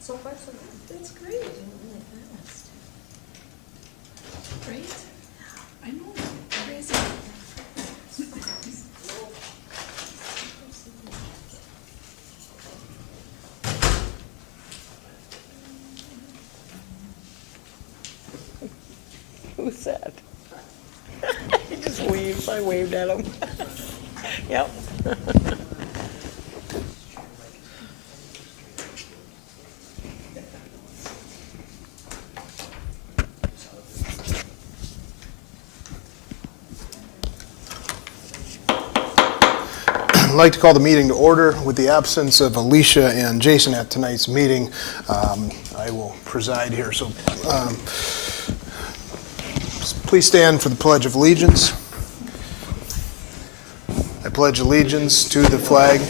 So far, so good. That's great. Really fast. Great. I know. Crazy. Who's that? He just waves. I waved at him. Yep. I'd like to call the meeting to order. With the absence of Alicia and Jason at tonight's meeting, I will preside here. So please stand for the Pledge of Allegiance. I pledge allegiance to the flag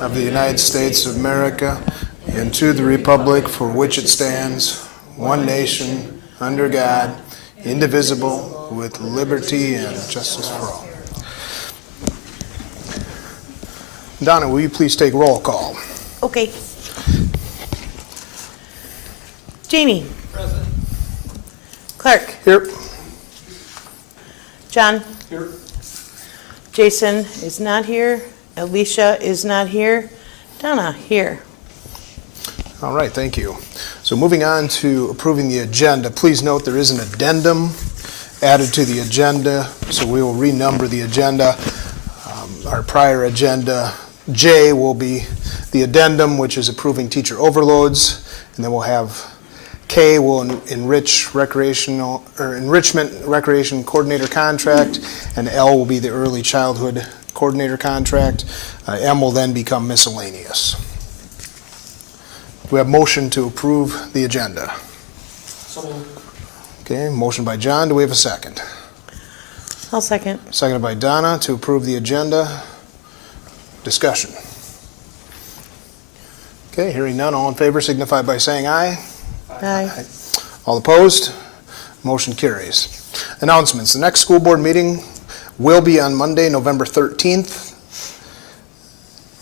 of the United States of America and to the republic for which it stands, one nation, under God, indivisible, with liberty and justice for all. Donna, will you please take roll call? Okay. Jamie. Present. Clark. Here. John. Here. Jason is not here. Alicia is not here. Donna, here. All right, thank you. So moving on to approving the agenda, please note there is an addendum added to the agenda, so we will renumber the agenda. Our prior agenda, J, will be the addendum, which is approving teacher overloads, and then we'll have K will enrichment recreation coordinator contract, and L will be the early childhood coordinator contract. M will then become miscellaneous. We have motion to approve the agenda. So moved. Okay, motion by John. Do we have a second? I'll second. Seconded by Donna to approve the agenda. Discussion. Okay, hearing none, all in favor signify by saying aye. Aye. All opposed? Motion carries. Announcements. The next school board meeting will be on Monday, November 13th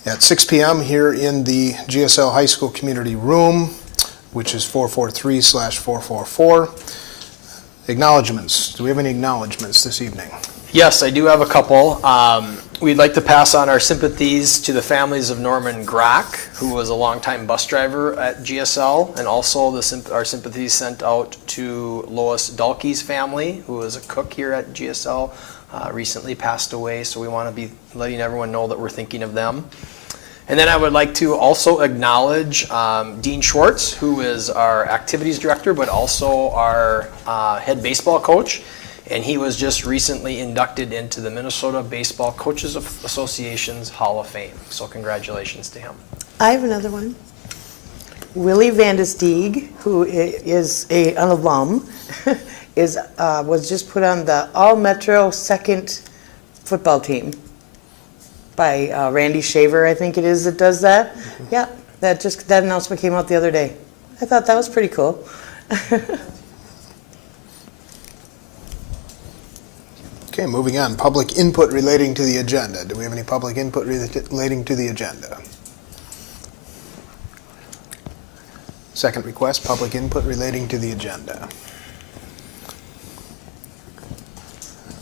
at 6 p.m. here in the GSL High School Community Room, which is 443/444. Acknowledgements. Do we have any acknowledgements this evening? Yes, I do have a couple. We'd like to pass on our sympathies to the families of Norman Grock, who was a longtime bus driver at GSL, and also our sympathies sent out to Lois Dalkey's family, who was a cook here at GSL, recently passed away, so we want to be letting everyone know that we're thinking of them. And then I would like to also acknowledge Dean Schwartz, who is our activities director, but also our head baseball coach. And he was just recently inducted into the Minnesota Baseball Coaches Association's Hall of Fame. So congratulations to him. I have another one. Willie Vandesteeg, who is an alum, was just put on the All-Metro second football team by Randy Shaver, I think it is, that does that. Mm-hmm. Yeah, that announcement came out the other day. I thought that was pretty cool. Okay, moving on. Public input relating to the agenda. Do we have any public input relating to the agenda? Second request, public input relating to the agenda.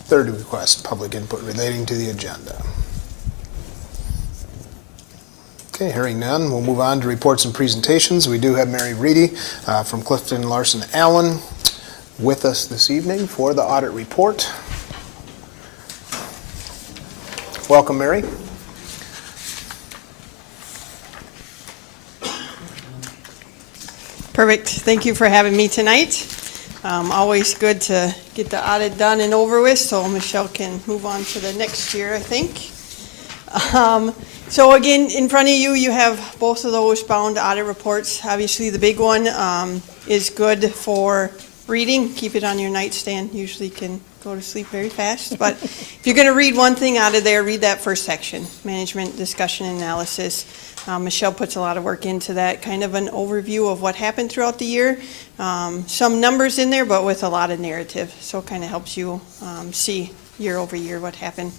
Third request, public input relating to the agenda. Okay, hearing none, we'll move on to reports and presentations. We do have Mary Reedy from Clifton Larson Allen with us this evening for the audit report. Welcome, Mary. Perfect. Thank you for having me tonight. Always good to get the audit done and over with, so Michelle can move on to the next year, I think. So again, in front of you, you have both of those bound audit reports. Obviously, the big one is good for reading, keep it on your nightstand. Usually can go to sleep very fast. But if you're going to read one thing out of there, read that first section, management, discussion, and analysis. Michelle puts a lot of work into that, kind of an overview of what happened throughout the year. Some numbers in there, but with a lot of narrative. So it kind of helps you see year over year what happened.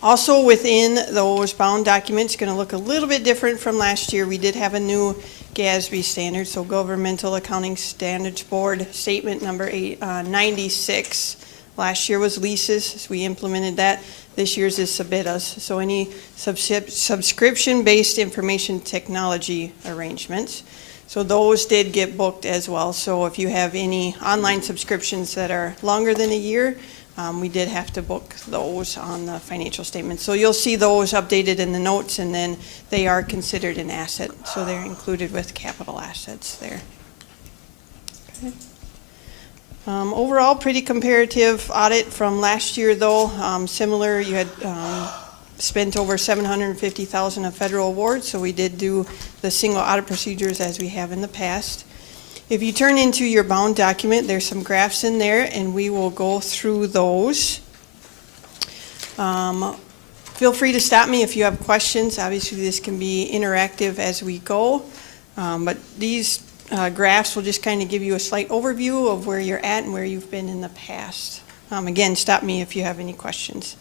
Also within those bound documents, going to look a little bit different from last year. We did have a new GASB standard, so Governmental Accounting Standards Board Statement number 96. Last year was leases, so we implemented that. This year's is SBITAs, so any subscription-based information technology arrangements. So those did get booked as well. So if you have any online subscriptions that are longer than a year, we did have to book those on the financial statements. So you'll see those updated in the notes, and then they are considered an asset. So they're included with capital assets there. Okay. Overall, pretty comparative audit from last year, though. Similar, you had spent over $750,000 of federal awards, so we did do the single audit procedures as we have in the past. If you turn into your bound document, there's some graphs in there, and we will go through those. Feel free to stop me if you have questions. Obviously, this can be interactive as we go, but these graphs will just kind of give you a slight overview of where you're at and where you've been in the past. Again, stop me if you have any questions.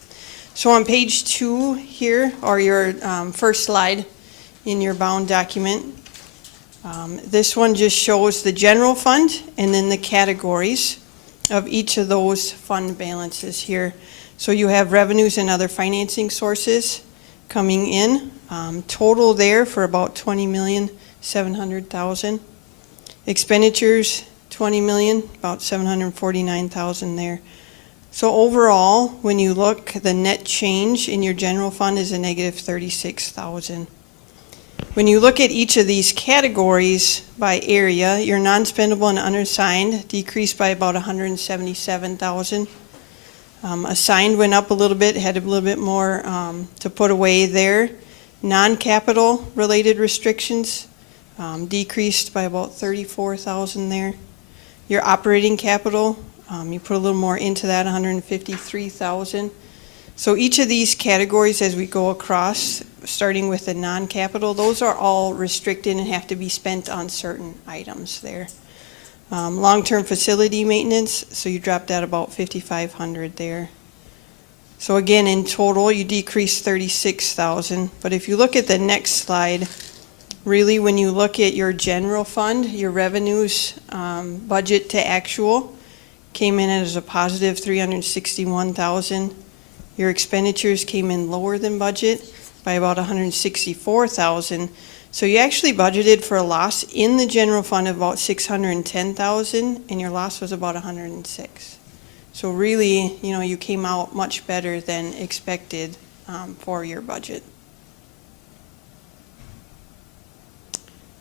So on page 2 here, or your first slide in your bound document, this one just shows the general fund and then the categories of each of those fund balances here. So you have revenues and other financing sources coming in. Total there for about $20,700,000. Expenditures, $20 million, about $749,000 there. So overall, when you look, the net change in your general fund is a negative $36,000. When you look at each of these categories by area, your non-spendable and unassigned decreased by about $177,000. Assigned went up a little bit, had a little bit more to put away there. Non-capital related restrictions decreased by about $34,000 there. Your operating capital, you put a little more into that, $153,000. So each of these categories as we go across, starting with the non-capital, those are all restricted and have to be spent on certain items there. Long-term facility maintenance, so you dropped that about $5,500 there. So again, in total, you decreased $36,000. But if you look at the next slide, really when you look at your general fund, your revenues budget to actual came in as a positive $361,000. Your expenditures came in lower than budget by about $164,000. So you actually budgeted for a loss in the general fund of about $610,000, and your loss was about $106,000. So really, you came out much better than expected for your budget.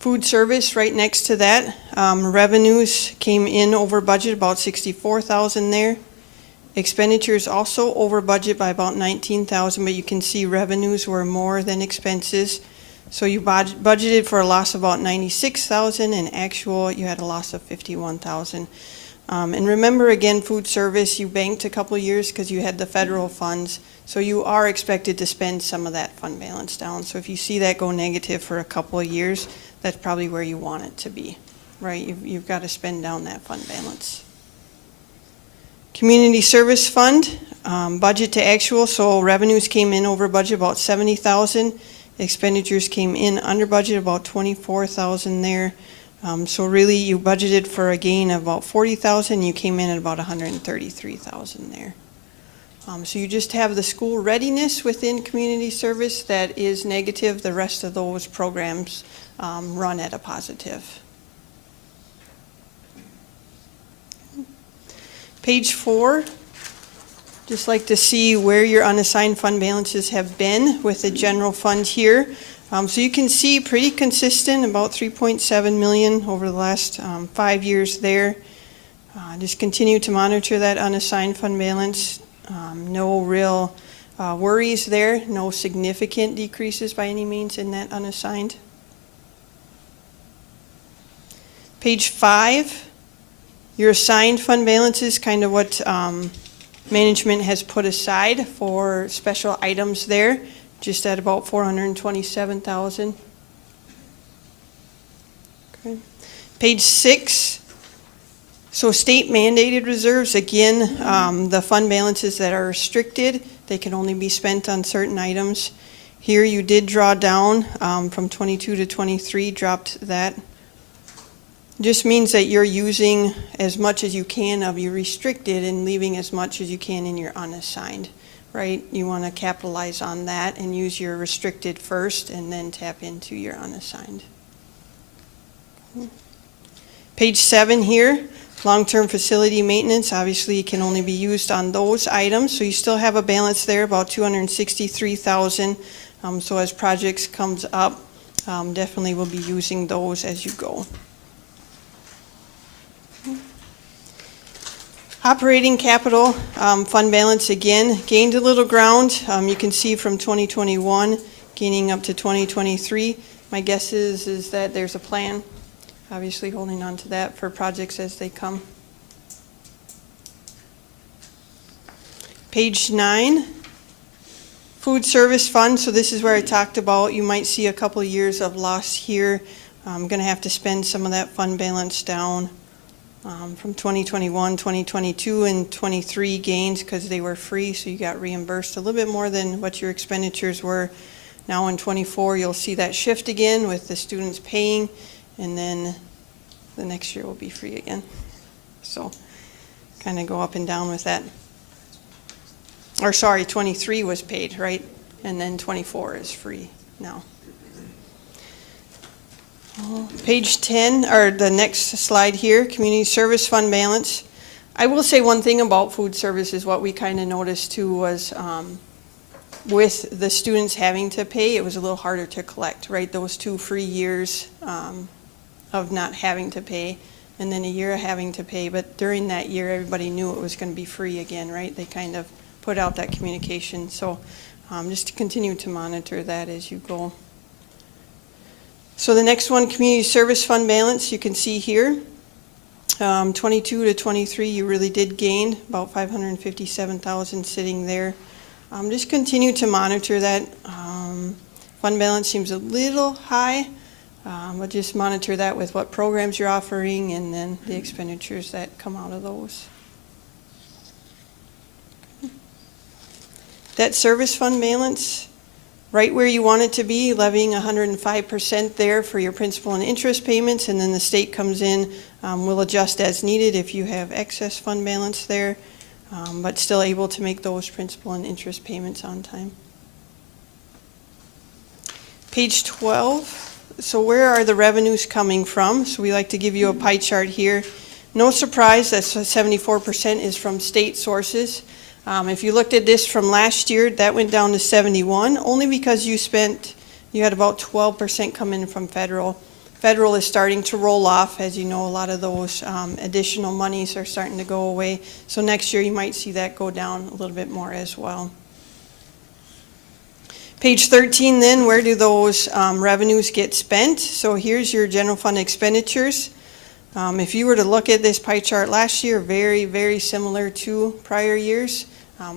Food service right next to that. Revenues came in over budget, about $64,000 there. Expenditures also over budget by about $19,000, but you can see revenues were more than expenses. So you budgeted for a loss of about $96,000, and actual you had a loss of $51,000. And remember again, food service, you banked a couple years because you had the federal funds, so you are expected to spend some of that fund balance down. So if you see that go negative for a couple of years, that's probably where you want it to be, right? You've got to spend down that fund balance. Community service fund, budget to actual, so revenues came in over budget about $70,000. Expenditures came in under budget about $24,000 there. So really you budgeted for a gain of about $40,000, you came in at about $133,000 there. So you just have the school readiness within community service that is negative. The rest of those programs run at a positive. Page 4, just like to see where your unassigned fund balances have been with the general fund here. So you can see pretty consistent, about $3.7 million over the last 5 years there. Just continue to monitor that unassigned fund balance. No real worries there, no significant decreases by any means in that unassigned. Page 5. Your assigned fund balance is kind of what management has put aside for special items there, just at about $427,000. Okay. Page 6. So state mandated reserves, again, the fund balances that are restricted, they can only be spent on certain items. Here you did draw down from 22 to 23, dropped that. Just means that you're using as much as you can of your restricted and leaving as much as you can in your unassigned, right? You want to capitalize on that and use your restricted first and then tap into your unassigned. Page 7 here, long-term facility maintenance, obviously it can only be used on those items, so you still have a balance there, about $263,000. So as projects comes up, definitely will be using those as you go. Operating capital fund balance, again, gained a little ground. You can see from 2021 gaining up to 2023. My guess is that there's a plan, obviously holding on to that for projects as they come. Page 9, food service fund. So this is where I talked about you might see a couple of years of loss here. I'm going to have to spend some of that fund balance down. From 2021, 2022, and 23 gains because they were free, so you got reimbursed a little bit more than what your expenditures were. Now in 24, you'll see that shift again with the students paying, and then the next year will be free again. So kind of go up and down with that. Or sorry, 23 was paid, right? And then 24 is free now. Page 10, or the next slide here, community service fund balance. I will say one thing about food service is what we kind of noticed too was with the students having to pay, it was a little harder to collect, right? Those 2 free years of not having to pay and then a year of having to pay. But during that year, everybody knew it was going to be free again, right? They kind of put out that communication. So just to continue to monitor that as you go. So the next one, community service fund balance, you can see here, 22 to 23, you really did gain about $557,000 sitting there. Just continue to monitor that. Fund balance seems a little high, but just monitor that with what programs you're offering and then the expenditures that come out of those. Debt service fund balance. Right where you want it to be, levying 105% there for your principal and interest payments, and then the state comes in, will adjust as needed if you have excess fund balance there, but still able to make those principal and interest payments on time. Page 12, so where are the revenues coming from? So we like to give you a pie chart here. No surprise that 74% is from state sources. If you looked at this from last year, that went down to 71, only because you had about 12% come in from federal. Federal is starting to roll off. As you know, a lot of those additional monies are starting to go away. So next year you might see that go down a little bit more as well. Page 13 then, where do those revenues get spent? So here's your general fund expenditures. If you were to look at this pie chart last year, very, very similar to prior years.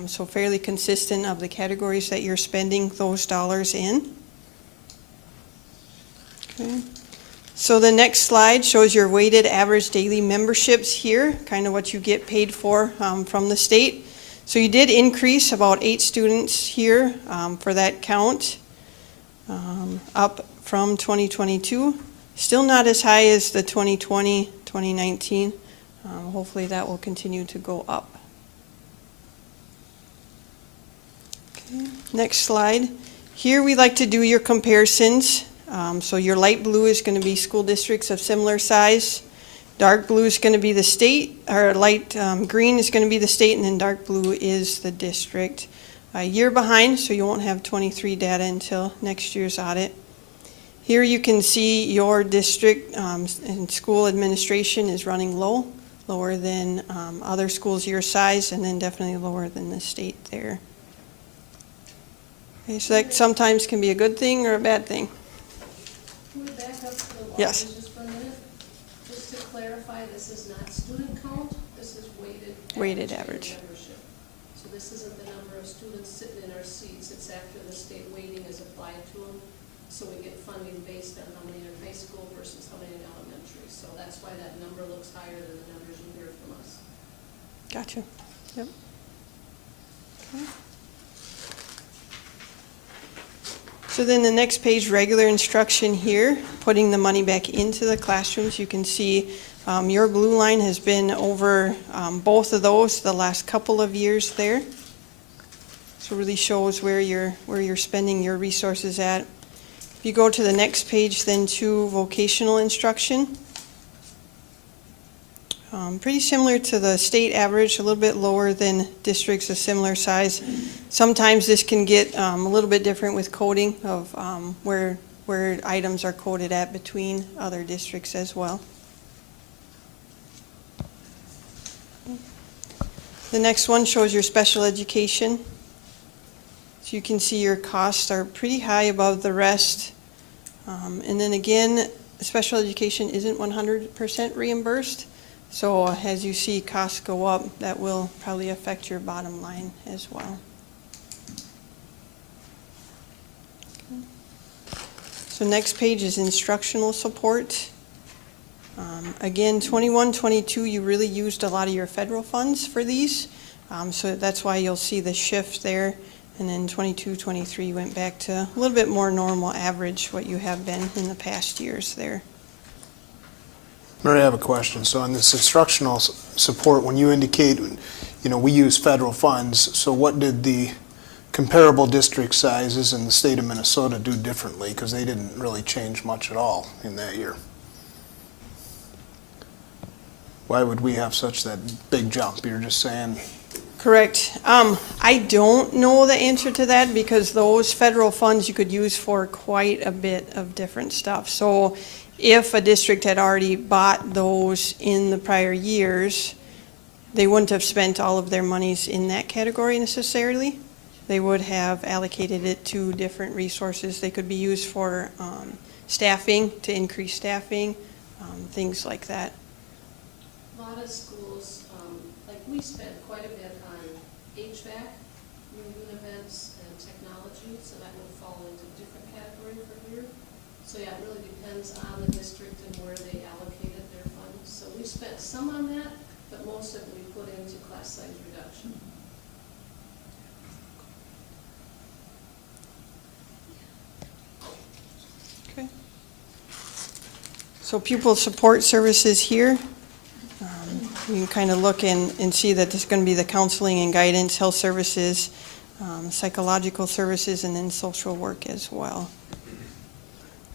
So fairly consistent of the categories that you're spending those dollars in. Okay. So the next slide shows your weighted average daily memberships here, kind of what you get paid for from the state. So you did increase about 8 students here for that count, up from 2022. Still not as high as the 2020, 2019. Hopefully that will continue to go up. Okay. Next slide. Here we like to do your comparisons. So your light blue is going to be school districts of similar size. Dark blue is going to be the state, or light green is going to be the state, and then dark blue is the district. A year behind, so you won't have 23 data until next year's audit. Here you can see your district and school administration is running low, lower than other schools your size, and then definitely lower than the state there. Okay, so that sometimes can be a good thing or a bad thing. Can we back up to the Yes. losses just for a minute? Just to clarify, this is not student count, this is Weighted average. membership. So this isn't the number of students sitting in our seats, it's after the state weighting is applied to them. So we get funding based on how many in high school versus how many in elementary. So that's why that number looks higher than the numbers you hear from us. Gotcha. Yep. Okay. So then the next page, regular instruction here, putting the money back into the classrooms. You can see your blue line has been over both of those the last couple of years there. So really shows where you're spending your resources at. If you go to the next page then to vocational instruction. Pretty similar to the state average, a little bit lower than districts of similar size. Sometimes this can get a little bit different with coding of where items are coded at between other districts as well. The next one shows your special education. So you can see your costs are pretty high above the rest. And then again, special education isn't 100% reimbursed. So as you see costs go up, that will probably affect your bottom line as well. Okay. So next page is instructional support. Again, 21, 22, you really used a lot of your federal funds for these. So that's why you'll see the shift there. And then 22, 23, you went back to a little bit more normal average, what you have been in the past years there. Mary, I have a question. So on this instructional support, when you indicate, we use federal funds, so what did the comparable district sizes in the state of Minnesota do differently? Because they didn't really change much at all in that year. Why would we have such that big jump? You're just saying... Correct. I don't know the answer to that because those federal funds you could use for quite a bit of different stuff. So if a district had already bought those in the prior years, they wouldn't have spent all of their monies in that category necessarily. They would have allocated it to different resources. They could be used for staffing, to increase staffing, things like that. A lot of schools, like we spend quite a bit on HVAC, new events, and technology, so that would fall into a different category for here. So yeah, it really depends on the district and where they allocated their funds. So we spent some on that, but most of it we put into class size reduction. Okay. So pupil support services here. You can kind of look and see that there's going to be the counseling and guidance, health services, psychological services, and then social work as well.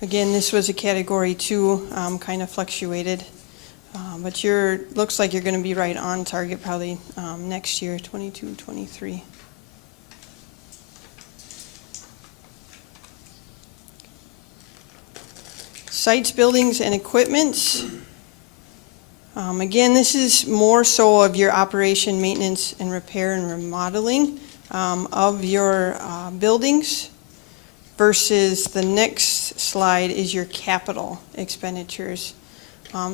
Again, this was a category 2, kind of fluctuated, but looks like you're going to be right on target probably next year, 22, 23. Sites, buildings, and equipment. Again, this is more so of your operation, maintenance, and repair and remodeling of your buildings versus the next slide is your capital expenditures.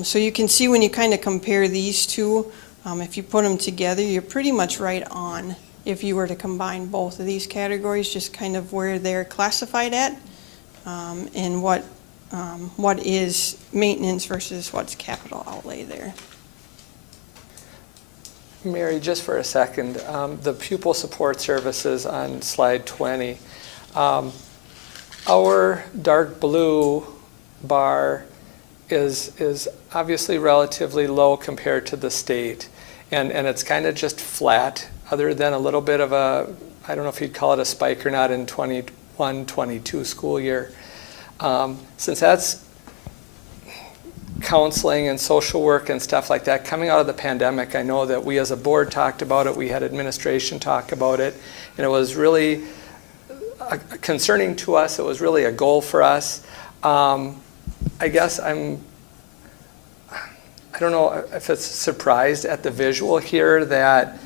So you can see when you kind of compare these two, if you put them together, you're pretty much right on if you were to combine both of these categories, just kind of where they're classified at and what is maintenance versus what's capital outlay there. Mary, just for a second, the pupil support services on slide 20, our dark blue bar is obviously relatively low compared to the state, and it's kind of just flat, other than a little bit of a, I don't know if you'd call it a spike or not in 21-22 school year. Since that's counseling and social work and stuff like that, coming out of the pandemic, I know that we as a board talked about it, we had administration talk about it, and it was really concerning to us. It was really a goal for us. I guess I don't know if it's surprised at the visual here that,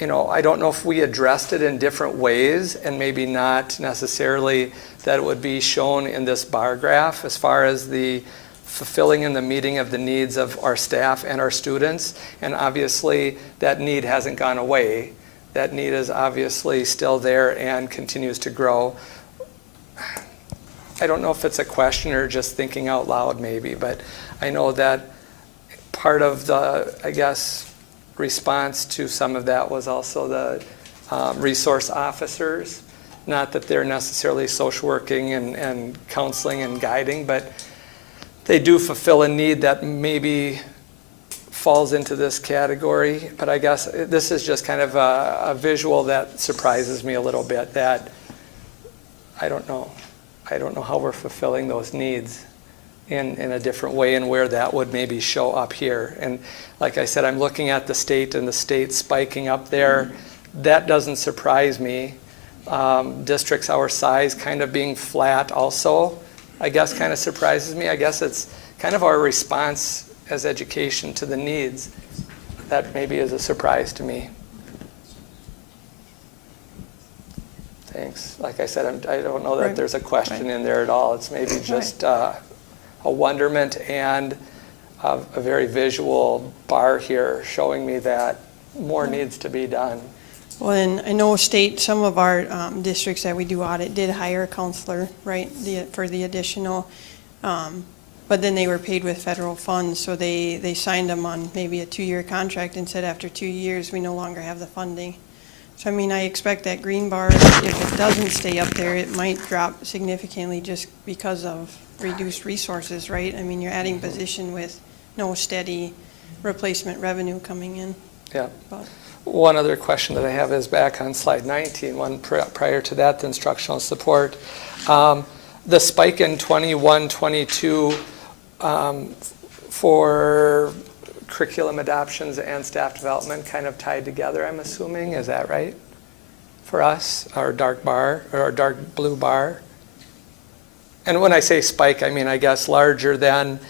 I don't know if we addressed it in different ways and maybe not necessarily that it would be shown in this bar graph as far as the fulfilling in the meeting of the needs of our staff and our students. And obviously, that need hasn't gone away. That need is obviously still there and continues to grow. I don't know if it's a question or just thinking out loud maybe, but I know that part of the, I guess, response to some of that was also the resource officers. Not that they're necessarily social working and counseling and guiding, but they do fulfill a need that maybe falls into this category. But I guess this is just kind of a visual that surprises me a little bit, that I don't know how we're fulfilling those needs in a different way and where that would maybe show up here. And like I said, I'm looking at the state and the state spiking up there. That doesn't surprise me. Districts our size kind of being flat also, I guess, kind of surprises me. I guess it's kind of our response as education to the needs that maybe is a surprise to me. Thanks. Like I said, I don't know that Right. there's a question Right. in there at all. It's maybe just a wonderment and a very visual bar here showing me that more needs to be done. Well, and I know some of our districts that we do audit did hire a counselor, right, for the additional, but then they were paid with federal funds, so they signed them on maybe a 2-year contract and said after 2 years, we no longer have the funding. So, I mean, I expect that green bar, if it doesn't stay up there, it might drop significantly just because of reduced resources, right? I mean, you're adding position with no steady replacement revenue coming in. Yeah. But One other question that I have is back on slide 19, one prior to that, the instructional support. The spike in 21, 22 for curriculum adoptions and staff development kind of tied together, I'm assuming. Is that right? For us, our dark bar, or our dark blue bar? And when I say spike, I mean, I guess larger than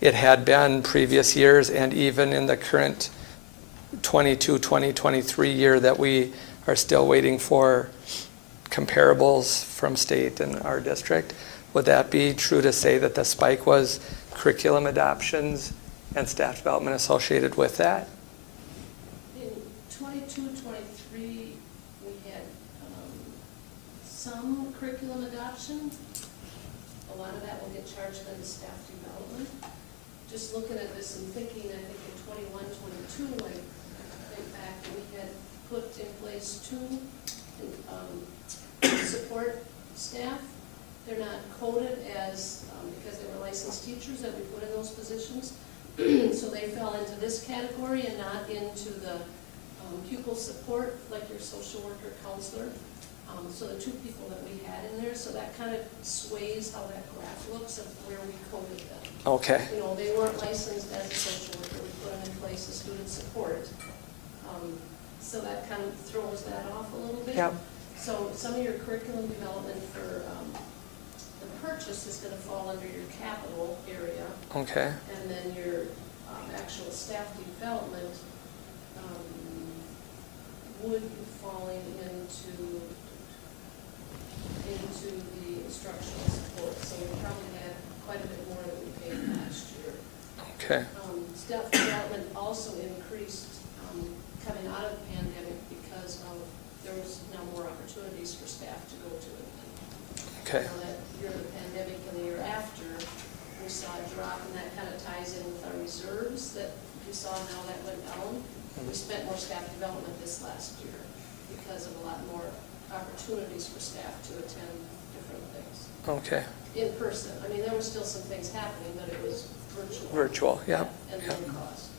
it had been previous years and even in the current 22, 2023 year that we are still waiting for comparables from state and our district. Would that be true to say that the spike was curriculum adoptions and staff development associated with that? In 22, 23, we had some curriculum adoption. A lot of that will get charged into staff development. Just looking at this and thinking, I think in 21, 22, I think back, we had put in place 2 support staff. They're not coded as, because they were licensed teachers that we put in those positions. So they fell into this category and not into the pupil support, like your social worker, counselor. So the 2 people that we had in there, so that kind of sways how that graph looks of where we coded them. Okay. You know, they weren't licensed as a social worker, we put them in place as student support. So that kind of throws that off a little bit. Yep. So some of your curriculum development for the purchase is gonna fall under your capital area. Okay. And then your actual staff development would be falling into the instructional support. So we probably had quite a bit more than we paid last year. Okay. Staff development also increased coming out of the pandemic because there was now more opportunities for staff to go to it. Okay. Now that year of the pandemic and the year after, we saw a drop, and that kind of ties in with our reserves that we saw how that went down. We spent more staff development this last year because of a lot more opportunities for staff to attend different things Okay. in person. I mean, there were still some things happening, but it was virtual. Virtual, yeah. And Yeah. low cost.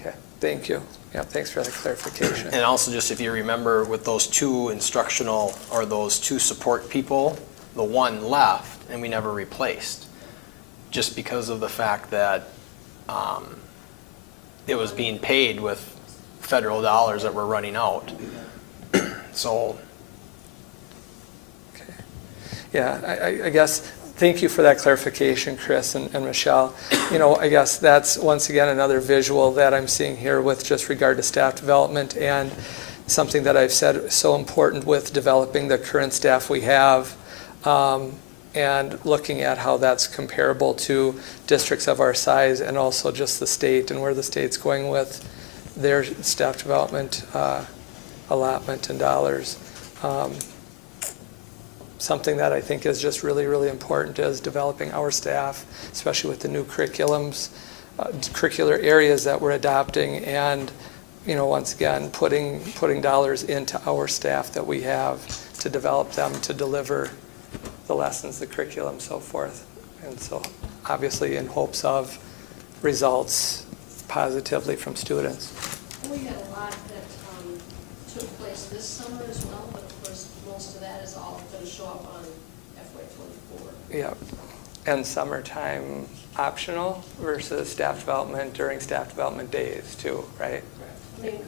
Okay. Thank you. Yeah, thanks for the clarification. And also just if you remember with those 2 instructional or those 2 support people, the 1 left and we never replaced. Just because of the fact that it was being paid with federal dollars that were running out. So. Okay. Yeah, I guess, thank you for that clarification, Chris and Michelle. You know, I guess that's, once again, another visual that I'm seeing here with just regard to staff development and something that I've said so important with developing the current staff we have. and looking at how that's comparable to districts of our size, and also just the state and where the state's going with their staff development allotment and dollars. Something that I think is just really, really important is developing our staff, especially with the new curriculums, curricular areas that we're adopting, and once again, putting dollars into our staff that we have to develop them to deliver the lessons, the curriculum, so forth. And so obviously in hopes of results positively from students. We had a lot that took place this summer as well, but of course, most of that is all going to show up on FY24. Yep. And summertime optional versus staff development during staff development days too, right? I mean,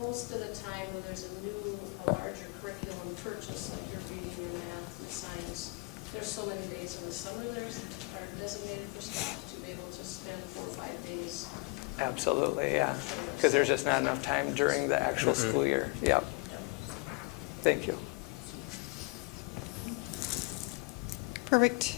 most of the time when there's a larger curriculum purchase, like your reading, your math, and science, there's so many days in the summer that are designated for staff to be able to spend 4 or 5 days. Absolutely, yeah. Because there's just not enough time during the actual school year. Yep. Thank you. Perfect.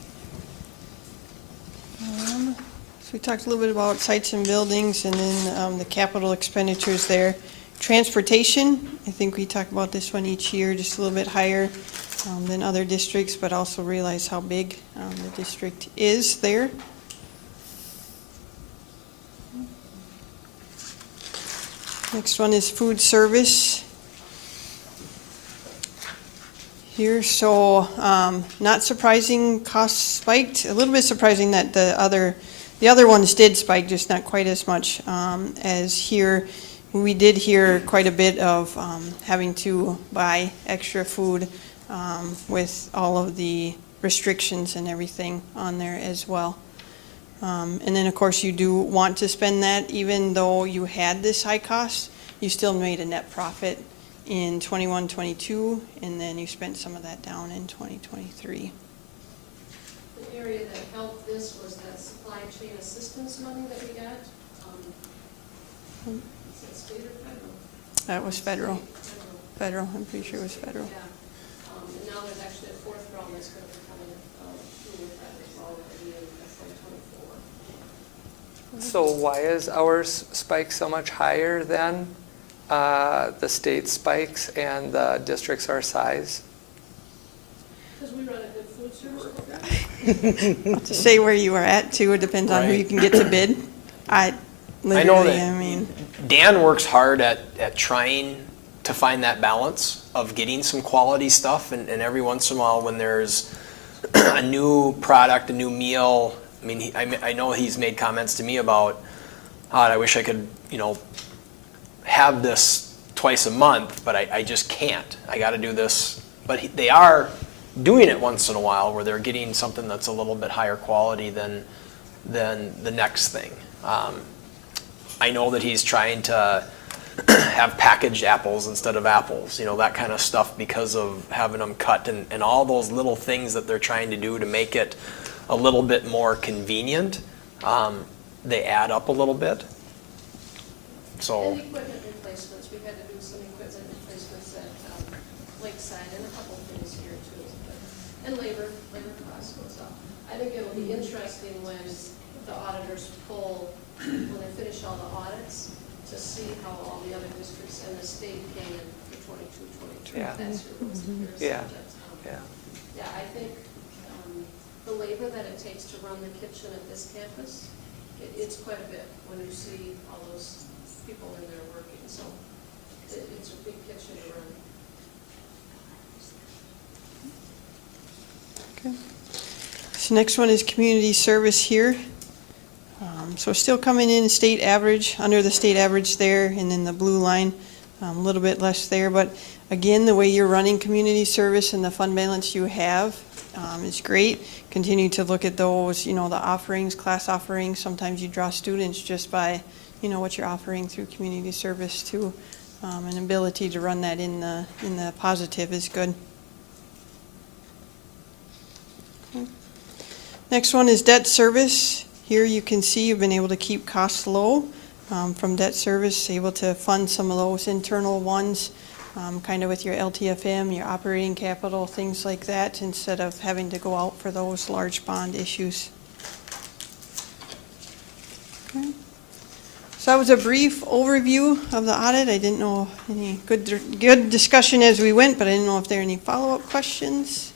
So we talked a little bit about sites and buildings, and then the capital expenditures there. Transportation, I think we talk about this one each year, just a little bit higher than other districts, but also realize how big the district is there. Next one is food service. Here, so not surprising, costs spiked. A little bit surprising that the other ones did spike, just not quite as much as here. We did hear quite a bit of having to buy extra food with all of the restrictions and everything on there as well. And then, of course, you do want to spend that, even though you had this high cost, you still made a net profit in 21-22, and then you spent some of that down in 2023. The area that helped this was that supply chain assistance money that we got. Is that state or federal? That was federal. Federal. Federal, I'm pretty sure it was federal. Yeah. And now there's actually a fourth round that's going to be coming through with that as well in FY24. So why is ours spike so much higher than the state spikes and the districts our size? Because we run a good food service program. To say where you are at too, it depends on who you can get to bid. I know literally, that I mean, Dan works hard at trying to find that balance of getting some quality stuff, and every once in a while when there's a new product, a new meal, I mean, I know he's made comments to me about, I wish I could, have this twice a month, but I just can't. I got to do this. But they are doing it once in a while where they're getting something that's a little bit higher quality than the next thing. I know that he's trying to have packaged apples instead of apples, that kind of stuff, because of having them cut and all those little things that they're trying to do to make it a little bit more convenient. They add up a little bit. So. And equipment replacements, we had to do some equipment replacements at Lakeside and a couple of things here too. And labor costs goes up. I think it'll be interesting when the auditors pull, when they finish all the audits, to see how all the other districts and the state came in for 22, 23. Yeah. That's your most comparison. Yeah. But, yeah, I think the labor that it takes to run the kitchen at this campus, it's quite a bit when you see all those people in there working, so it's a big kitchen to run. okay. So next one is community service here. So still coming in state average, under the state average there, and then the blue line, a little bit less there. But again, the way you're running community service and the fund balance you have is great. Continue to look at those, the offerings, class offerings. Sometimes you draw students just by, what you're offering through community service too. An ability to run that in the positive is good. Okay. Next one is debt service. Here you can see you've been able to keep costs low from debt service, able to fund some of those internal ones kind of with your LTFM, your operating capital, things like that, instead of having to go out for those large bond issues. Okay. So that was a brief overview of the audit. I didn't know any good discussion as we went, but I didn't know if there are any follow-up questions.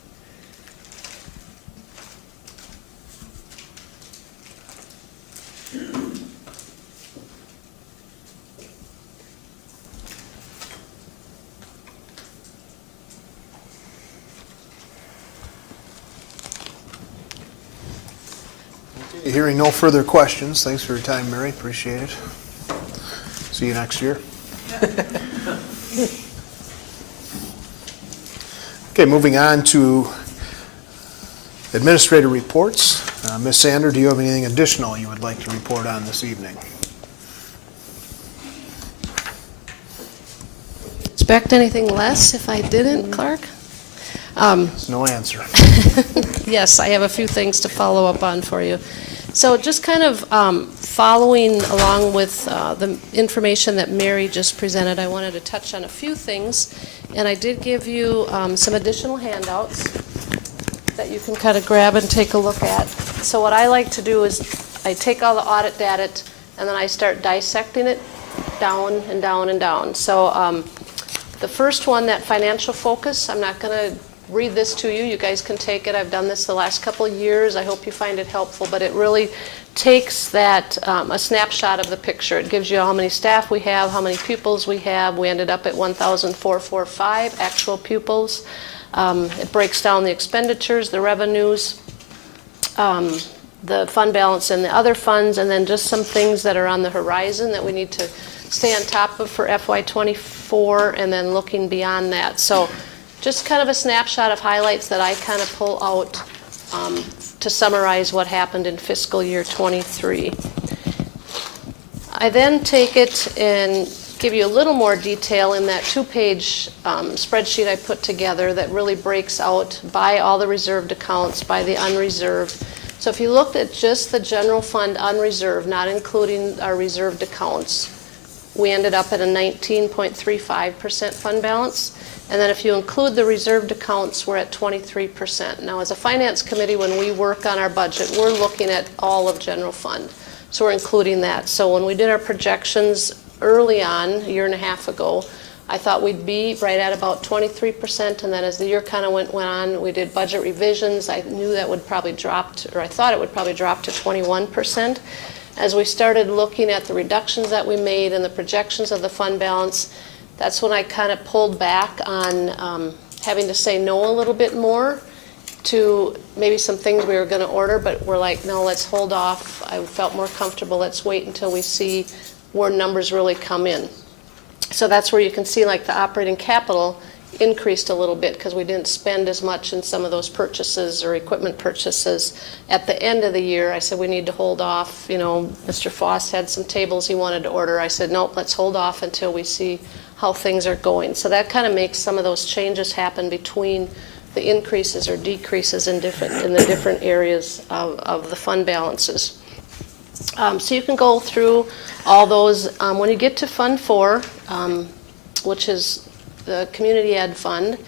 Hearing no further questions, thanks for your time, Mary, appreciate it. See you next year. Okay, moving on to administrator reports. Ms. Sander, do you have anything additional you would like to report on this evening? Expect anything less if I didn't, Clark? There's no answer. Yes, I have a few things to follow up on for you. So just kind of following along with the information that Mary just presented, I wanted to touch on a few things. And I did give you some additional handouts that you can kind of grab and take a look at. So what I like to do is I take all the audit data and then I start dissecting it down and down and down. So the first one, that financial focus, I'm not going to read this to you. You guys can take it. I've done this the last couple of years. I hope you find it helpful, but it really takes that, a snapshot of the picture. It gives you how many staff we have, how many pupils we have. We ended up at 1,445 actual pupils. It breaks down the expenditures, the revenues, the fund balance and the other funds, and then just some things that are on the horizon that we need to stay on top of for FY24, and then looking beyond that. So just kind of a snapshot of highlights that I kind of pull out to summarize what happened in fiscal year 23. I then take it and give you a little more detail in that 2-page spreadsheet I put together that really breaks out by all the reserved accounts, by the unreserved. So if you looked at just the general fund unreserved, not including our reserved accounts, we ended up at a 19.35% fund balance. And then if you include the reserved accounts, we're at 23%. Now, as a finance committee, when we work on our budget, we're looking at all of general fund. So we're including that. So when we did our projections early on, a year and a half ago, I thought we'd be right at about 23%. And then as the year kind of went on, we did budget revisions. I knew that would probably drop, or I thought it would probably drop to 21%. As we started looking at the reductions that we made and the projections of the fund balance, that's when I kind of pulled back on having to say no a little bit more to maybe some things we were going to order, but we're like, no, let's hold off. I felt more comfortable. Let's wait until we see where numbers really come in. So that's where you can see like the operating capital increased a little bit because we didn't spend as much in some of those purchases or equipment purchases. At the end of the year, I said we need to hold off. You know, Mr. Foss had some tables he wanted to order. I said, nope, let's hold off until we see how things are going. So that kind of makes some of those changes happen between the increases or decreases in the different areas of the fund balances. So you can go through all those. When you get to Fund 4, which is the Community Ed Fund,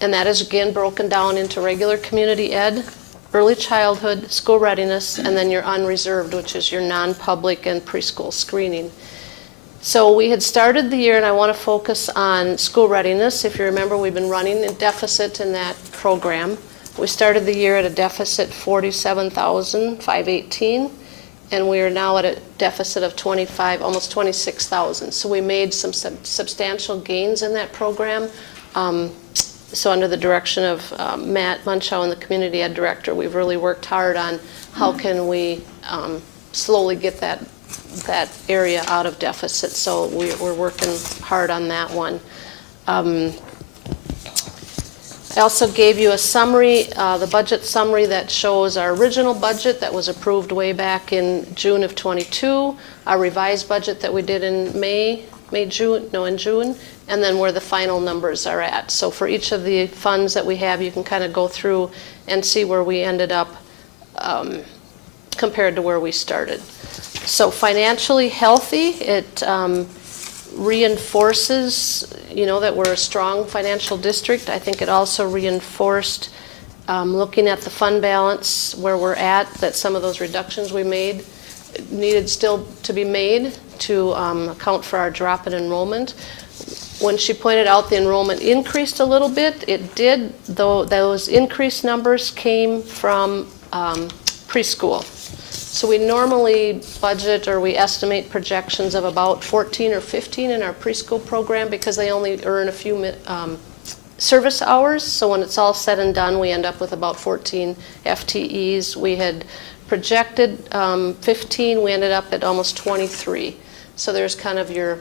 and that is again broken down into regular Community Ed, early childhood, school readiness, and then your unreserved, which is your non-public and preschool screening. So we had started the year, and I want to focus on school readiness. If you remember, we've been running a deficit in that program. We started the year at a deficit 47,518, and we are now at a deficit of almost 26,000. So we made some substantial gains in that program. So under the direction of Matt Munchow and the Community Ed Director, we've really worked hard on how can we slowly get that area out of deficit. So we're working hard on that one. I also gave you a summary, the budget summary that shows our original budget that was approved way back in June of 22, our revised budget that we did in June, and then where the final numbers are at. So for each of the funds that we have, you can kind of go through and see where we ended up compared to where we started. So financially healthy, it reinforces, that we're a strong financial district. I think it also reinforced, looking at the fund balance where we're at, that some of those reductions we made needed still to be made to account for our drop in enrollment. When she pointed out the enrollment increased a little bit, it did, though those increased numbers came from preschool. So we normally budget, or we estimate projections of about 14 or 15 in our preschool program, because they only earn a few service hours. So when it's all said and done, we end up with about 14 FTEs. We had projected 15, we ended up at almost 23. So there's kind of your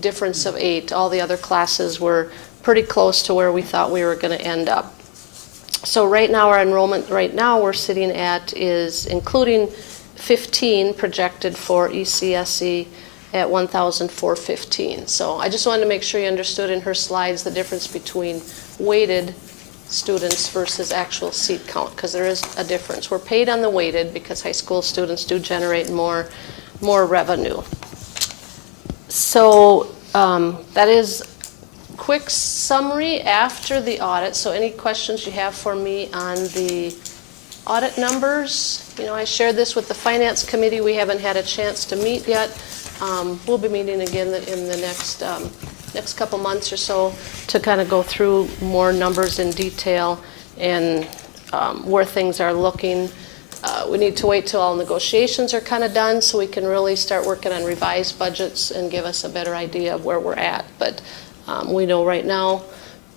difference of 8. All the other classes were pretty close to where we thought we were going to end up. So right now, our enrollment right now we're sitting at is, including 15 projected for ECSE, at 1,415. So I just wanted to make sure you understood in her slides the difference between weighted students versus actual seat count, because there is a difference. We're paid on the weighted because high school students do generate more revenue. So that is quick summary after the audit. So any questions you have for me on the audit numbers? I shared this with the finance committee. We haven't had a chance to meet yet. We'll be meeting again in the next couple months or so to kind of go through more numbers in detail and where things are looking. We need to wait till all negotiations are kind of done so we can really start working on revised budgets and give us a better idea of where we're at. But we know right now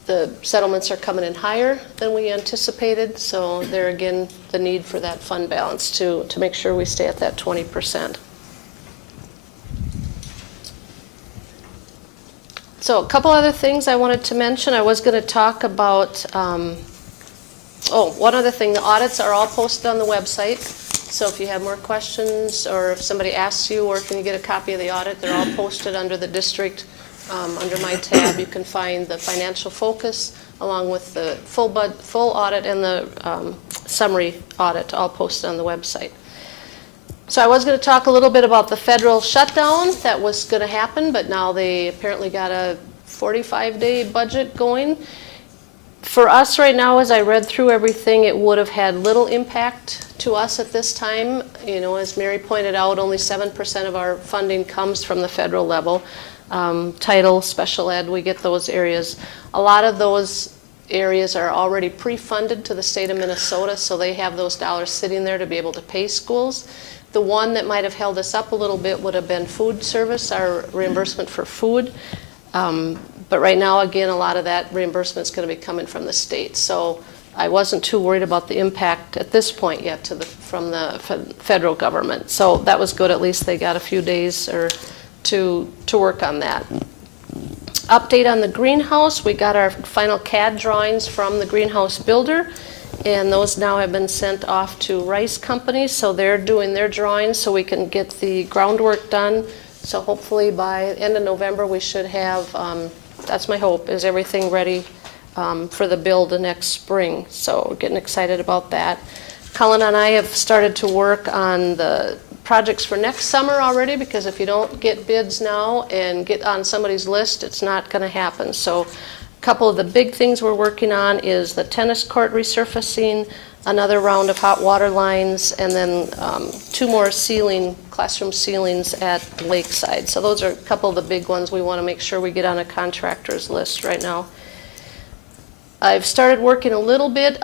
the settlements are coming in higher than we anticipated, so there again the need for that fund balance to make sure we stay at that 20%. So a couple other things I wanted to mention. I was going to talk about, one other thing, the audits are all posted on the website. So if you have more questions, or if somebody asks you, or can you get a copy of the audit, they're all posted under the district. Under my tab, you can find the financial focus along with the full audit and the summary audit, all posted on the website. So I was going to talk a little bit about the federal shutdown that was going to happen, but now they apparently got a 45-day budget going. For us right now, as I read through everything, it would have had little impact to us at this time. As Mary pointed out, only 7% of our funding comes from the federal level. Title, special ed, we get those areas. A lot of those areas are already pre-funded to the state of Minnesota, so they have those dollars sitting there to be able to pay schools. The one that might have held us up a little bit would have been food service, our reimbursement for food. But right now, again, a lot of that reimbursement is going to be coming from the state. So I wasn't too worried about the impact at this point yet from the federal government. So that was good. At least they got a few days to work on that. Update on the greenhouse. We got our final CAD drawings from the greenhouse builder, and those now have been sent off to Rice Company, so they're doing their drawings so we can get the groundwork done. So hopefully by the end of November we should have, that's my hope, is everything ready for the build the next spring. So we're getting excited about that. Colin and I have started to work on the projects for next summer already, because if you don't get bids now and get on somebody's list, it's not going to happen. So a couple of the big things we're working on is the tennis court resurfacing, another round of hot water lines, and then 2 more classroom ceilings at Lakeside. So those are a couple of the big ones we want to make sure we get on a contractor's list right now. I've started working a little bit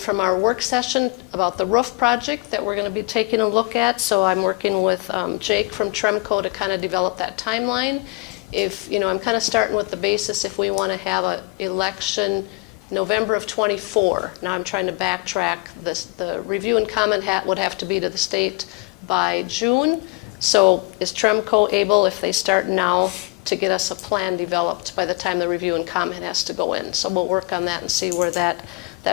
from our work session about the roof project that we're going to be taking a look at. So I'm working with Jake from Tremco to kind of develop that timeline. I'm kind of starting with the basis if we want to have an election November of 24. Now I'm trying to backtrack this. The review and comment would have to be to the state by June. So is Tremco able, if they start now, to get us a plan developed by the time the review and comment has to go in? So we'll work on that and see where that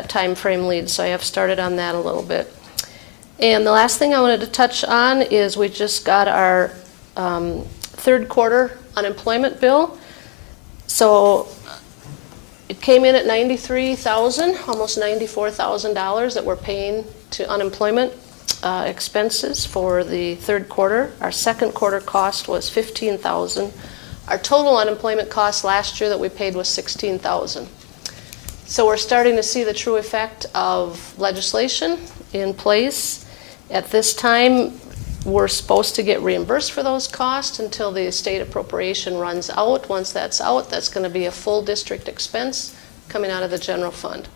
time frame leads. So I have started on that a little bit. And the last thing I wanted to touch on is we just got our third quarter unemployment bill. So it came in at $93,000, almost $94,000 that we're paying to unemployment expenses for the third quarter. Our second quarter cost was $15,000. Our total unemployment cost last year that we paid was $16,000. So we're starting to see the true effect of legislation in place. At this time, we're supposed to get reimbursed for those costs until the state appropriation runs out. Once that's out, that's going to be a full district expense coming out of the general fund.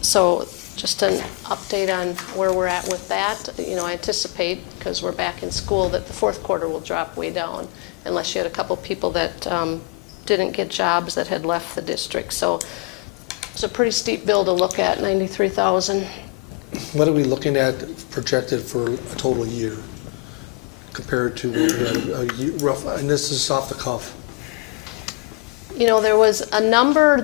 So just an update on where we're at with that. You know, I anticipate, because we're back in school, that the fourth quarter will drop way down, unless you had a couple people that didn't get jobs that had left the district. So it's a pretty steep bill to look at, 93,000. What are we looking at projected for a total year compared to what we had a year, rough, and this is off the cuff? You know, there was a number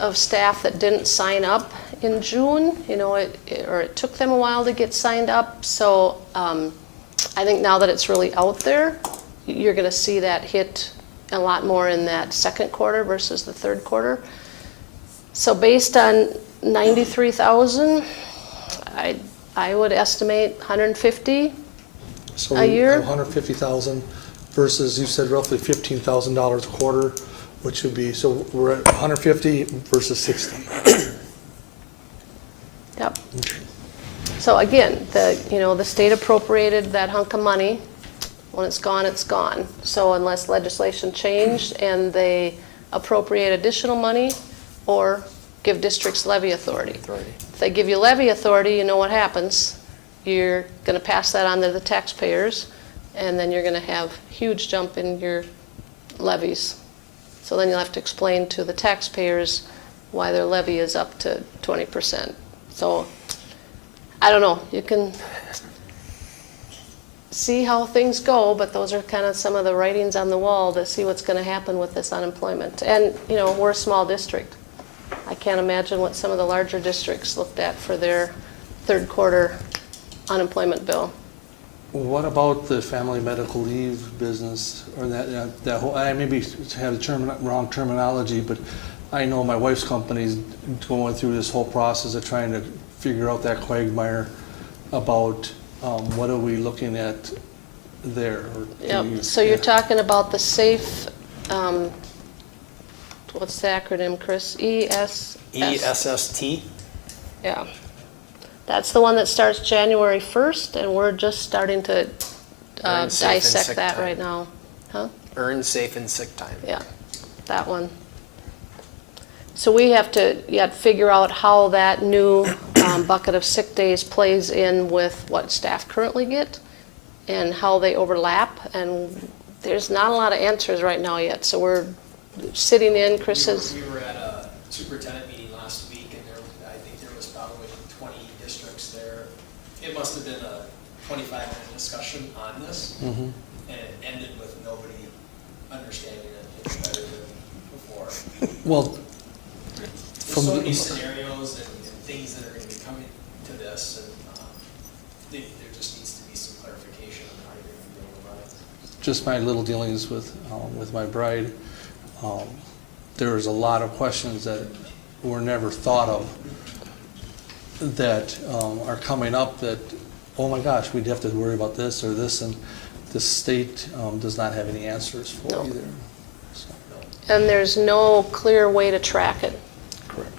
of staff that didn't sign up in June, you know, it took them a while to get signed up. So I think now that it's really out there, you're going to see that hit a lot more in that second quarter versus the third quarter. So based on 93,000, I would estimate 150 So a year. 150,000 versus, you said roughly $15,000 a quarter, which would be, so we're at 150 versus 60. Yep. So again, the state appropriated that hunk of money. When it's gone, it's gone. So unless legislation changed and they appropriate additional money or give districts levy authority. If they give you levy authority, you know what happens. You're going to pass that on to the taxpayers, and then you're going to have a huge jump in your levies. So then you'll have to explain to the taxpayers why their levy is up to 20%. So I don't know. You can see how things go, but those are kind of some of the writings on the wall to see what's going to happen with this unemployment. And, you know, we're a small district. I can't imagine what some of the larger districts looked at for their third quarter unemployment bill. What about the family medical leave business, or that whole, I maybe have the wrong terminology, but I know my wife's company's going through this whole process of trying to figure out that quagmire about what are we looking at there? Yep. So you're talking about the SAFE, what's the acronym, Chris? ESST? Yeah. That's the one that starts January 1st, and we're just starting to Earn safe and dissect sick that time. right now. Huh? Earn safe and sick time. Yeah, that one. So we have to yet figure out how that new bucket of sick days plays in with what staff currently get and how they overlap. And there's not a lot of answers right now yet. So we're sitting in, Chris says. We were at a superintendent meeting last week, and I think there was probably 20 districts there. It must have been a 25-minute discussion on this, and it ended with nobody understanding it any better than before. Well, There's so many scenarios and things that are going to be coming to this, and there just needs to be some clarification on how you're going to be able to run it. just my little dealings with my bride, there was a lot of questions that were never thought of that are coming up that, oh my gosh, we'd have to worry about this or this, and the state does not have any answers for No. either. So, And there's no clear way to track it. correct.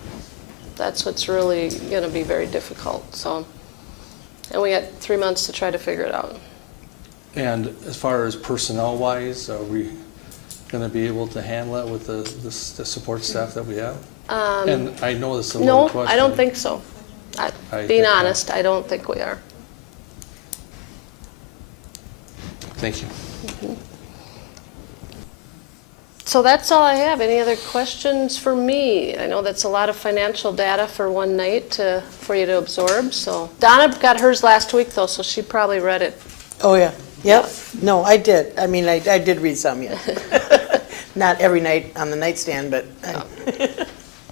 That's what's really going to be very difficult. So, and we got 3 months to try to figure it out. And as far as personnel-wise, are we going to be able to handle it with the support staff that we have? And I know this is a little No, question. I don't think so. I Being think not. honest, I don't think we are. Thank you. So that's all I have. Any other questions for me? I know that's a lot of financial data for one night for you to absorb. So Donna got hers last week though, so she probably read it. Oh, yeah. Yep. No, I did. I mean, I did read some, yeah. Not every night on the nightstand, but.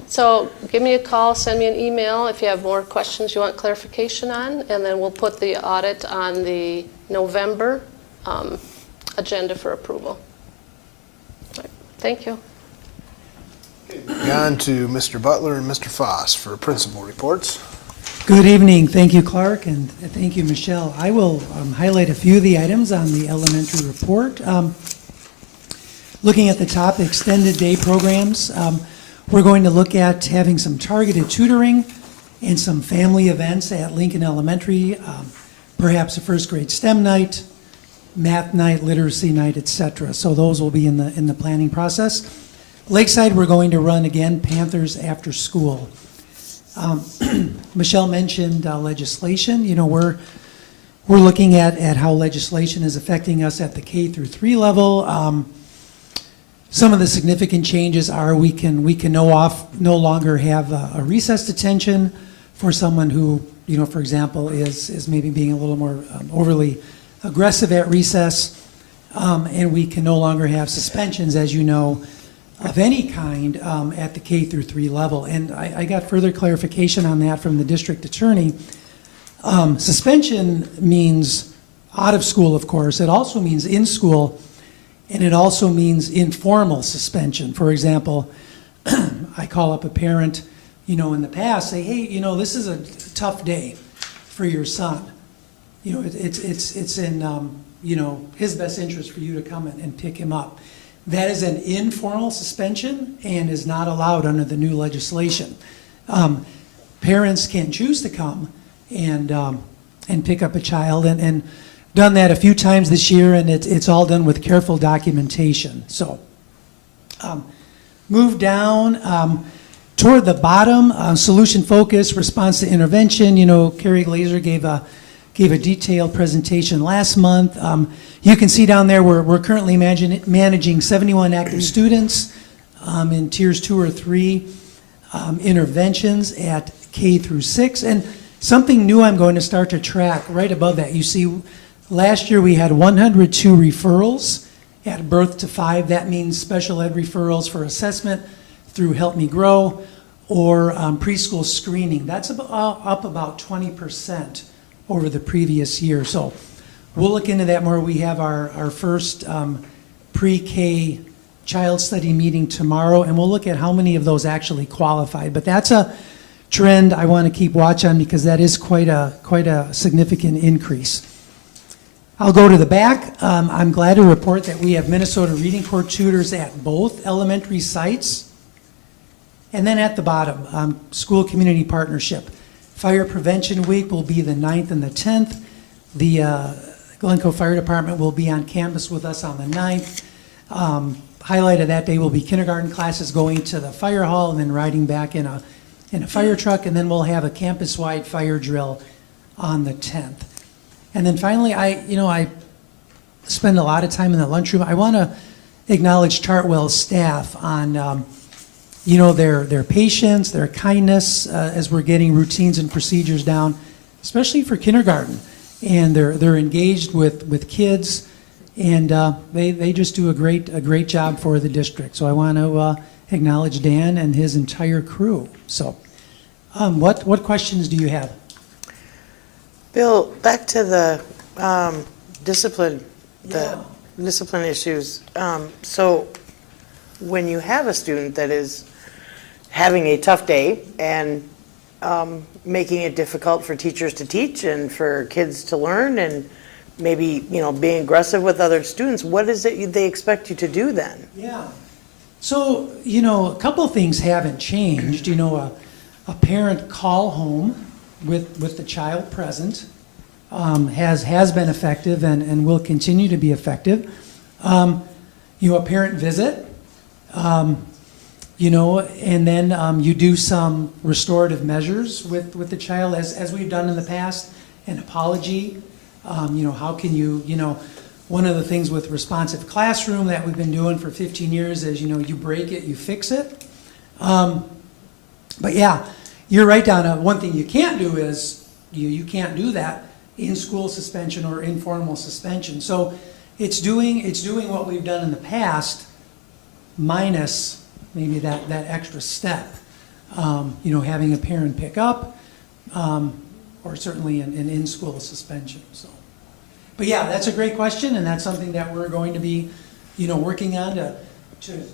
So give me a call, send me an email if you have more questions you want clarification on, and then we'll put the audit on the November agenda for approval. All right. Thank you. On to Mr. Butler and Mr. Foss for principal reports. Good evening. Thank you, Clark, and thank you, Michelle. I will highlight a few of the items on the elementary report. looking at the top, extended day programs. We're going to look at having some targeted tutoring and some family events at Lincoln Elementary, perhaps a first grade STEM night, math night, literacy night, etc. So those will be in the planning process. Lakeside, we're going to run again Panthers after school. Michelle mentioned legislation. You know, we're looking at how legislation is affecting us at the K through 3 level. Some of the significant changes are we can no longer have a recess detention for someone who, you know, for example, is maybe being a little more overly aggressive at recess, and we can no longer have suspensions, as you know, of any kind at the K through 3 level. And I got further clarification on that from the district attorney. Suspension means out of school, of course. It also means in school, and it also means informal suspension. For example, I call up a parent, you know, in the past, say, hey, you know, this is a tough day for your son. You know, it's in, you know, his best interest for you to come in and pick him up. That is an informal suspension and is not allowed under the new legislation. Parents can choose to come and pick up a child, and done that a few times this year, and it's all done with careful documentation. So, move down toward the bottom, solution focus, response to intervention. You know, Carrie Glazer gave a detailed presentation last month. You can see down there we're currently managing 71 active students in tiers 2 or 3 interventions at K through 6. And something new I'm going to start to track right above that. You see, last year we had 102 referrals at birth to 5. That means special ed referrals for assessment through Help Me Grow or preschool screening. That's up about 20% over the previous year. So we'll look into that more. We have our first pre-K child study meeting tomorrow, and we'll look at how many of those actually qualified. But that's a trend I want to keep watch on because that is quite a significant increase. I'll go to the back. I'm glad to report that we have Minnesota Reading Corps tutors at both elementary sites. And then at the bottom, school community partnership. Fire Prevention Week will be the 9th and the 10th. The Glencoe Fire Department will be on campus with us on the 9th. Highlight of that day will be kindergarten classes going to the fire hall and then riding back in a fire truck, and then we'll have a campus-wide fire drill on the 10th. And then finally, I spend a lot of time in the lunchroom. I want to acknowledge Chartwell's staff on their patience, their kindness as we're getting routines and procedures down, especially for kindergarten. And they're engaged with kids, and they just do a great job for the district. So I want to acknowledge Dan and his entire crew. So, what questions do you have? Bill, back to the discipline issues. So when you have a student that is having a tough day and making it difficult for teachers to teach and for kids to learn and maybe, being aggressive with other students, what is it they expect you to do then? Yeah. So, a couple of things haven't changed. A parent call home with the child present has been effective and will continue to be effective. A parent visit, and then you do some restorative measures with the child as we've done in the past, an apology. How can you, one of the things with responsive classroom that we've been doing for 15 years is, you break it, you fix it. But yeah, you're right, Donna. One thing you can't do is you can't do that in school suspension or informal suspension. So it's doing what we've done in the past, minus maybe that extra step. Having a parent pick up, or certainly an in-school suspension. So, but yeah, that's a great question, and that's something that we're going to be, working on to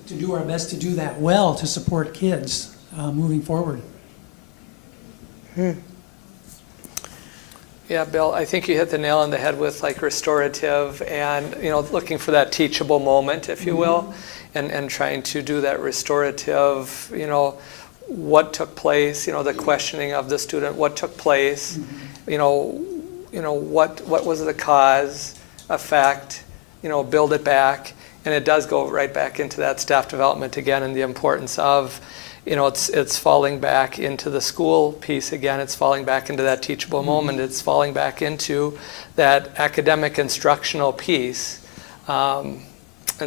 do our best to do that well to support kids moving forward. Yeah, Bill, I think you hit the nail on the head with like restorative and, looking for that teachable moment, if you will, and trying to do that restorative, what took place, the questioning of the student, what took place, what was the cause, effect, build it back. And it does go right back into that staff development again, and the importance of, it's falling back into the school piece again. It's falling back into that teachable moment. It's falling back into that academic instructional piece. And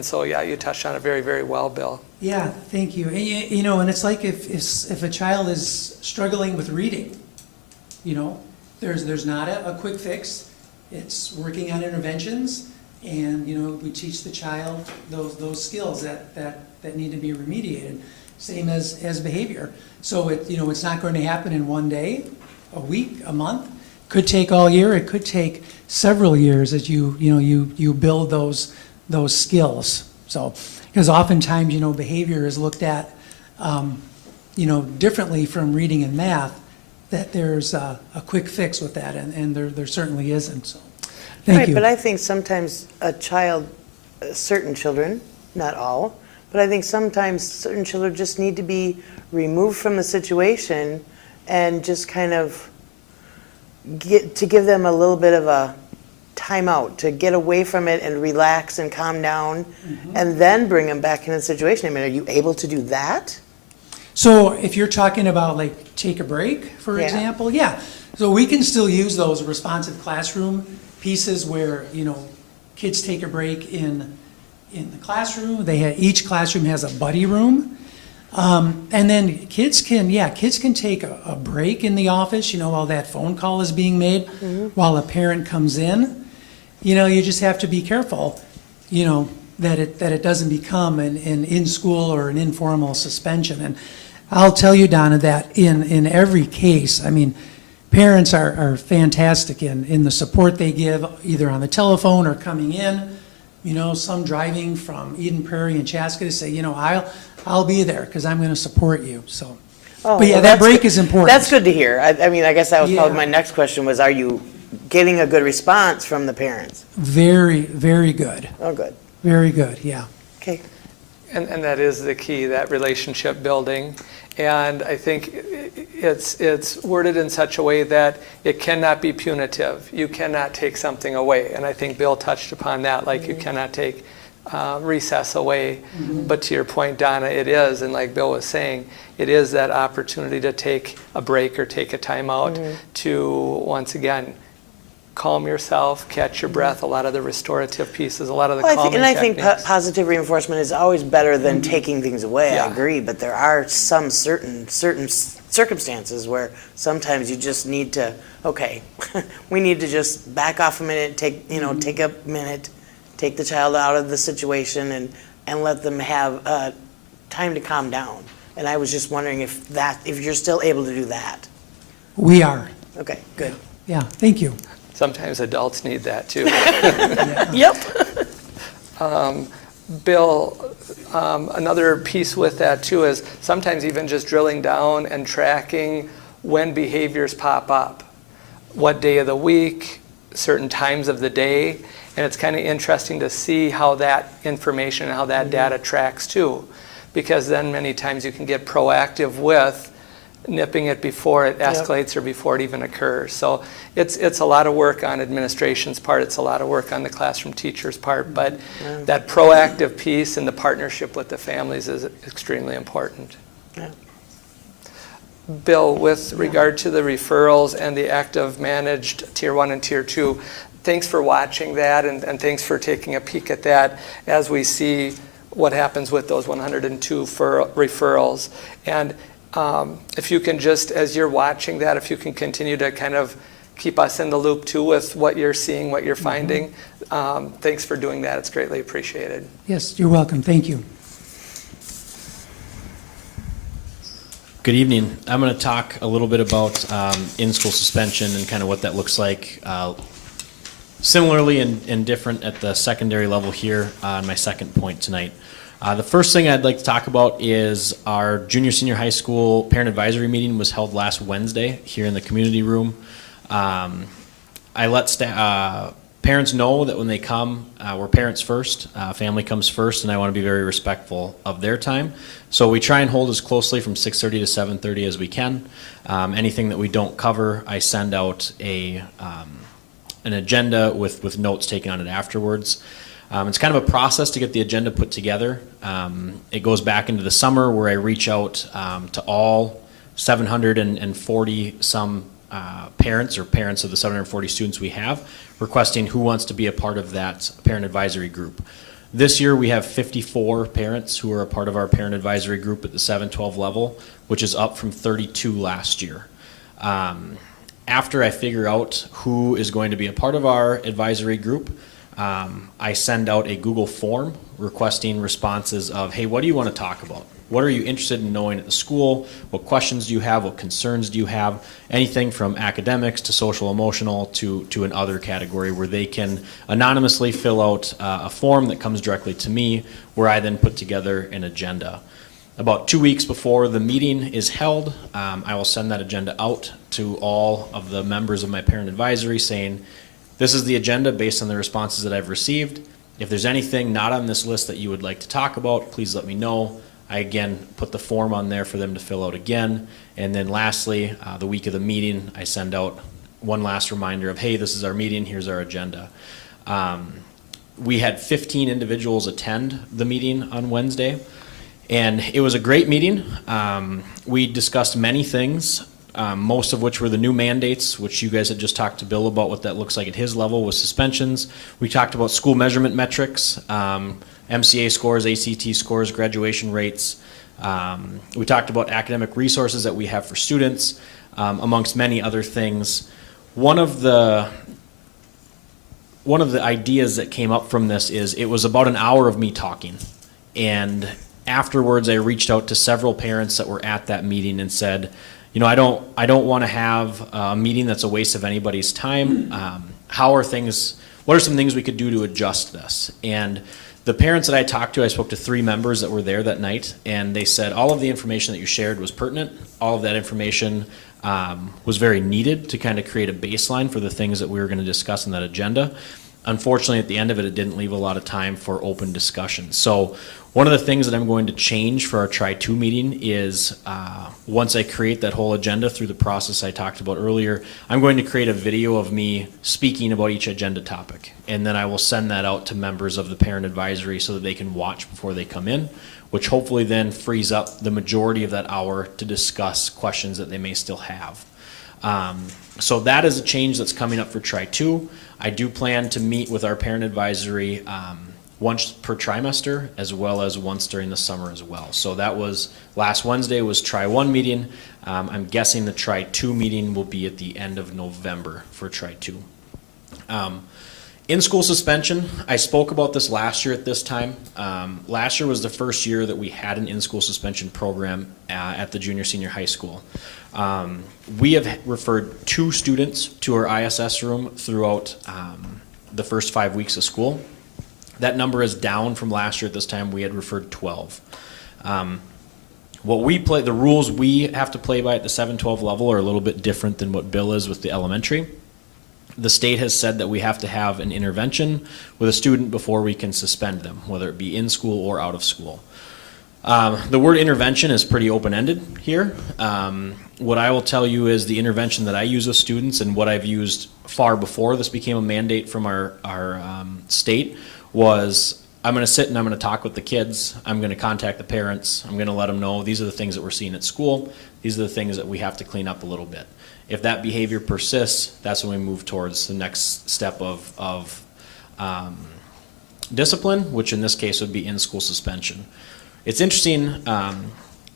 so, yeah, you touched on it very, very well, Bill. Yeah, thank you. And, and it's like if a child is struggling with reading, there's not a quick fix. It's working on interventions, and we teach the child those skills that need to be remediated. Same as behavior. So it's not going to happen in one day, a week, a month. Could take all year. It could take several years as you build those skills. So because oftentimes behavior is looked at differently from reading and math. That there's a quick fix with that, and there certainly isn't. So thank you. But I think sometimes certain children, not all, but I think sometimes certain children just need to be removed from the situation and just kind of give them a little bit of a timeout to get away from it and relax and calm down, and then bring them back in the situation. I mean, are you able to do that? So if you're talking about like take a break, for Yeah. example, yeah. So we can still use those responsive classroom pieces where, kids take a break in the classroom. Each classroom has a buddy room. And then kids can take a break in the office, while that phone call is being made, while a parent comes in. You just have to be careful, that it doesn't become an in-school or an informal suspension. And I'll tell you, Donna, that in every case, I mean, parents are fantastic in the support they give, either on the telephone or coming in. Some driving from Eden Prairie and Chaska to say, I'll be there because I'm going to support you. So, but yeah, that break is important. That's good to hear. I mean, I guess that was probably Yeah. my next question was, are you getting a good response from the parents? Very, very good. Oh, good. Very good, yeah. Okay. And that is the key, that relationship building. And I think it's worded in such a way that it cannot be punitive. You cannot take something away. And I think Bill touched upon that, like you cannot take recess away. But to your point, Donna, it is, and like Bill was saying, it is that opportunity to take a break or take a time out to, once again, calm yourself, catch your breath, a lot of the restorative pieces, a lot of the calming I techniques. think positive reinforcement is always better than taking things away. Yeah. I agree, but there are some certain circumstances where sometimes you just need to, okay, we need to just back off a minute, take a minute, take the child out of the situation and let them have time to calm down. And I was just wondering if you're still able to do that. We are. Okay, good. Yeah, thank you. Sometimes adults need that too. Yep. Bill, another piece with that too is sometimes even just drilling down and tracking when behaviors pop up, what day of the week, certain times of the day, and it's kind of interesting to see how that information and how that data tracks too, because then many times you can get proactive with nipping it before it escalates or before it even occurs. So it's a lot of work on administration's part, it's a lot of work on the classroom teacher's part, but that proactive piece and the partnership with the families is extremely important. Yeah. Bill, with regard to the referrals and the active managed Tier 1 and Tier 2, thanks for watching that and thanks for taking a peek at that as we see what happens with those 102 referrals. And if you can just, as you're watching that, if you can continue to kind of keep us in the loop too with what you're seeing, what you're finding, thanks for doing that. It's greatly appreciated. Yes, you're welcome. Thank you. Good evening. I'm going to talk a little bit about in-school suspension and kind of what that looks like. Similarly and different at the secondary level here on my second point tonight. The first thing I'd like to talk about is our junior senior high school parent advisory meeting was held last Wednesday here in the community room. I let parents know that when they come, we're parents first, family comes first, and I want to be very respectful of their time. So we try and hold as closely from 6:30 to 7:30 as we can. Anything that we don't cover, I send out an agenda with notes taken on it afterwards. It's kind of a process to get the agenda put together. It goes back into the summer where I reach out to all 740 some parents or parents of the 740 students we have, requesting who wants to be a part of that parent advisory group. This year we have 54 parents who are a part of our parent advisory group at the 7-12 level, which is up from 32 last year. After I figure out who is going to be a part of our advisory group, I send out a Google form requesting responses of, hey, what do you want to talk about? What are you interested in knowing at the school? What questions do you have? What concerns do you have? Anything from academics to social emotional to an other category where they can anonymously fill out a form that comes directly to me, where I then put together an agenda. About 2 weeks before the meeting is held, I will send that agenda out to all of the members of my parent advisory saying, this is the agenda based on the responses that I've received. If there's anything not on this list that you would like to talk about, please let me know. I again put the form on there for them to fill out again. And then lastly, the week of the meeting, I send out one last reminder of, hey, this is our meeting, here's our agenda. We had 15 individuals attend the meeting on Wednesday, and it was a great meeting. We discussed many things, most of which were the new mandates, which you guys had just talked to Bill about what that looks like at his level with suspensions. We talked about school measurement metrics, MCA scores, ACT scores, graduation rates. We talked about academic resources that we have for students, amongst many other things. One of the ideas that came up from this is it was about an hour of me talking, and afterwards I reached out to several parents that were at that meeting and said, you know, I don't want to have a meeting that's a waste of anybody's time. What are some things we could do to adjust this? And the parents that I talked to, I spoke to 3 members that were there that night, and they said all of the information that you shared was pertinent. All of that information was very needed to kind of create a baseline for the things that we were going to discuss in that agenda. Unfortunately, at the end of it, it didn't leave a lot of time for open discussion. So one of the things that I'm going to change for our Try-2 meeting is once I create that whole agenda through the process I talked about earlier, I'm going to create a video of me speaking about each agenda topic. And then I will send that out to members of the parent advisory so that they can watch before they come in, which hopefully then frees up the majority of that hour to discuss questions that they may still have. So that is a change that's coming up for Try-2. I do plan to meet with our parent advisory once per trimester, as well as once during the summer as well. So that was last Wednesday was Try-1 meeting. I'm guessing the Try-2 meeting will be at the end of November for Try-2. In-school suspension, I spoke about this last year at this time. Last year was the first year that we had an in-school suspension program at the junior senior high school. We have referred 2 students to our ISS room throughout the first 5 weeks of school. That number is down from last year at this time. We had referred 12. The rules we have to play by at the 7-12 level are a little bit different than what Bill is with the elementary. The state has said that we have to have an intervention with a student before we can suspend them, whether it be in school or out of school. The word intervention is pretty open-ended here. What I will tell you is the intervention that I use with students and what I've used far before this became a mandate from our state was I'm going to sit and I'm going to talk with the kids. I'm going to contact the parents. I'm going to let them know these are the things that we're seeing at school. These are the things that we have to clean up a little bit. If that behavior persists, that's when we move towards the next step of discipline, which in this case would be in-school suspension. It's interesting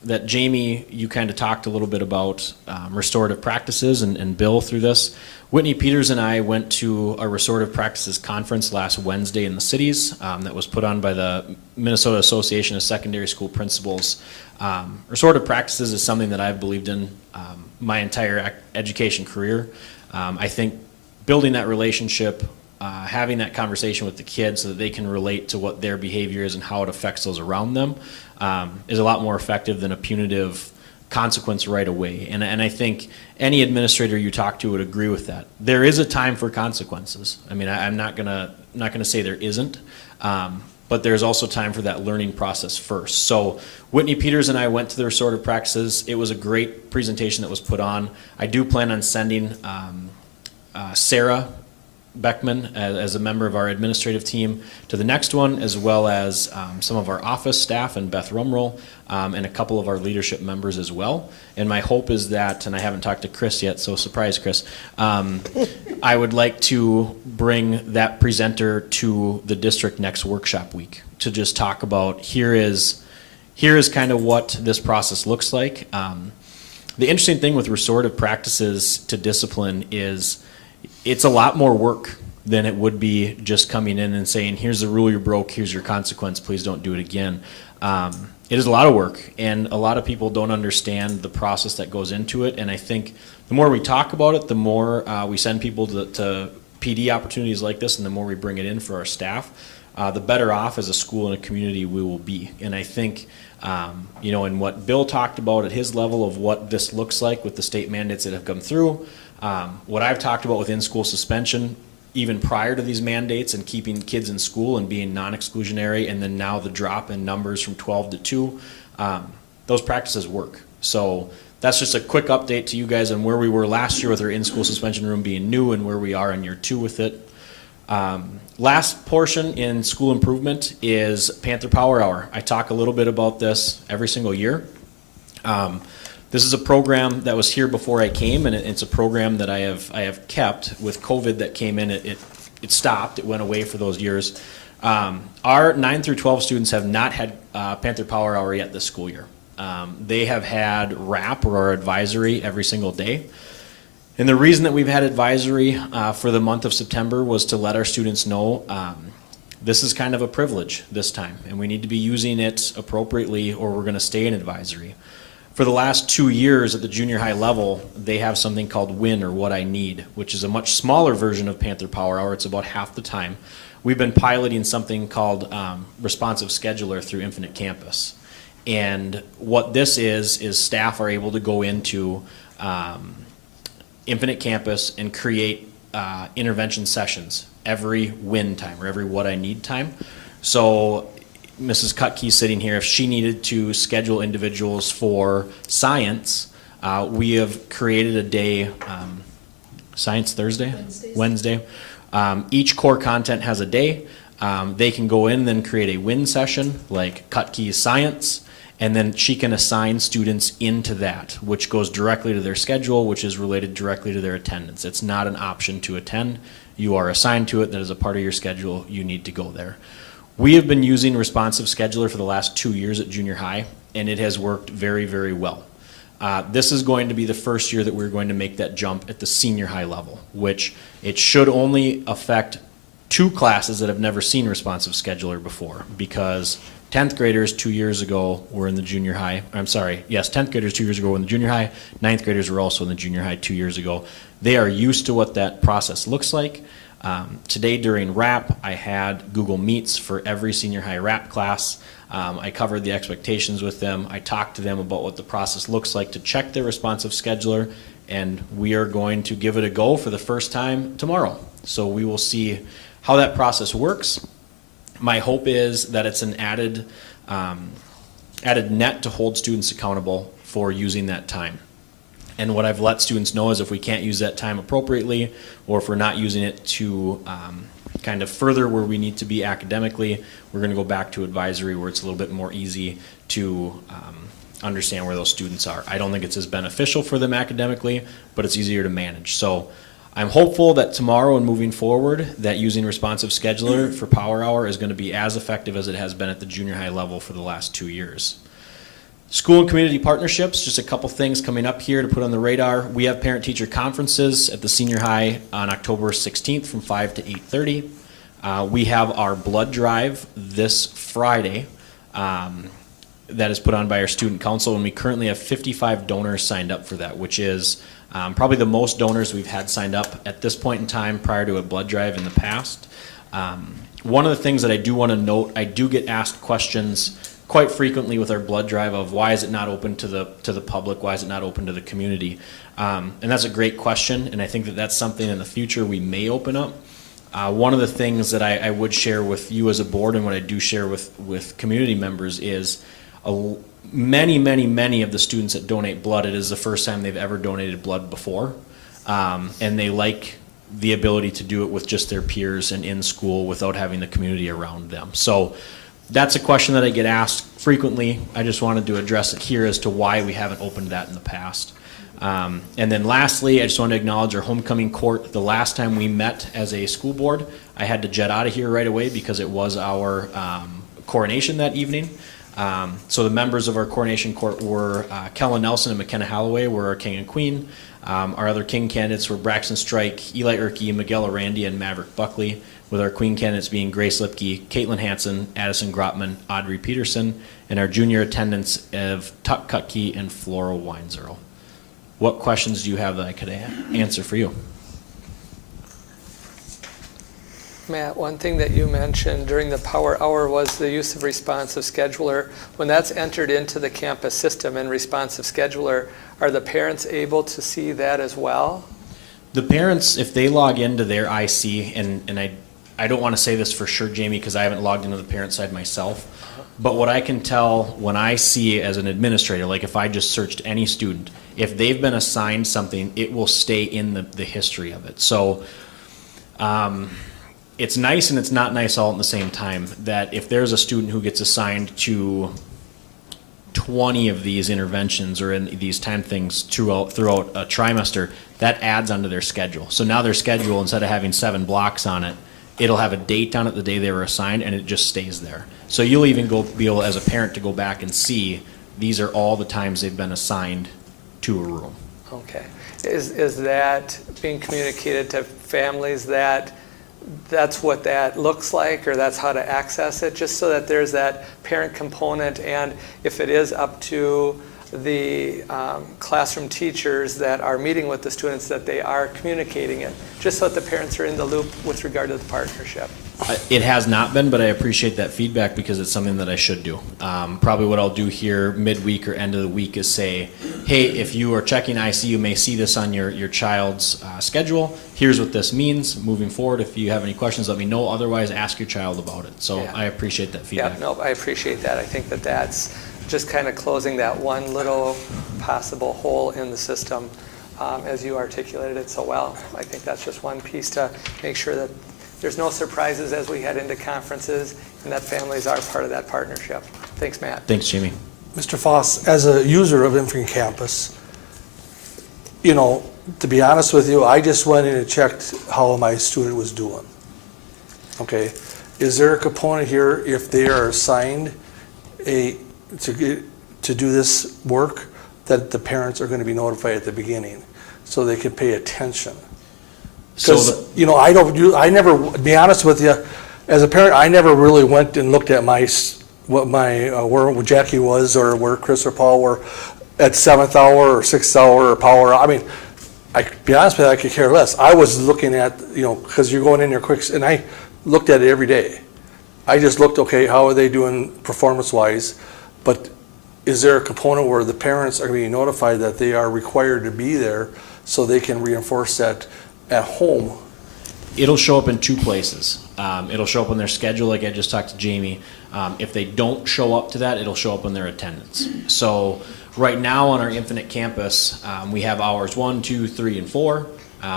that Jamie, you kind of talked a little bit about restorative practices and Bill through this. Whitney Peters and I went to a restorative practices conference last Wednesday in the cities that was put on by the Minnesota Association of Secondary School Principals. Restorative practices is something that I've believed in my entire education career. I think building that relationship, having that conversation with the kids so that they can relate to what their behavior is and how it affects those around them is a lot more effective than a punitive consequence right away. And I think any administrator you talk to would agree with that. There is a time for consequences. I mean, I'm not gonna say there isn't, but there's also time for that learning process first. So Whitney Peters and I went to the restorative practices. It was a great presentation that was put on. I do plan on sending Sarah Beckman as a member of our administrative team to the next one, as well as some of our office staff and Beth Rumroll, and a couple of our leadership members as well. And my hope is that, and I haven't talked to Chris yet, so surprise Chris, I would like to bring that presenter to the district next workshop week to just talk about here is kind of what this process looks like. The interesting thing with restorative practices to discipline is it's a lot more work than it would be just coming in and saying, here's the rule you broke, here's your consequence, please don't do it again. It is a lot of work, and a lot of people don't understand the process that goes into it. And I think the more we talk about it, the more we send people to PD opportunities like this, and the more we bring it in for our staff, the better off as a school and a community we will be. And I think, in what Bill talked about at his level of what this looks like with the state mandates that have come through, what I've talked about with in-school suspension, even prior to these mandates and keeping kids in school and being non-exclusionary, and then now the drop in numbers from 12 to 2, those practices work. So that's just a quick update to you guys on where we were last year with our in-school suspension room being new and where we are in year 2 with it. Last portion in school improvement is Panther Power Hour. I talk a little bit about this every single year. This is a program that was here before I came, and it's a program that I have kept. With COVID that came in, it stopped. It went away for those years. Our 9 through 12 students have not had Panther Power Hour yet this school year. They have had RAP, or our advisory, every single day. And the reason that we've had advisory for the month of September was to let our students know this is kind of a privilege this time, and we need to be using it appropriately, or we're going to stay in advisory. For the last 2 years at the junior high level, they have something called WIN, or What I Need, which is a much smaller version of Panther Power Hour. It's about half the time. We've been piloting something called Responsive Scheduler through Infinite Campus. And what this is staff are able to go into Infinite Campus and create intervention sessions every WIN time, or every What I Need time. So Mrs. Kutke sitting here, if she needed to schedule individuals for science, we have created a day, Science Thursday? Wednesday. Each core content has a day. They can go in and then create a WIN session, like Kutke's science, and then she can assign students into that, which goes directly to their schedule, which is related directly to their attendance. It's not an option to attend. You are assigned to it. That is a part of your schedule. You need to go there. We have been using Responsive Scheduler for the last 2 years at junior high, and it has worked very, very well. This is going to be the first year that we're going to make that jump at the senior high level, which it should only affect 2 classes that have never seen Responsive Scheduler before, because 10th graders 2 years ago were in the junior high. 10th graders 2 years ago were in the junior high. 9th graders were also in the junior high 2 years ago. They are used to what that process looks like. Today during RAP, I had Google Meets for every senior high RAP class. I covered the expectations with them. I talked to them about what the process looks like to check their Responsive Scheduler, and we are going to give it a go for the first time tomorrow. So we will see how that process works. My hope is that it's an added net to hold students accountable for using that time. And what I've let students know is if we can't use that time appropriately, or if we're not using it to kind of further where we need to be academically, we're going to go back to advisory, where it's a little bit more easy to understand where those students are. I don't think it's as beneficial for them academically, but it's easier to manage. So I'm hopeful that tomorrow and moving forward, that using Responsive Scheduler for Power Hour is going to be as effective as it has been at the junior high level for the last 2 years. School and community partnerships, just a couple things coming up here to put on the radar. We have parent-teacher conferences at the senior high on October 16th from 5 to 8:30. We have our blood drive this Friday that is put on by our student council, and we currently have 55 donors signed up for that, which is probably the most donors we've had signed up at this point in time prior to a blood drive in the past. One of the things that I do want to note, I do get asked questions quite frequently with our blood drive of why is it not open to the public? Why is it not open to the community? And that's a great question, and I think that that's something in the future we may open up. One of the things that I would share with you as a board, and what I do share with community members, is many of the students that donate blood, it is the first time they've ever donated blood before, and they like the ability to do it with just their peers and in school without having the community around them. So that's a question that I get asked frequently. I just wanted to address it here as to why we haven't opened that in the past. And then lastly, I just want to acknowledge our homecoming court. The last time we met as a school board, I had to jet out of here right away because it was our coronation that evening. So the members of our coronation court were Kellen Nelson and McKenna Holloway were our king and queen. Our other king candidates were Braxton Strike, Eli Erkey, Miguel Arandi, and Maverick Buckley, with our queen candidates being Grace Lipke, Caitlin Hansen, Addison Grotman, Audrey Peterson, and our junior attendants of Tuck Kutke and Flora Weinzerl. What questions do you have that I could answer for you? Matt, one thing that you mentioned during the power hour was the use of responsive scheduler. When that's entered into the campus system and responsive scheduler, are the parents able to see that as well? The parents, if they log into their IC, and I don't want to say this for sure, Jamie, because I haven't logged into the parent side myself, but what I can tell when I see as an administrator, like if I just searched any student, if they've been assigned something, it will stay in the history of it. So it's nice and it's not nice all at the same time, that if there's a student who gets assigned to 20 of these interventions or in these time things throughout a trimester, that adds onto their schedule. So now their schedule, instead of having 7 blocks on it, it'll have a date on it the day they were assigned, and it just stays there. So you'll even be able, as a parent, to go back and see these are all the times they've been assigned to a room. Okay. Is that being communicated to families that that's what that looks like, or that's how to access it, just so that there's that parent component, and if it is up to the classroom teachers that are meeting with the students, that they are communicating it, just so that the parents are in the loop with regard to the partnership? It has not been, but I appreciate that feedback because it's something that I should do. Probably what I'll do here midweek or end of the week is say, hey, if you are checking IC, you may see this on your child's schedule. Here's what this means moving forward. If you have any questions, let me know. Otherwise, ask your child about it. So yeah. I appreciate that feedback. Yeah, no, I appreciate that. I think that that's just kind of closing that one little possible hole in the system, as you articulated it so well. I think that's just one piece to make sure that there's no surprises as we head into conferences, and that families are part of that partnership. Thanks, Matt. Thanks, Jamie. Mr. Foss, as a user of Infant Campus, you know, to be honest with you, I just went in and checked how my student was doing. Okay, is there a component here if they are assigned to do this work that the parents are going to be notified at the beginning so they can pay attention? Because, you know, I never, to be honest with you, as a parent, I never really went and looked at where Jackie was or where Chris or Paul were at 7th hour or 6th hour or power. I mean, to be honest with you, I could care less. I was looking at, you know, because you're going in there quick, and I looked at it every day. I just looked, okay, how are they doing performance-wise? But is there a component where the parents are being notified that they are required to be there so they can reinforce that at home? It'll show up in 2 places. It'll show up on their schedule, like I just talked to Jamie. If they don't show up to that, it'll show up on their attendance. So right now on our Infinite Campus, we have hours 1, 2, 3, and 4,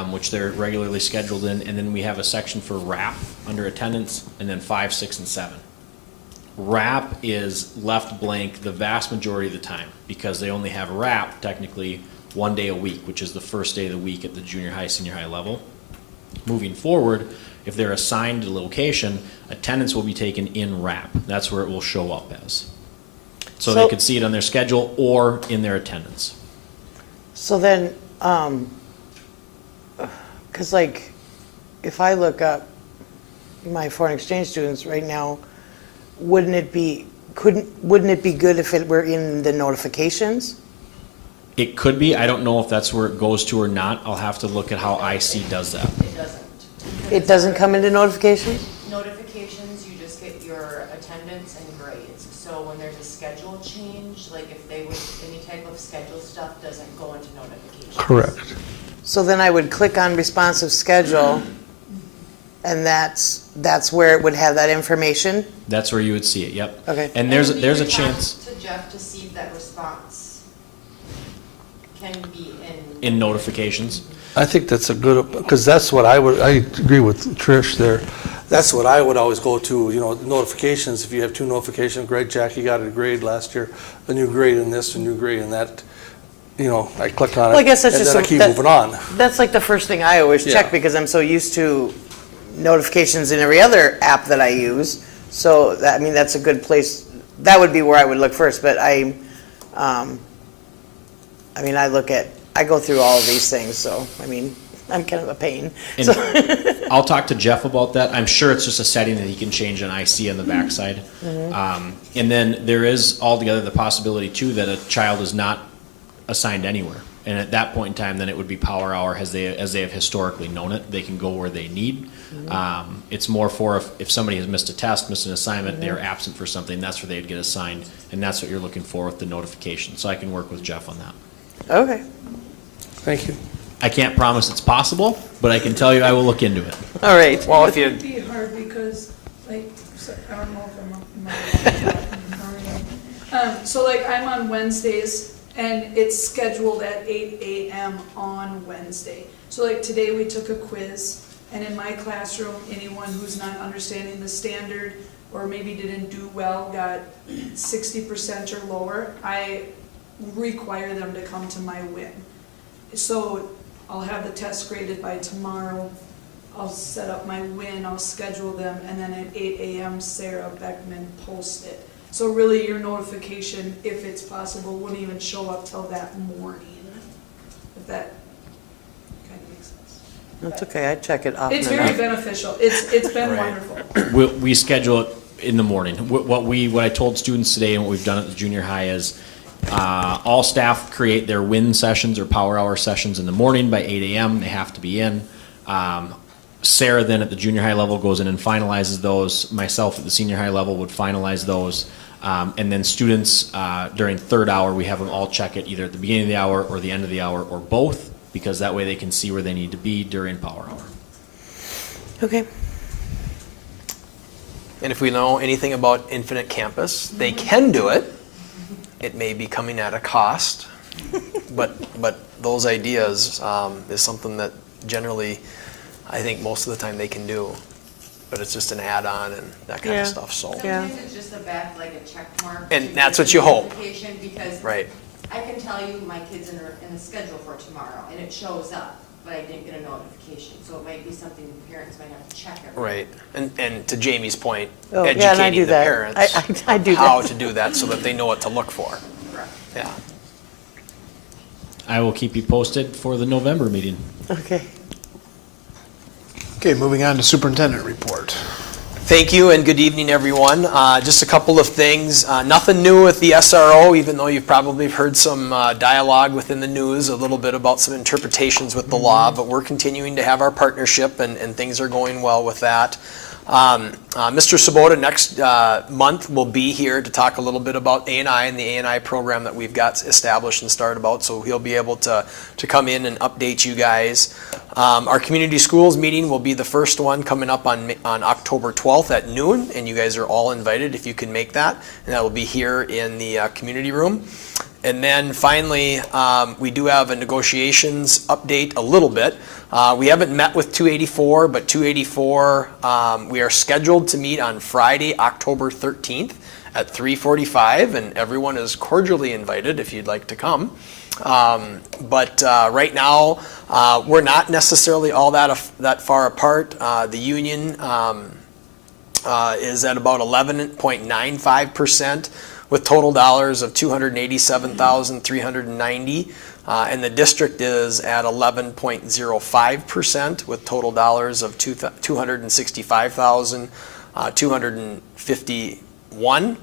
which they're regularly scheduled in, and then we have a section for RAP under attendance, and then 5, 6, and 7. RAP is left blank the vast majority of the time because they only have RAP technically 1 day a week, which is the first day of the week at the junior high, senior high level. Moving forward, if they're assigned a location, attendance will be taken in RAP. That's where it will show up as. So they could see it on their schedule or in their attendance. So then, because like, if I look up my foreign exchange students right now, wouldn't it be good if it were in the notifications? It could be. I don't know if that's where it goes to or not. I'll have to look at how IC does that. It doesn't. It doesn't come into notifications? Notifications, you just get your attendance and grade. grades. So when there's a schedule change, like if they would, any type of schedule stuff doesn't go into notifications. Correct. So then I would click on responsive schedule, and that's where it would have that information? That's where you would see it, yep. Okay. And there's And a we chance talked to Jeff to see if that response can be in notifications. I think that's a good, because that's what I agree with Trish there. That's what I would always go to, notifications. If you have 2 notifications, great, Jackie got a grade last year, a new grade in this, a new grade in that. I click on it, Well, I guess that's and just then I keep moving on. That's like the first thing I always check, Yeah. because I'm so used to notifications in every other app that I use. So, that's a good place. That would be where I would look first, but I go through all of these things, so, I'm kind of a pain. And So- I'll talk to Jeff about that. I'm sure it's just a setting that he can change an IC on the backside. And then there is altogether the possibility too that a child is not assigned anywhere. And at that point in time, then it would be power hour as they have historically known it. They can go where they need. It's more for if somebody has missed a test, missed an assignment, they're absent for something, that's where they'd get assigned. And that's what you're looking for with the notification. So I can work with Jeff on that. Okay, Thank you. I can't promise it's possible, but I can tell you I will look into it. all right. Well, if you, It'd be hard because, so I don't know if I'm so I'm on Wednesdays, and it's scheduled at 8 a.m. on Wednesday. So today we took a quiz, and in my classroom, anyone who's not understanding the standard or maybe didn't do well got 60% or lower. I require them to come to my win. So I'll have the test graded by tomorrow. I'll set up my win, I'll schedule them, and then at 8 a.m. Sarah Beckman posts it. So really your notification, if it's possible, wouldn't even show up till that morning, if that kind of makes sense. That's okay, I check it often It's enough. very beneficial, it's been Right. wonderful. We schedule it in the morning. What I told students today and what we've done at the junior high is all staff create their win sessions or power hour sessions in the morning by 8 a.m. They have to be in. Sarah then at the junior high level goes in and finalizes those. Myself at the senior high level would finalize those. And then students during third hour, we have them all check it either at the beginning of the hour or the end of the hour or both, because that way they can see where they need to be during power hour. Okay. and if we know anything about Infinite Campus, they can do it. It may be coming at a cost, but those ideas is something that generally, I think most of the time they can do. But it's just an add-on and that kind Yeah. of stuff, so. Yeah. Sometimes it's just a back, like a check mark. And to that's get what the you hope. notification, Because Right, I can tell you my kid's in the schedule for tomorrow, and it shows up, but I didn't get a notification. So it might be something parents might have to check every right. And to Jamie's point, Oh, yeah, and I educating do the that. parents I do how that. to do that so that they know what to look for. Correct. Yeah. I will keep you posted for the November meeting. Okay. Okay, moving on to superintendent report. Thank you and good evening, everyone. Just a couple of things. Nothing new with the SRO, even though you've probably heard some dialogue within the news, a little bit about some interpretations with the law, but we're continuing to have our partnership and things are going well with that. Mr. Sabota next month will be here to talk a little bit about A&I and the A&I program that we've got established and started about, so he'll be able to come in and update you guys. Our community schools meeting will be the first one coming up on October 12th at noon, and you guys are all invited if you can make that, and that will be here in the community room. And then finally, we do have a negotiations update a little bit. We haven't met with 284, but 284, we are scheduled to meet on Friday, October 13th at 3:45, and everyone is cordially invited if you'd like to come. But right now, we're not necessarily all that far apart. The union is at about 11.95%. with total dollars of $287,390, and the district is at 11.05% with total dollars of $265,251.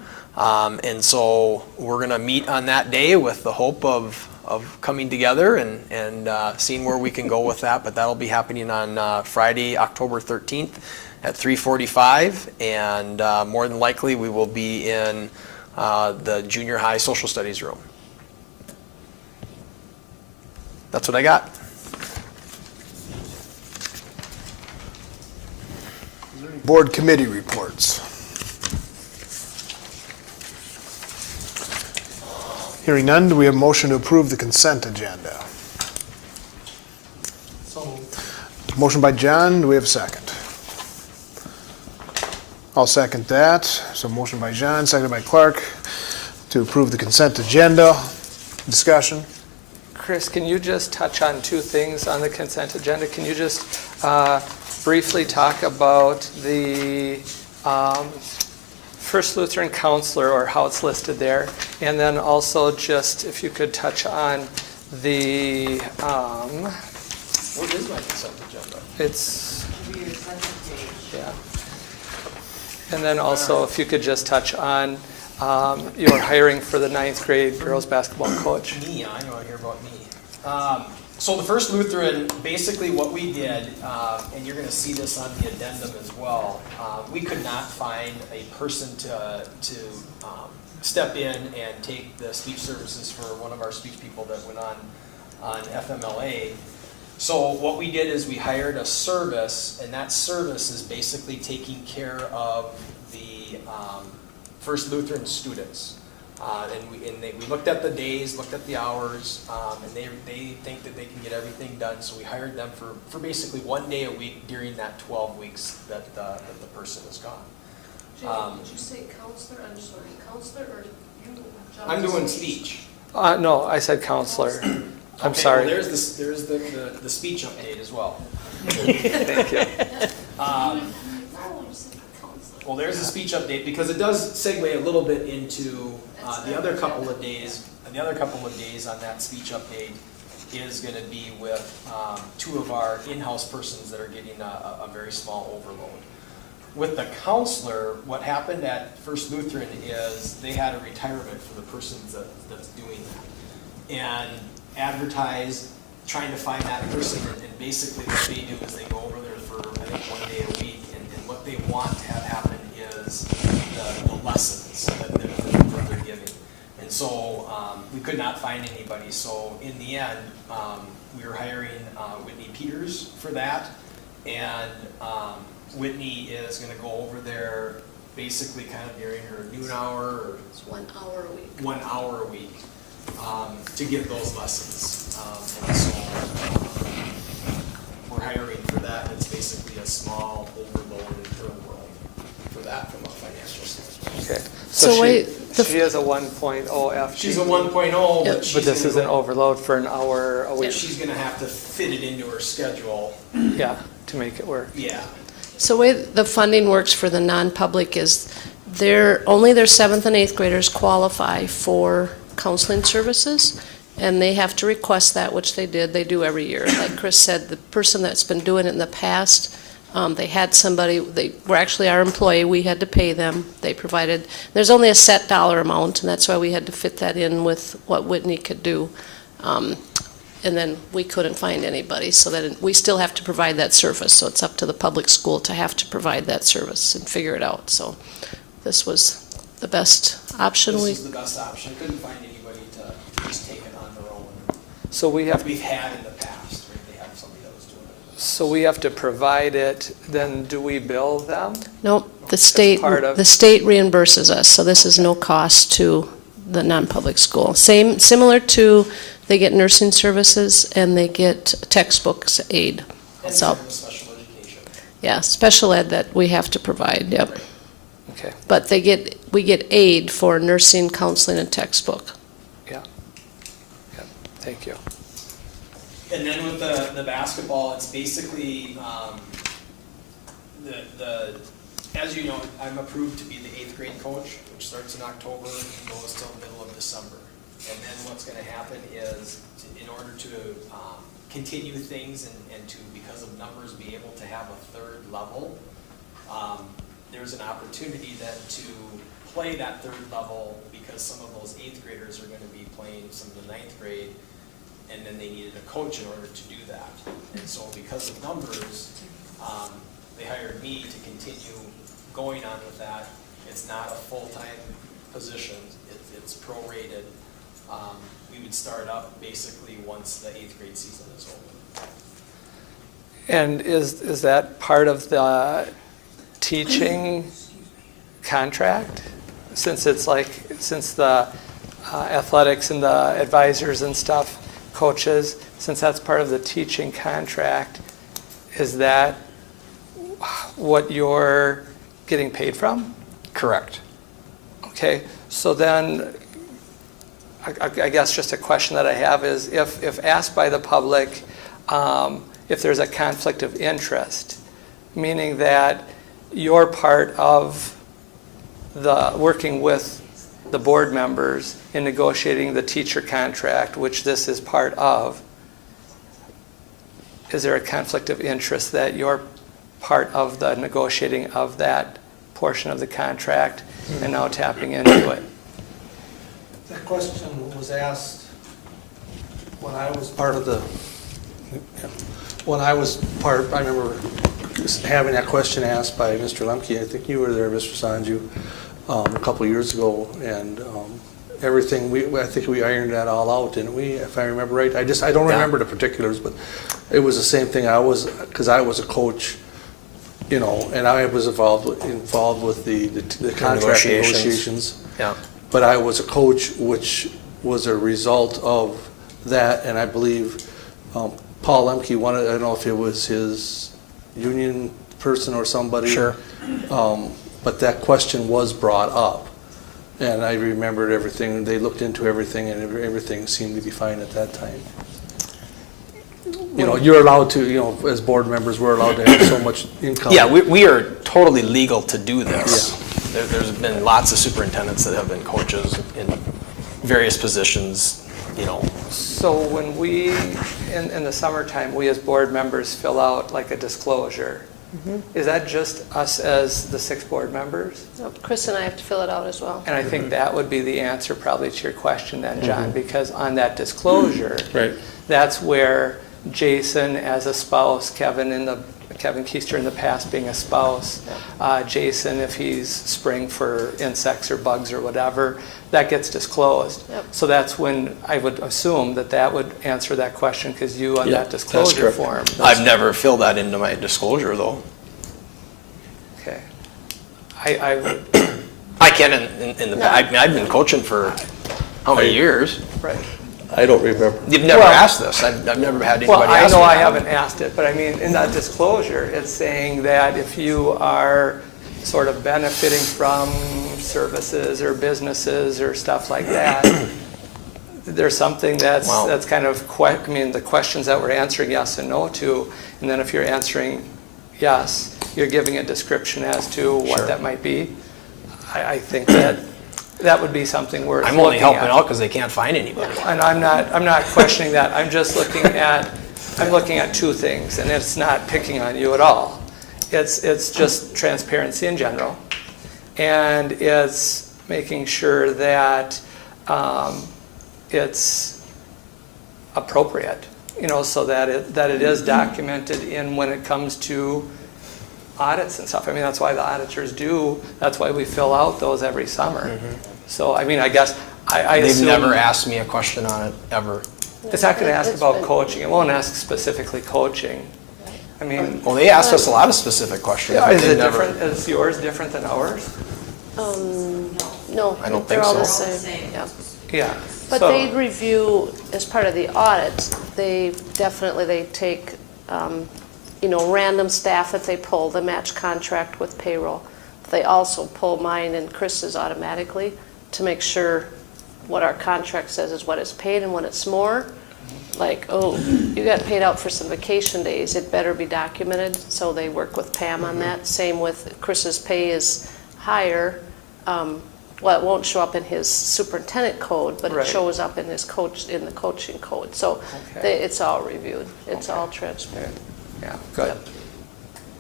And so we're going to meet on that day with the hope of of coming together and seeing where we can go with that. But that'll be happening on Friday, October 13th at 3:45, and more than likely we will be in the junior high social studies room. That's what I got. Board committee reports. Hearing none, do we have a motion to approve the consent agenda? Motion by John, do we have a second? I'll second that. So motion by John, seconded by Clark to approve the consent agenda. Discussion? Chris, can you just touch on two things on the consent agenda? Can you just briefly talk about the First Lutheran Counselor, or how it's listed there, and then also just if you could touch on the, What is my consent agenda? it's, It'll be your second page. yeah. And then also if you could just touch on your hiring for the 9th grade girls basketball coach. Me, I know I hear about me. So the First Lutheran, basically what we did, and you're going to see this on the addendum as well, we could not find a person to step in and take the speech services for one of our speech people that went on FMLA. So what we did is we hired a service, and that service is basically taking care of the First Lutheran students. We looked at the days, looked at the hours, and they think that they can get everything done. So we hired them for basically 1 day a week during that 12 weeks that the person is gone. Jamie, did you say counselor? I'm sorry, counselor or you? John, I'm doing speech. No, I said counselor. I'm Okay, sorry. Well, there's the speech update as well. Thank you. No, you said counselor. Well, there's the speech update because it does segue a little bit into the other couple of days. The other couple of days on that speech update is going to be with 2 of our in-house persons that are getting a very small overload. With the counselor, what happened at First Lutheran is they had a retirement for the person that's doing that, and advertised trying to find that person, and basically what they do is they go over there for I think 1 day a week, and what they want to have happen is the lessons that they're giving. And so we could not find anybody, so in the end we were hiring Whitney Peters for that, and Whitney is going to go over there basically kind of during her noon hour, or It's 1 hour a week. 1 hour a week to give those lessons. And so we're hiring for that. It's basically a small overload in her world for that from a financial standpoint. Okay. So she, wait, the- she is a 1.0 FTE. She's a 1.0, Yep. but she's But this gonna is an go- overload for an hour a week. She's going to have to fit it into her schedule. Yeah, to make it work. Yeah. So the way the funding works for the non-public is only their 7th and 8th graders qualify for counseling services, and they have to request that, which they did. They do every year. Like Chris said, the person that's been doing it in the past, they had somebody, they were actually our employee, we had to pay them. They provided, there's only a set dollar amount, and that's why we had to fit that in with what Whitney could do. And then we couldn't find anybody, so that we still have to provide that service. So it's up to the public school to have to provide that service and figure it out. So this was the best option. This is the best option. I couldn't find anybody to just take it on their own. So we have, We've had in the past, right? They have somebody that was doing it. so we have to provide it, then do we bill them? Nope, the state reimburses us, so this is no cost to the non-public school. Similar to, they get nursing services and they get textbooks aid. And So, special education. yeah, special ed that we have to provide, yep. Okay, But we get aid for nursing, counseling, and textbook. thank you. And then with the basketball, it's basically, as you know, I'm approved to be the 8th grade coach, which starts in October and goes till the middle of December. And then what's gonna happen is, in order to continue things and to, because of numbers, be able to have a 3rd level, there's an opportunity then to play that 3rd level, because some of those 8th graders are gonna be playing some of the 9th grade, and then they needed a coach in order to do that. And so because of numbers, they hired me to continue going on with that. It's not a full-time position, it's prorated. We would start up basically once the 8th grade season is over. And is that part of the teaching contract? Since the athletics and the advisors and stuff, coaches, since that's part of the teaching contract, is that what you're getting paid from? Correct. Okay, so then, I guess just a question that I have is, if asked by the public, if there's a conflict of interest, meaning that you're part of the working with the board members in negotiating the teacher contract, which this is part of, is there a conflict of interest that you're part of the negotiating of that portion of the contract and now tapping into it? That question was asked when I was part of the, I remember having that question asked by Mr. Lemke. I think you were there, Mr. Sanju, a couple of years ago, and everything, I think we ironed that all out, didn't we? If I remember right. I don't remember the particulars, but it was the same thing. Because I was a coach, and I was involved with the contract negotiations. Yeah. But I was a coach, which was a result of that, and I believe Paul Lemke wanted, I don't know if it was his union person or somebody. Sure. But that question was brought up, and I remembered everything. They looked into everything, and everything seemed to be fine at that time. You're allowed to, as board members, we're allowed to have so much income. Yeah, we are totally legal to do this. Yeah. There's been lots of superintendents that have been coaches in various positions, So when we, in the summertime, we as board members fill out like a disclosure, is that just us as the 6 board members? No, Chris and I have to fill it out as well. And I think that would be the answer probably to your question then, John, because on that disclosure, Right. that's where Jason as a spouse, Kevin Keister in the past being a spouse, Jason if he's spraying for insects or bugs or whatever, that gets disclosed. Yep. So that's when I would assume that would answer that question, because you on that disclosure form. I've never filled that into my disclosure, though. Okay. I would, I can in the past. I've been coaching for how many years? right. I don't remember. You've never asked this. I've never had anybody Well, I ask know me I that. haven't asked it, but I mean, in that disclosure, it's saying that if you are sort of benefiting from services or businesses or stuff like that, there's something that's kind of, the questions that we're answering yes and no to, and then if you're answering yes, you're giving a description as to what that might be. I think that would be something worth looking at. I'm only helping out because they can't find anybody. And I'm not questioning that. I'm just looking at 2 things, and it's not picking on you at all. It's just transparency in general, and it's making sure that it's appropriate, so that it is documented in when it comes to audits and stuff. I mean, that's why the auditors that's why we fill out those every summer. So, I mean, I guess I They've assume never asked me a question on it, ever. it's not going to ask about coaching. It won't ask specifically coaching. I mean, Well, they asked us a lot of specific questions. but is they've it never- different? Is yours different than ours? No, I don't they're think all so. the same. Yeah. Yeah. But So- they review, as part of the audit, they take, random staff that they pull, the match contract with payroll. They also pull mine and Chris's automatically to make sure what our contract says is what is paid, and when it's more, like, you got paid out for some vacation days, it better be documented. So they work with Pam on that. Same with Chris's pay is higher. It won't show up in his superintendent code, but Right. it shows up in his in the coaching code. So it's all reviewed. It's all transparent. Yeah, good.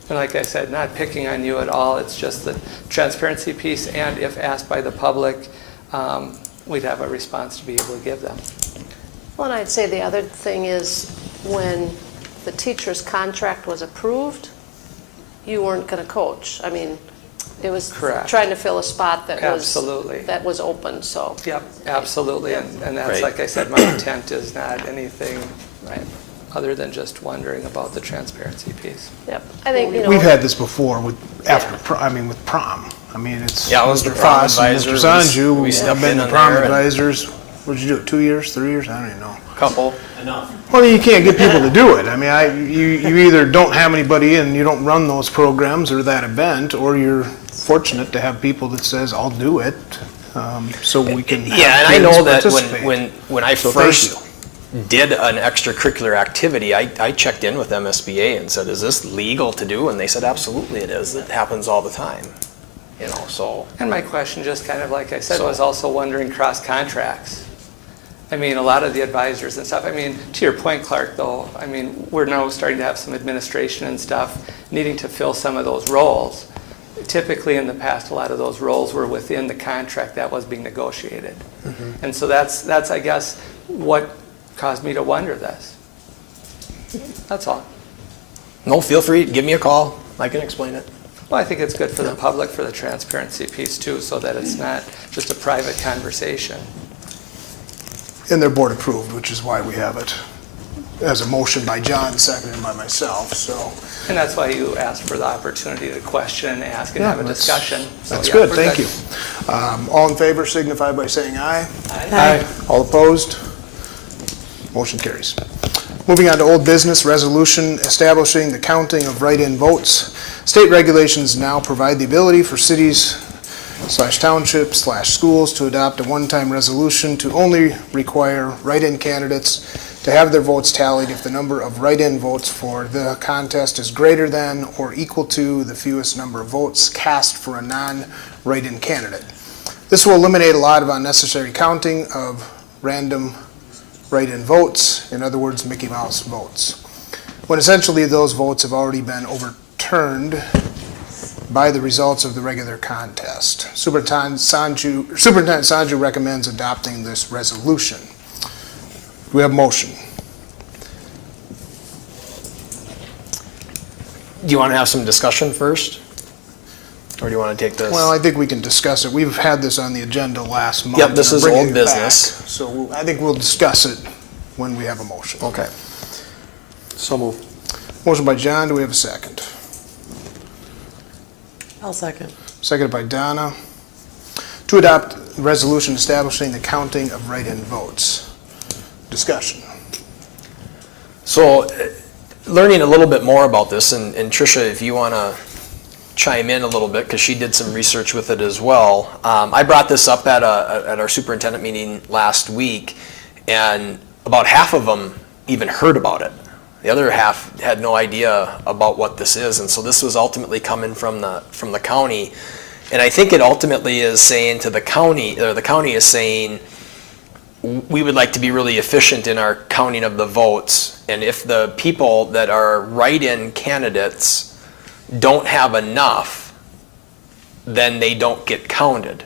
And like I said, not picking on you at all, it's just the transparency piece, and if asked by the public, we'd have a response to be able to give them. Well, and I'd say the other thing is when the teacher's contract was approved, you weren't going to coach. I mean, it was Correct. trying to fill a spot that Absolutely. was open, so. Yep, absolutely, and that's, Right. like I said, my intent is not anything Right. other than just wondering about the transparency piece. Yep, I think, you know. We've had this before with, with prom. I mean, it's Yeah, I was Mr. the prom Foss and advisor. Mr. Sanju. We stepped I've been in the on prom there and- advisors. What'd you do, 2 years, 3 years? I don't even know. Couple. Well, you can't get people to do it. I mean, you either don't have anybody and you don't run those programs or that event, or you're fortunate to have people that says, I'll do it, so we can have Yeah, and I kids know that participate. when I So thank first did an extracurricular activity, I checked in with MSBA and said, is this legal to do? And they said, absolutely it is. It happens all the time, you know, so. And my question, just kind of like I said, So- was also wondering cross contracts. I mean, a lot of the advisors and stuff, I mean, to your point, Clark, though, I mean, we're now starting to have some administration and stuff needing to fill some of those roles. Typically, in the past, a lot of those roles were within the contract that was being negotiated. And so that's, I guess, what caused me to wonder this. That's all. No, feel free, give me a call. I can explain it. Well, I think it's good for the public, for the transparency piece too, so that it's not just a private conversation. And they're board approved, which is why we have it as a motion by John, seconded by myself, so. And that's why you asked for the opportunity to question, ask, and Yeah, have a that's- discussion. So, That's yeah, good, we're thank you. All in favor signify by saying aye. Aye. All opposed? Motion carries. Moving on to old business, resolution establishing the counting of write-in votes. State regulations now provide the ability for cities/townships/schools to adopt a one-time resolution to only require write-in candidates to have their votes tallied if the number of write-in votes for the contest is greater than or equal to the fewest number of votes cast for a non-write-in candidate. This will eliminate a lot of unnecessary counting of random write-in votes, in other words, Mickey Mouse votes, when essentially those votes have already been overturned by the results of the regular contest. Superintendent Sanju recommends adopting this resolution. Do we have a motion? Do you want to have some discussion first? Or do you want to take this? Well, I think we can discuss it. We've had this on the agenda last month. Yep, this and is I'm bringing old it back. business. So I think we'll discuss it when we have a motion. Okay. So move. Motion by John, do we have a second? I'll second. Seconded by Donna. To adopt a resolution establishing the counting of write-in votes. Discussion. So, learning a little bit more about this, and Tricia, if you want to chime in a little bit, because she did some research with it as well. I brought this up at our superintendent meeting last week, and about half of them even heard about it. The other half had no idea about what this is, and so this was ultimately coming from the county. And I think it ultimately is saying to the county, or the county is saying, we would like to be really efficient in our counting of the votes, and if the people that are write-in candidates don't have enough, then they don't get counted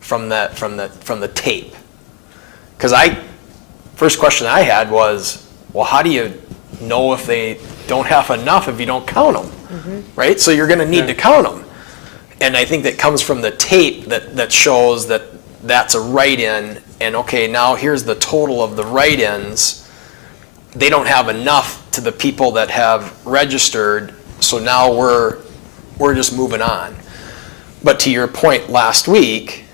from the tape. Because first question I had was, well, how do you know if they don't have enough if you don't count them, right? So you're going to need to count them. And I think that comes from the tape that shows that that's a write-in, and okay, now here's the total of the write-ins. They don't have enough to the people that have registered, so now we're just moving on. But to your point last week,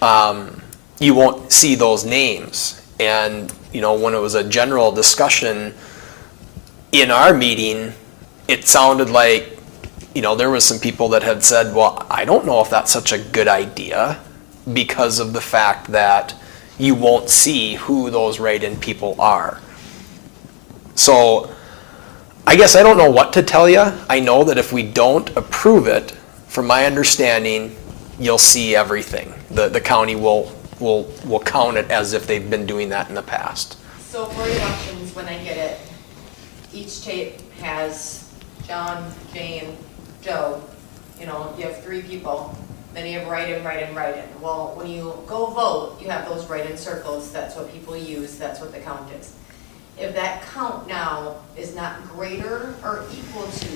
you won't see those names. And, you know, when it was a general discussion in our meeting, it sounded like, you know, there was some people that had said, well, I don't know if that's such a good idea because of the fact that you won't see who those write-in people are. So I guess I don't know what to tell you. I know that if we don't approve it, from my understanding, you'll see everything. The county will count it as if they've been doing that in the past. So for elections, when I get it, each tape has John, Jane, Joe, you know, you have 3 people Then you have write-in, write-in, write-in. Well, when you go vote, you have those write-in circles, that's what people use, that's what the count is. If that count now is not greater or equal to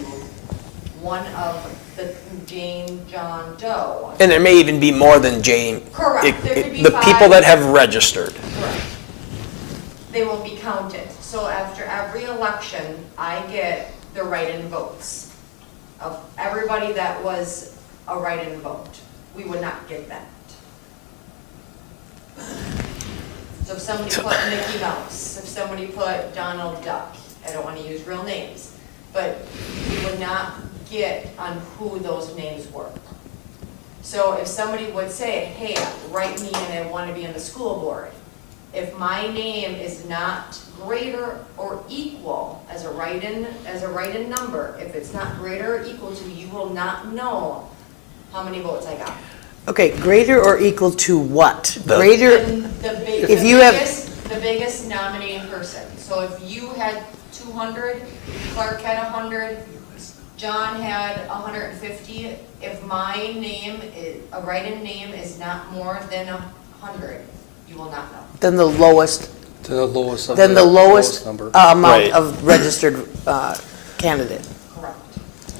one of the Jane, John Doe. And there may even be more than Jane. Correct. There could be The people 5. that have registered. Correct. They will be counted. So after every election, I get the write-in votes of everybody that was a write-in vote. We would not get that. So if somebody put Mickey Mouse, if somebody put Donald Duck, I don't want to use real names, but we would not get on who those names were. So if somebody would say, hey, write me in, I want to be on the school board, if my name is not greater or equal as a write-in number, if it's not greater or equal to, you will not know how many votes I got. Okay, greater or equal to what? Greater, if you have, The biggest nominating person. So if you had 200, Clark had 100, John had 150, if my name, a write-in name is not more than 100, you will not know. then the lowest, To the lowest of then the lowest number. amount Right. of registered candidate. Correct.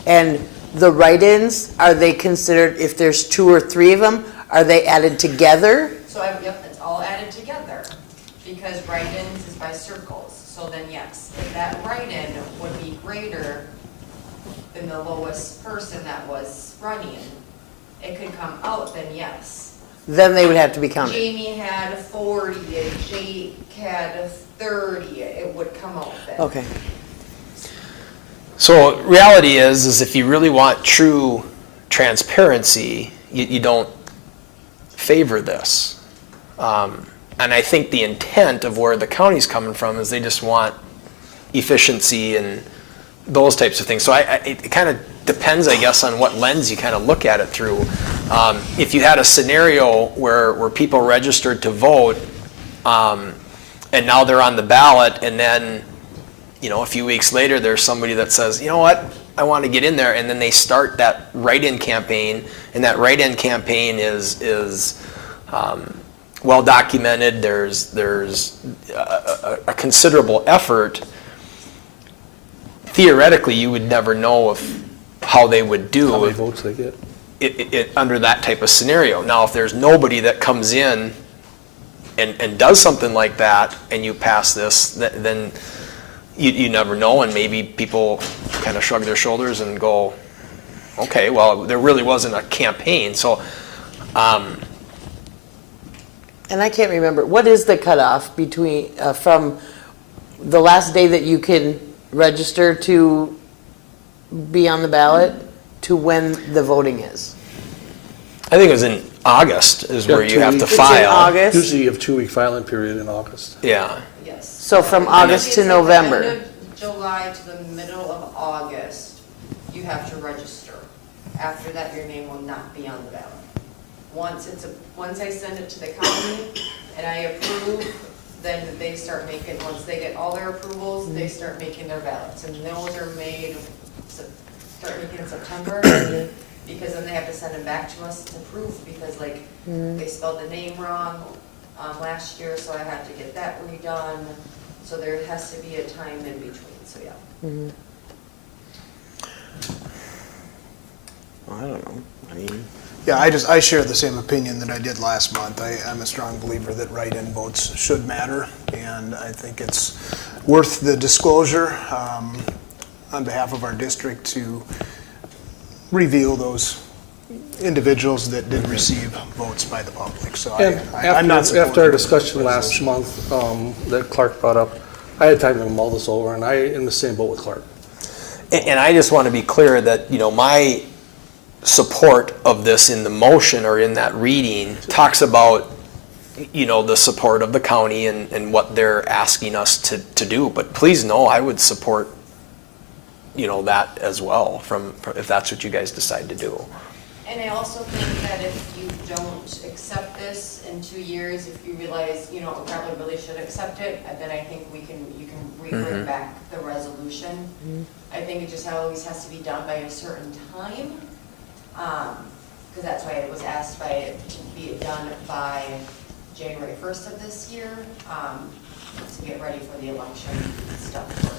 And the write-ins, are they considered, if there's 2 or 3 of them, are they added together? So yep, it's all added together, because write-ins is by circles. So then yes, if that write-in would be greater than the lowest person that was running, it could come out, then yes. Then they would have to be counted. Jamie had 40, and Jake had 30, it would come out then. Okay. So reality is if you really want true transparency, you don't favor this. And I think the intent of where the county's coming from is they just want efficiency and those types of things. So it kind of depends, I guess, on what lens you kind of look at it through. If you had a scenario where people registered to vote, and now they're on the ballot, and then, a few weeks later, there's somebody that says, you know what, I want to get in there, and then they start that write-in campaign, and that write-in campaign is well documented. There's a considerable effort. Theoretically, you would never know how they would do. How many votes they get? It under that type of scenario. Now, if there's nobody that comes in and does something like that, and you pass this, then you never know, and maybe people kind of shrug their shoulders and go, okay, well, there really wasn't a campaign. So, And I can't remember, what is the cutoff between, from the last day that you can register to be on the ballot to when the voting is? I think it was in August is where you have to It's in file. August? Usually you have 2-week filing period in August. Yeah. Yes. So from August to It's November? the end of July to the middle of August, you have to register. After that, your name will not be on the ballot. Once I send it to the county and I approve, then they start making, once they get all their approvals, they start making their ballots. And those are made, start making in September, because then they have to send them back to us to proof, because they spelled the name wrong last year, so I had to get that redone. So there has to be a time in between, so yeah. Well, I don't know, I mean. Yeah, I share the same opinion that I did last month. I'm a strong believer that write-in votes should matter, and I think it's worth the disclosure on behalf of our district to reveal those individuals that did receive votes by the public. So I'm not supporting After our the discussion last resolution. month that Clark brought up, I had time to mull this over, and I am in the same boat with Clark. And I just want to be clear that, my support of this in the motion or in that reading talks about, the support of the county and what they're asking us to do. But please know, I would support, that as well if that's what you guys decide to do. And I also think that if you don't accept this in 2 years, if you realize, we probably really should accept it, then I think you can bring back the resolution. I think it just always has to be done by a certain time. because that's why it was asked by, to be done by January 1st of this year, to get ready for the election stuff.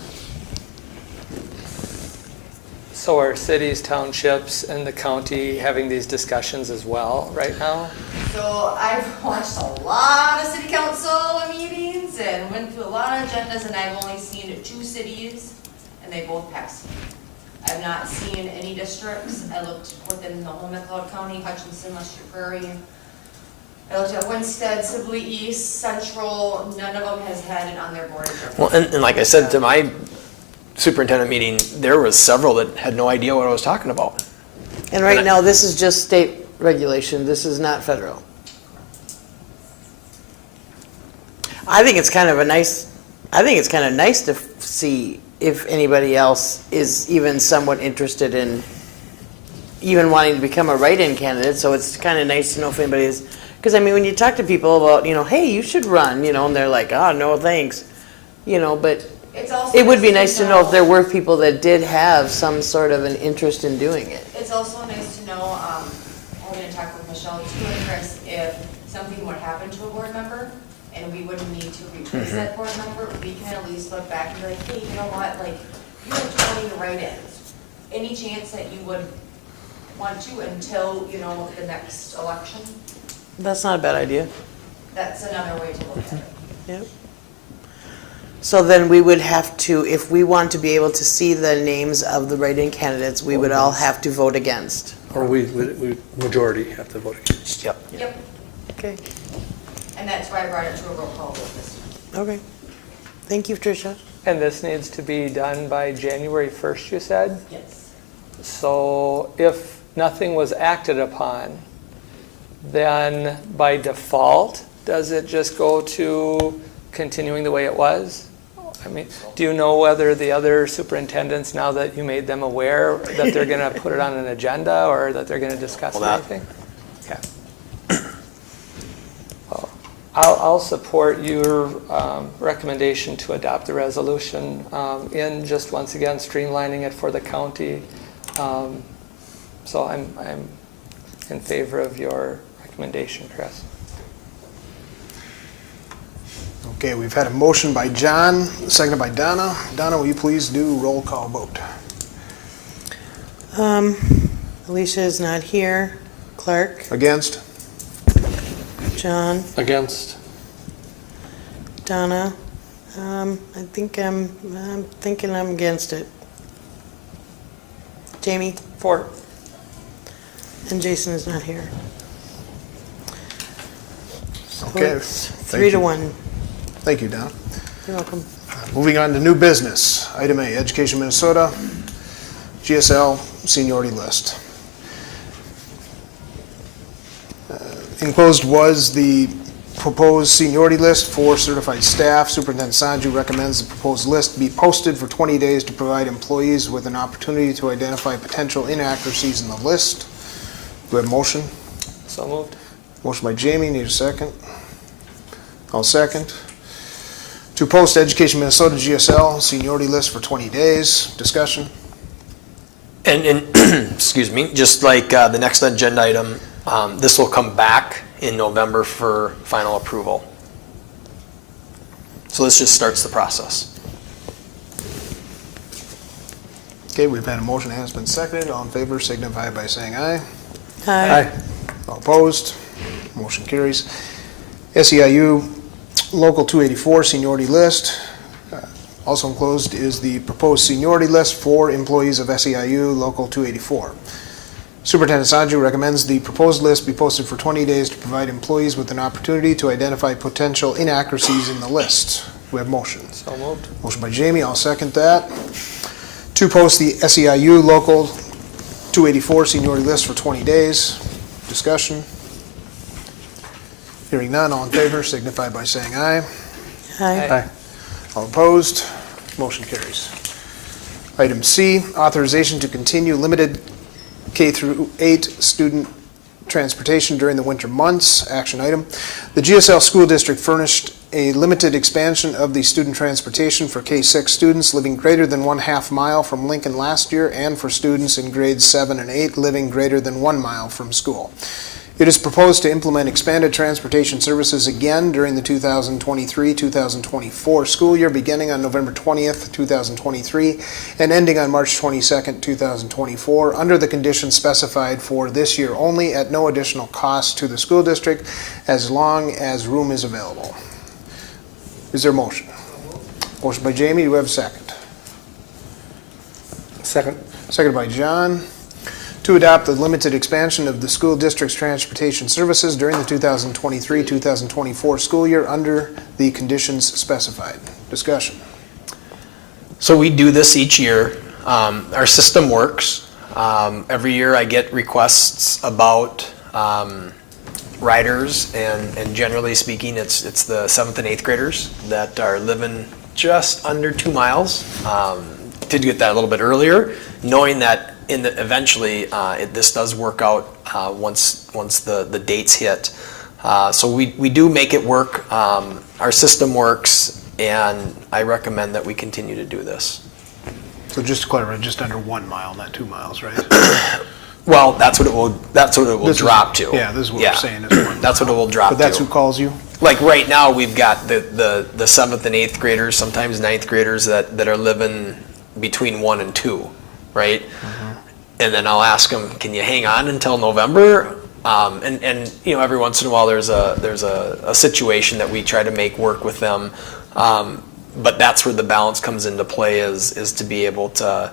So are cities, townships, and the county having these discussions as well right now? So I've watched a lot of city council meetings and went through a lot of agendas, and I've only seen 2 cities, and they both passed. I've not seen any districts. I looked within the whole McLeod County, Hutchinson, Lester Prairie. I looked at Winstead, Sibley East, Central. None of them has had it on their board. Well, and like I said to my superintendent meeting, there was several that had no idea what I was talking about. And right now, this is just state regulation. This is not federal. I think it's kind of nice to see if anybody else is even somewhat interested in even wanting to become a write-in candidate. So it's kind of nice to know if anybody is, because I mean, when you talk to people about, hey, you should run, and they're like, oh, no, thanks, but It's also it would be nice to know if there were people that did have some sort of an interest in doing it. It's also nice to know, having a talk with Michelle too and Chris, if something would happen to a board member and we wouldn't need to replace that board member, we can at least look back and be like, hey, you know what, like, you have 20 write-ins. Any chance that you would want to until, the next election? That's not a bad idea. That's another way to look at it. Yep. So then we would have to, if we want to be able to see the names of the write-in candidates, we would all have to vote against. Or we majority have to vote against. Yep. Yep, Okay. and that's why I brought it to a roll call vote this time. Okay. Thank you, Tricia. And this needs to be done by January 1st, you said? Yes. So if nothing was acted upon, then by default, does it just go to continuing the way it was? I mean, do you know whether the other superintendents, now that you made them aware, that they're going to put it on an agenda or that they're going to discuss anything? Okay. Well, I'll support your recommendation to adopt the resolution in just once again streamlining it for the county. So I'm in favor of your recommendation, Chris. Okay, we've had a motion by John, seconded by Donna. Donna, will you please do roll call vote? Alicia is not here. Clark, Against? John, Against? Donna. I'm thinking I'm against it. Jamie? For. And Jason is not here. So Okay, it's thank 3-1. Thank you, Donna. You're welcome. Moving on to new business. Item A, Education Minnesota, GSL seniority list. Enclosed was the proposed seniority list for certified staff. Superintendent Sanju recommends the proposed list be posted for 20 days to provide employees with an opportunity to identify potential inaccuracies in the list. Do we have a motion? So moved. Motion by Jamie, need a second? I'll second. To post Education Minnesota GSL seniority list for 20 days. Discussion? And excuse me, just like the next agenda item, this will come back in November for final approval. So this just starts the process. Okay, we've had a motion that has been seconded. All in favor signify by saying aye. Aye. All opposed? Motion carries. SEIU Local 284 seniority list. Also enclosed is the proposed seniority list for employees of SEIU Local 284. Superintendent Sanju recommends the proposed list be posted for 20 days to provide employees with an opportunity to identify potential inaccuracies in the list. We have motion. So moved. Motion by Jamie, I'll second that. To post the SEIU Local 284 seniority list for 20 days. Discussion? Hearing none, all in favor signify by saying aye. Aye. All opposed? Motion carries. Item C, authorization to continue limited K through 8 student transportation during the winter months. Action item. The GSL School District furnished a limited expansion of the student transportation for K-6 students living greater than 1/2 mile from Lincoln last year and for students in grades 7 and 8 living greater than 1 mile from school. It is proposed to implement expanded transportation services again during the 2023-2024 school year, beginning on November 20th, 2023, and ending on March 22nd, 2024, under the conditions specified for this year only at no additional cost to the school district as long as room is available. Is there a motion? Motion by Jamie, do we have a second? Second. Seconded by John. To adopt the limited expansion of the school district's transportation services during the 2023-2024 school year under the conditions specified. Discussion. So we do this each year. Our system works. Every year I get requests about riders, and generally speaking, it's the 7th and 8th graders that are living just under 2 miles. Did get that a little bit earlier, knowing that eventually this does work out once the dates hit. So we do make it work. Our system works, and I recommend that we continue to do this. So just to clarify, just under 1 mile, not 2 miles, right? Well, that's what it will drop to. Yeah, this is what we're saying is 1 mile. That's what it will drop to. But that's who calls you? Like right now, we've got the 7th and 8th graders, sometimes 9th graders that are living between 1 and 2, right? And then I'll ask them, can you hang on until November? And you know, every once in a while there's a situation that we try to make work with them. But that's where the balance comes into play is to be able to,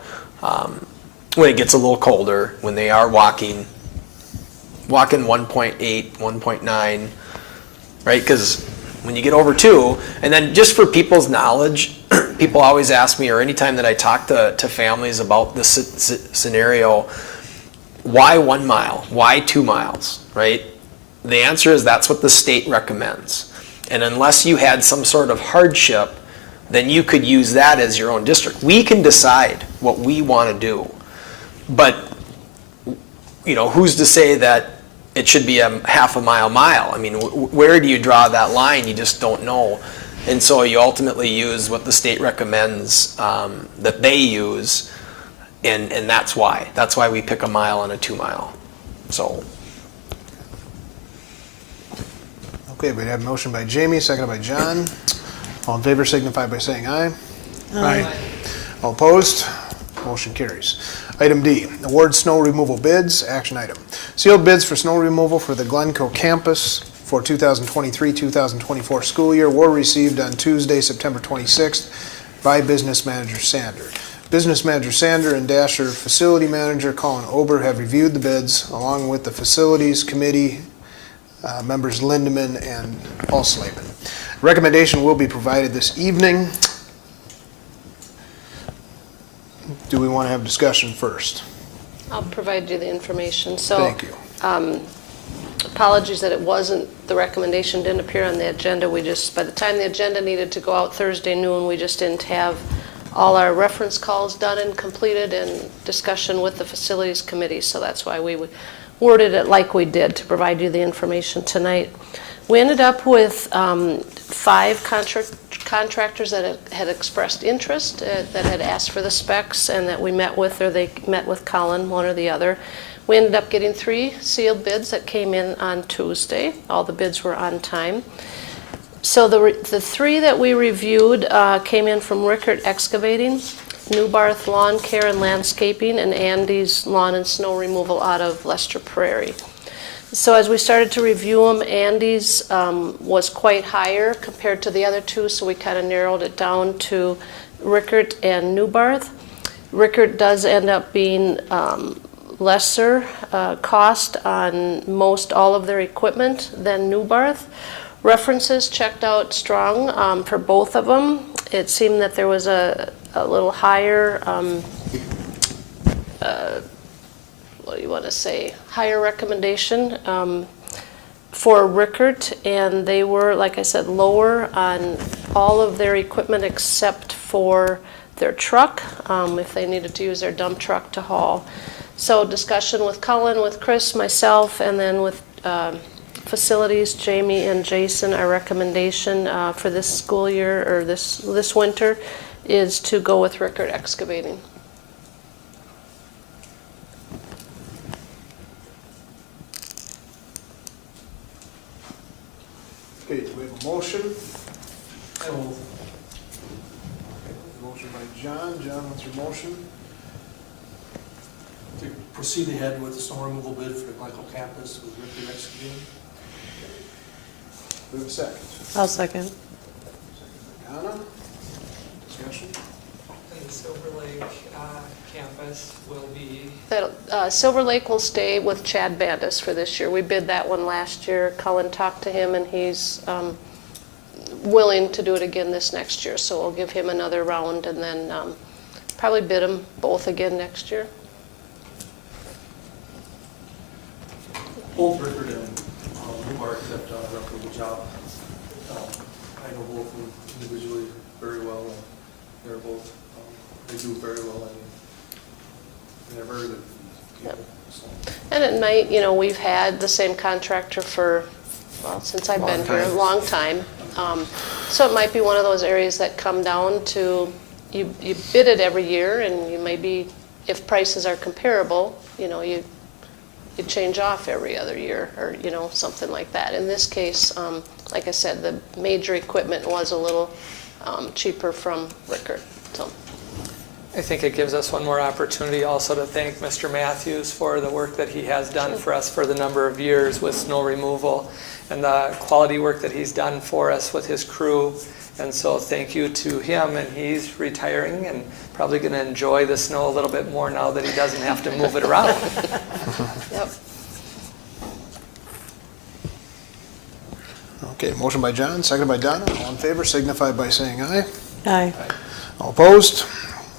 when it gets a little colder, when they are walking 1.8, 1.9, right? Because when you get over 2, and then just for people's knowledge, people always ask me, or anytime that I talk to families about this scenario, why 1 mile? Why 2 miles, right? The answer is that's what the state recommends. And unless you had some sort of hardship, then you could use that as your own district. We can decide what we want to do. But, you know, who's to say that it should be a 1/2 mile? I mean, where do you draw that line? You just don't know. And so you ultimately use what the state recommends that they use, and that's why. That's why we pick 1 mile and a 2 mile. So. Okay, we have a motion by Jamie, seconded by John. All in favor signify by saying aye. Aye. All opposed? Motion carries. Item D, award snow removal bids, action item. Sealed bids for snow removal for the Glencoe campus for 2023-2024 school year were received on Tuesday, September 26th by Business Manager Sander. Business Manager Sander and Dasher Facility Manager Colin Ober have reviewed the bids along with the Facilities Committee members Lindeman and Alslaven. Recommendation will be provided this evening. Do we want to have discussion first? I'll provide you the information. So, Thank you. Apologies that it wasn't, the recommendation didn't appear on the agenda. By the time the agenda needed to go out Thursday noon, we just didn't have all our reference calls done and completed and discussion with the Facilities Committee. So that's why we worded it like we did, to provide you the information tonight. We ended up with 5 contractors that had expressed interest, that had asked for the specs, and that we met with, or they met with Colin, one or the other. We ended up getting 3 sealed bids that came in on Tuesday. All the bids were on time. So the 3 that we reviewed came in from Rickert Excavating, Newbarth Lawn Care and Landscaping, and Andy's Lawn and Snow Removal out of Lester Prairie. So as we started to review them, Andy's was quite higher compared to the other 2, so we kind of narrowed it down to Rickert and Newbarth. Rickert does end up being lesser cost on most all of their equipment than Newbarth. References checked out strong for both of them. It seemed that there was a little higher, what do you want to say, higher recommendation for Rickert, and they were, like I said, lower on all of their equipment except for their truck, if they needed to use their dump truck to haul. So discussion with Colin, with Chris, myself, and then with facilities, Jamie and Jason, our recommendation for this school year, or this winter, is to go with Rickard Excavating. Okay, do we have a motion? I will Motion by John. John, what's your motion? to proceed ahead with the snow removal bid for the Glencoe campus with Rickard Excavating. We have a second. I'll second. Second by Donna. Discussion? The Silver Lake campus will be, Silver Lake will stay with Chad Bandis for this year. We bid that one last year. Cullen talked to him, and he's willing to do it again this next year. So we'll give him another round, and then probably bid them both again next year. Both Rickard and Newmark have done a reputable job. I know both of them individually very well, and they're both, they do very well. I mean, they're very good people. So. And at night, we've had the same contractor for, well, since I've been here, a long time. So it might be one of those areas that come down to, you bid it every year, and you maybe, if prices are comparable, you change off every other year, or something like that. In this case, like I said, the major equipment was a little cheaper from Rickard. So I think it gives us one more opportunity also to thank Mr. Matthews for the work that he has done for us for the number of years with snow removal and the quality work that he's done for us with his crew. And so thank you to him, and he's retiring and probably going to enjoy the snow a little bit more now that he doesn't have to move it around. Yep. Okay, motion by John, seconded by Donna. All in favor signify by saying aye. Aye. All opposed?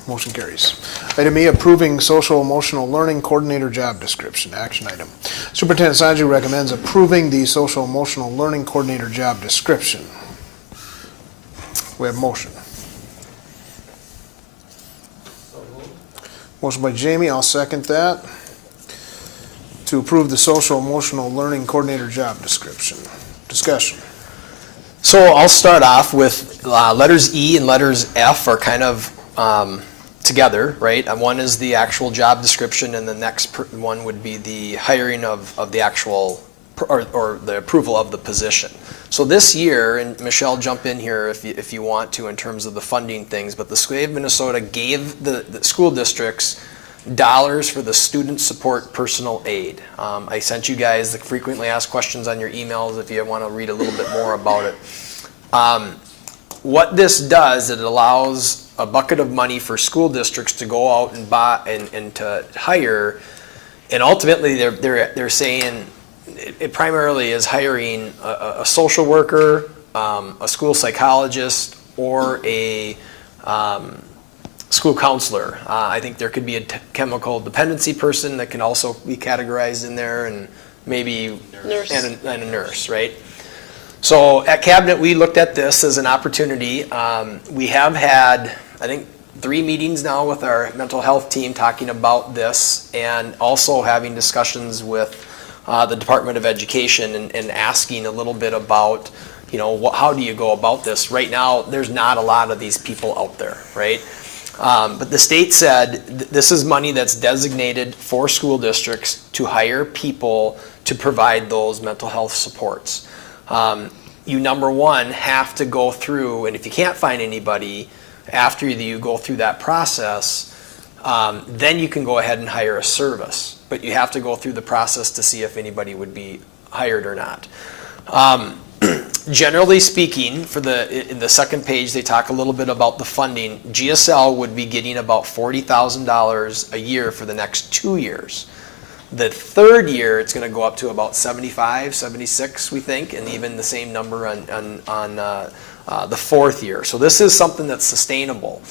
Motion carries. Item E, approving social emotional learning coordinator job description, action item. Superintendent Sanju recommends approving the social emotional learning coordinator job description. We have motion. Motion by Jamie, I'll second that. To approve the social emotional learning coordinator job description. Discussion. So I'll start off with letters E and letters F are kind of together, right? And one is the actual job description, and the next one would be the hiring of the actual, or the approval of the position. So this year, and Michelle, jump in here if you want to in terms of the funding things, but the state of Minnesota gave the school districts dollars for the student support personal aid. I sent you guys the frequently asked questions on your emails if you want to read a little bit more about it. What this does, it allows a bucket of money for school districts to go out and buy and to hire, and ultimately they're saying it primarily is hiring a social worker, a school psychologist, or a school counselor. I think there could be a chemical dependency person that can also be categorized in there, and maybe Nurse. and a nurse, right? So at Cabinet, we looked at this as an opportunity. We have had, I think, 3 meetings now with our mental health team talking about this, and also having discussions with the Department of Education and asking a little bit about, how do you go about this? Right now, there's not a lot of these people out there, right? But the state said this is money that's designated for school districts to hire people to provide those mental health supports. You, number one, have to go through, and if you can't find anybody after you go through that process, then you can go ahead and hire a service. But you have to go through the process to see if anybody would be hired or not. Generally speaking, in the second page, they talk a little bit about the funding. GSL would be getting about $40,000 a year for the next 2 years. The third year, it's going to go up to about 75, 76, we think, and even the same number on the fourth year. So this is something that's sustainable.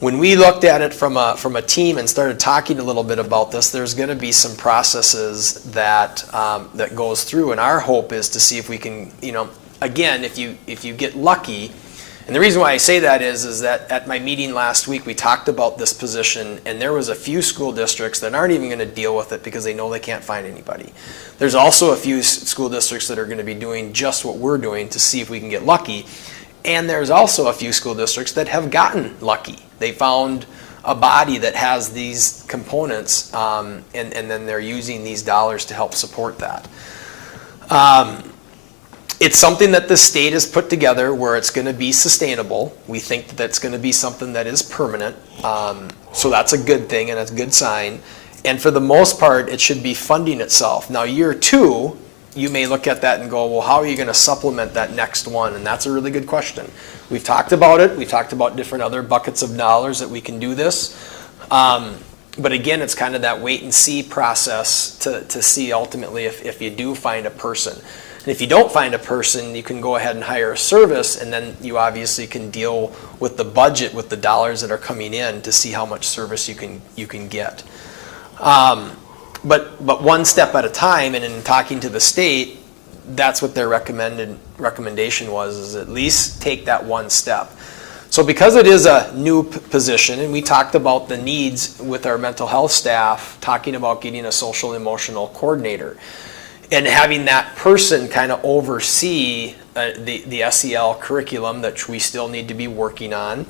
When we looked at it from a team and started talking a little bit about this, there's going to be some processes that goes through, and our hope is to see if we can, again, if you get lucky, And the reason why I say that is that at my meeting last week, we talked about this position, and there was a few school districts that aren't even going to deal with it because they know they can't find anybody. There's also a few school districts that are going to be doing just what we're doing to see if we can get lucky. And there's also a few school districts that have gotten lucky. They found a body that has these components, and then they're using these dollars to help support that. It's something that the state has put together where it's going to be sustainable. We think that that's going to be something that is permanent. So that's a good thing and it's a good sign. And for the most part, it should be funding itself. Now, year 2, you may look at that and go, well, how are you going to supplement that next one? And that's a really good question. We've talked about it. We've talked about different other buckets of dollars that we can do this. But again, it's kind of that wait and see process to see ultimately if you do find a person. And if you don't find a person, you can go ahead and hire a service, and then you obviously can deal with the budget with the dollars that are coming in to see how much service you can get. But one step at a time, and in talking to the state, that's what their recommendation was, is at least take that one step. So because it is a new position, and we talked about the needs with our mental health staff, talking about getting a social emotional coordinator, and having that person kind of oversee the SEL curriculum that we still need to be working on.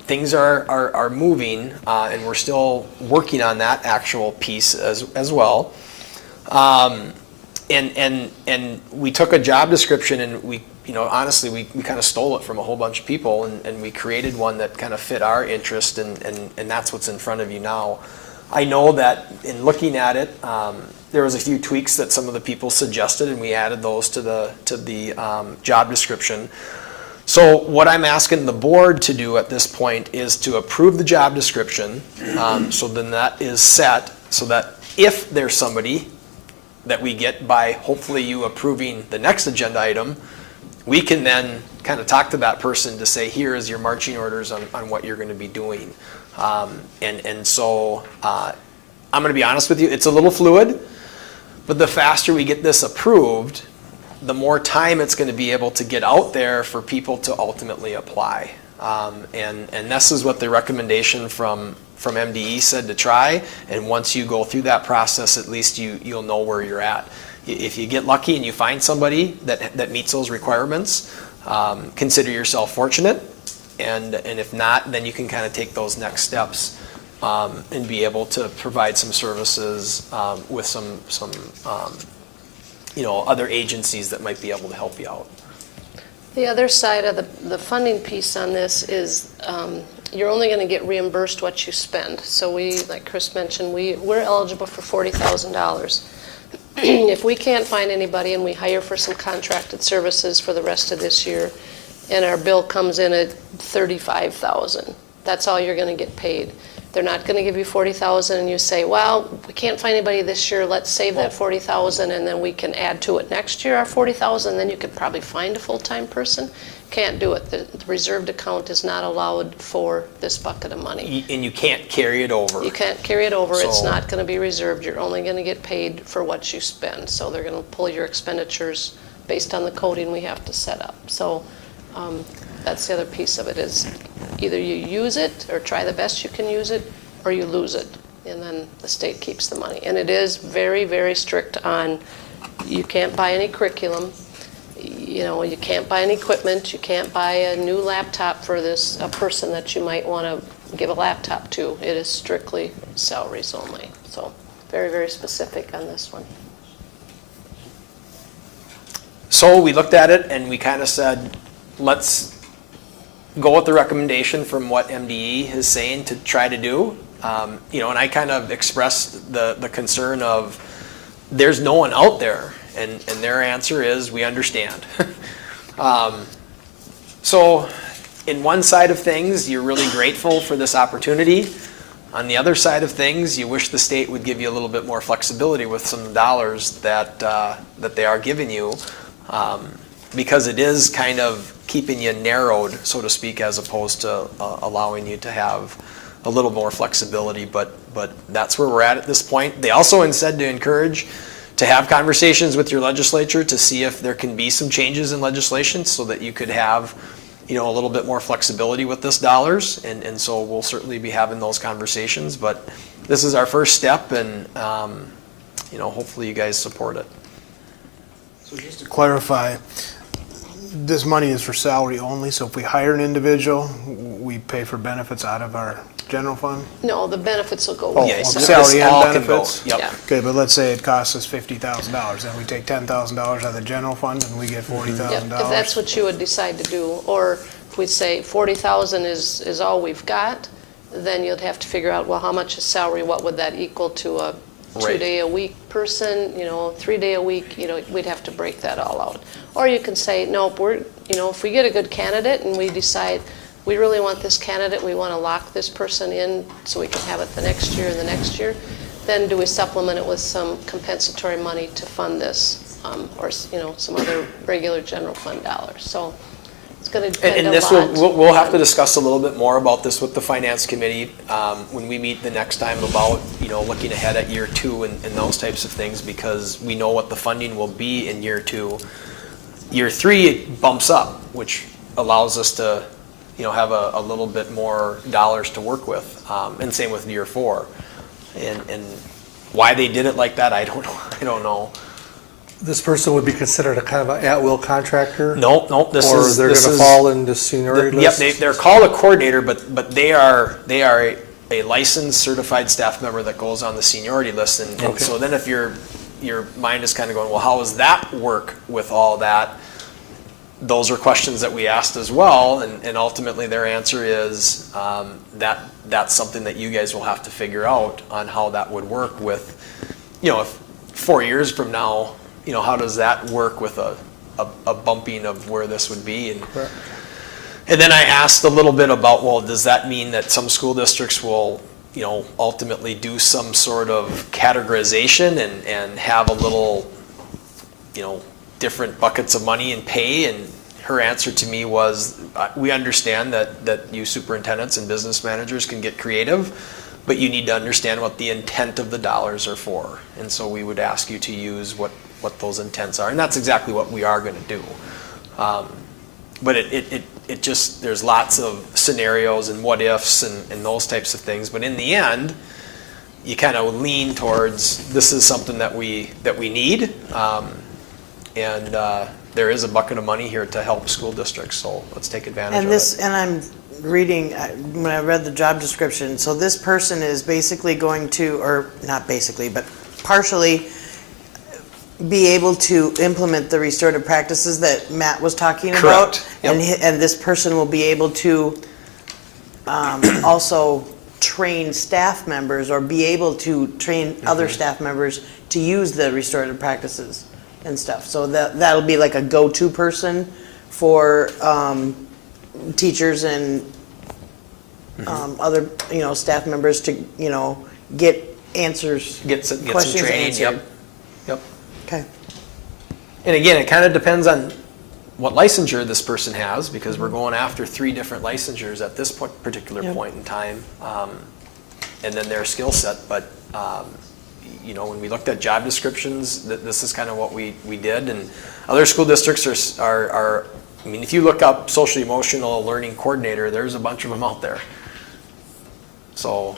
Things are moving, and we're still working on that actual piece as well. And we took a job description, and we honestly, we kind of stole it from a whole bunch of people, and we created one that kind of fit our interest, and that's what's in front of you now. I know that in looking at it, there was a few tweaks that some of the people suggested, and we added those to the job description. So what I'm asking the board to do at this point is to approve the job description, so then that is set, so that if there's somebody that we get by hopefully you approving the next agenda item, we can then kind of talk to that person to say, here is your marching orders on what you're going to be doing. So I'm going to be honest with you, it's a little fluid, but the faster we get this approved, the more time it's going to be able to get out there for people to ultimately apply. And this is what the recommendation from MDE said to try, and once you go through that process, at least you'll know where you're at. If you get lucky and you find somebody that meets those requirements, consider yourself fortunate, and if not, then you can kind of take those next steps and be able to provide some services with some other agencies that might be able to help you out. The other side of the funding piece on this is you're only going to get reimbursed what you spend. So we, like Chris mentioned, we're eligible for $40,000. If we can't find anybody and we hire for some contracted services for the rest of this year, and our bill comes in at $35,000, that's all you're going to get paid. They're not going to give you $40,000 and you say, well, we can't find anybody this year, let's save that $40,000 and then we can add to it next year our $40,000, then you could probably find a full-time person. Can't do it. The reserved account is not allowed for this bucket of money. And you can't carry it over. You can't carry it over. It's So- not going to be reserved. You're only going to get paid for what you spend. So they're going to pull your expenditures based on the coding we have to set up. So that's the other piece of it, is either you use it or try the best you can use it, or you lose it, and then the state keeps the money. And it is very, very strict on, you can't buy any curriculum, you can't buy any equipment, you can't buy a new laptop for a person that you might want to give a laptop to. It is strictly salaries only. So very, very specific on this one. So we looked at it and we kind of said, let's go with the recommendation from what MDE is saying to try to do. And I kind of expressed the concern of there's no one out there, and their answer is, we understand. So in one side of things, you're really grateful for this opportunity. On the other side of things, you wish the state would give you a little bit more flexibility with some dollars that they are giving you, because it is kind of keeping you narrowed, so to speak, as opposed to allowing you to have a little more flexibility. But that's where we're at this point. They also said to encourage to have conversations with your legislature to see if there can be some changes in legislation so that you could have a little bit more flexibility with this dollars, and so we'll certainly be having those conversations, but this is our first step, and, hopefully you guys support it. So just to clarify, this money is for salary only, so if we hire an individual, we pay for benefits out of our general fund? No, the benefits will go Oh, with Yeah, the so salary. salary this and all can go- benefits? Yep. Yeah. Okay, but let's say it costs us $50,000, then we take $10,000 out of the general fund and we get Yep, $40,000? if that's what you would decide to do, or if we say 40,000 is all we've got, then you'd have to figure out, well, how much is salary, what would that equal to a Right. 2-day-a-week person, 3-day-a-week, we'd have to break that all out. Or you can say, nope, if we get a good candidate and we decide, we really want this candidate, we want to lock this person in so we can have it the next year and the next year, then do we supplement it with some compensatory money to fund this, or some other regular general fund dollars. So it's going to depend And a this lot. we'll have to discuss a little bit more about this with the finance committee when we meet the next time about, looking ahead at year 2 and those types of things, because we know what the funding will be in year 2. Year 3, it bumps up, which allows us to, have a little bit more dollars to work with, and same with year 4. And why they did it like that, I don't know. This person would be considered a kind of an at-will contractor? Nope, this Or is. they're this gonna is- fall into seniority Yep, lists? they're called a coordinator, but they are a licensed certified staff member that goes on the seniority list. And Okay. so then if your mind is kind of going, well, how does that work with all that? Those are questions that we asked as well, and ultimately their answer is that's something that you guys will have to figure out on how that would work with, if 4 years from now, how does that work with a bumping of where this would be? And then I asked a little bit about, well, does that mean that some school districts will, ultimately do some sort of categorization and have a little, different buckets of money and pay? And her answer to me was, we understand that you superintendents and business managers can get creative, but you need to understand what the intent of the dollars are for. And so we would ask you to use what those intents are. And that's exactly what we are going to do. But it just, there's lots of scenarios and what ifs and those types of things. But in the end, you kind of lean towards, this is something that we need. And there is a bucket of money here to help school districts, so let's take advantage of it. And I'm reading, when I read the job description, so this person is basically going to, or not basically, but partially be able to implement the restorative practices that Matt was talking about. Correct. Yep. And this person will be able to also train staff members, or be able to train other staff members to use the restorative practices and stuff. So that'll be like a go-to person for teachers and other, staff members to, get answers, Get some questions training, answered. yep. Okay. And again, it kind of depends on what licensure this person has, because we're going after 3 different licensures at this particular Yep. point in time, and then their skill set. But when we looked at job descriptions, this is kind of what we did. And other school districts are I mean, if you look up social emotional learning coordinator, there's a bunch of them out there. So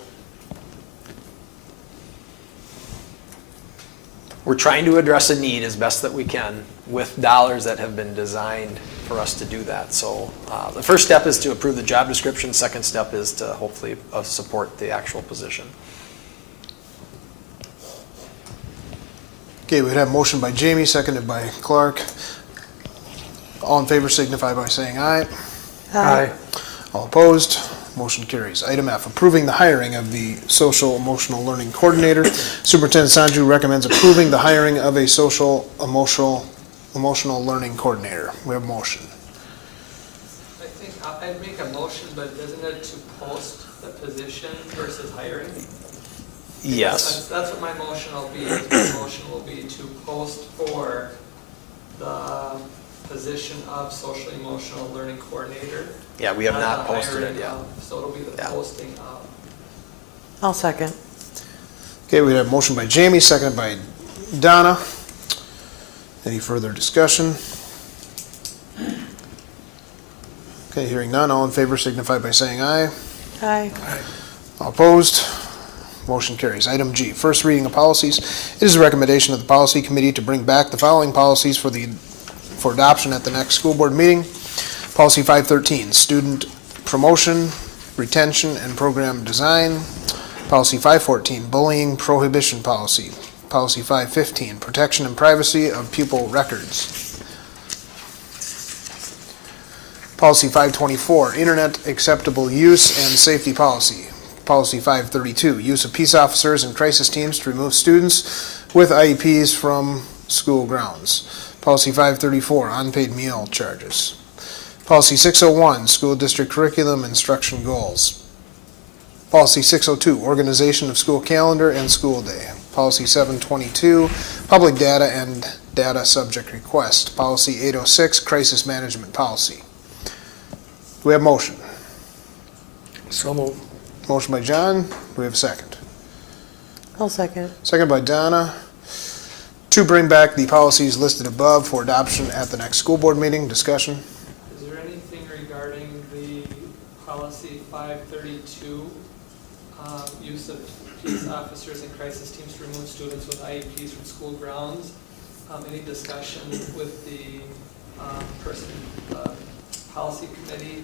we're trying to address a need as best that we can with dollars that have been designed for us to do that. So the first step is to approve the job description. Second step is to hopefully support the actual position. Okay, we'd have motion by Jamie, seconded by Clark. All in favor signify by saying aye. Aye. All opposed, motion carries. Item F, approving the hiring of the social emotional learning coordinator. Superintendent Sanju recommends approving the hiring of a social emotional learning coordinator. We have a motion. I think I'd make a motion, but isn't it to post the position versus hiring? Yes. That's what my motion will be. My motion will be to post for the position of social emotional learning coordinator. Yeah, we have not the posted it hiring yet. of, so it'll be the Yeah. posting of. I'll second. Okay, we have motion by Jamie, seconded by Donna. Any further discussion? Okay, hearing none, all in favor signify by saying aye. Aye. All opposed? Motion carries. Item G, first reading of policies. It is a recommendation of the Policy Committee to bring back the following policies for adoption at the next school board meeting. Policy 513, student promotion, retention, and program design. Policy 514, bullying prohibition policy. Policy 515, protection and privacy of pupil records. Policy 524, internet acceptable use and safety policy. Policy 532, use of peace officers and crisis teams to remove students with IEPs from school grounds. Policy 534, unpaid meal charges. Policy 601, school district curriculum instruction goals. Policy 602, organization of school calendar and school day. Policy 722, public data and data subject request. Policy 806, crisis management policy. Do we have motion? So moved. Motion by John. Do we have a second? I'll second. Second by Donna. To bring back the policies listed above for adoption at the next school board meeting. Discussion. Is there anything regarding the policy 532, use of peace officers and crisis teams to remove students with IEPs from school grounds? Any discussion with the policy committee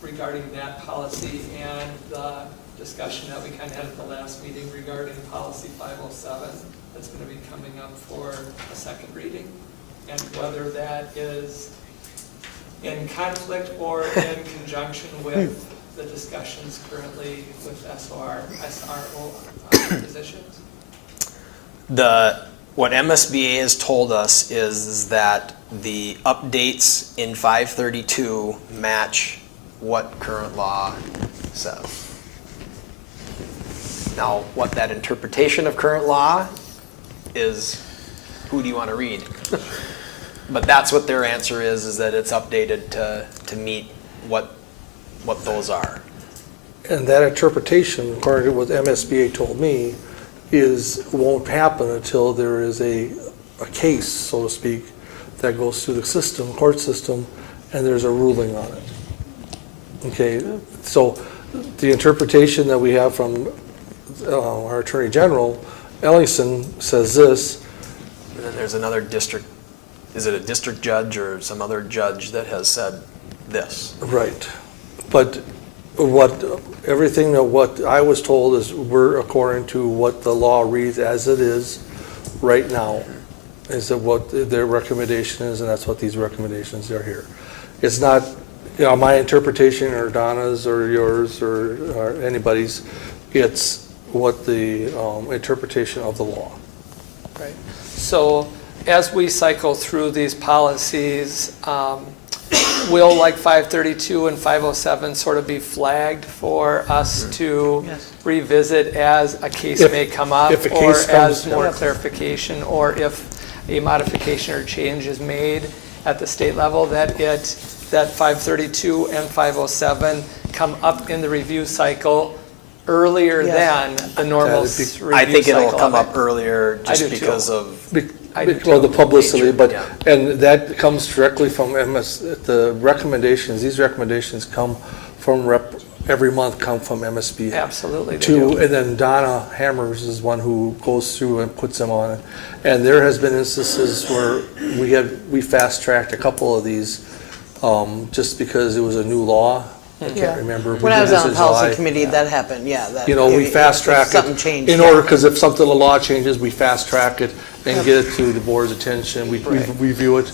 regarding that policy and the discussion that we kind of had at the last meeting regarding policy 507 that's going to be coming up for a second reading, and whether that is in conflict or in conjunction with the discussions currently with SRO positions? What MSBA has told us is that the updates in 532 match what current law says. Now, what that interpretation of current law is, who do you want to read? But that's what their answer is that it's updated to meet what those are. And that interpretation, according to what MSBA told me, won't happen until there is a case, so to speak, that goes through the court system, and there's a ruling on it. Okay, so the interpretation that we have from our Attorney General, Ellingson, says this. And then there's another district, is it a district judge or some other judge that has said this? Right. But everything that what I was told is we're according to what the law reads as it is right now, is that what their recommendation is, and that's what these recommendations are here. It's not, my interpretation or Donna's or yours or anybody's. It's what the interpretation of the law. Right. So as we cycle through these policies, will like 532 and 507 sort of be flagged for us to revisit as a case may come up, or as more clarification, or if a modification or change is made at the state level, that 532 and 507 come up in the review cycle earlier than the normal review cycle? I think it'll come up earlier just because of the publicity, and that comes directly from the recommendations. These recommendations come from every month come from MSBA. Absolutely. And then Donna Hammers is one who goes through and puts them on it. And there has been instances where we fast-tracked a couple of these just because it was a new law. I can't remember. When I was on the policy committee, that happened, we fast-track it. Something changed. In order, because if something, the law changes, we fast-track it and get it to the board's attention. We review it,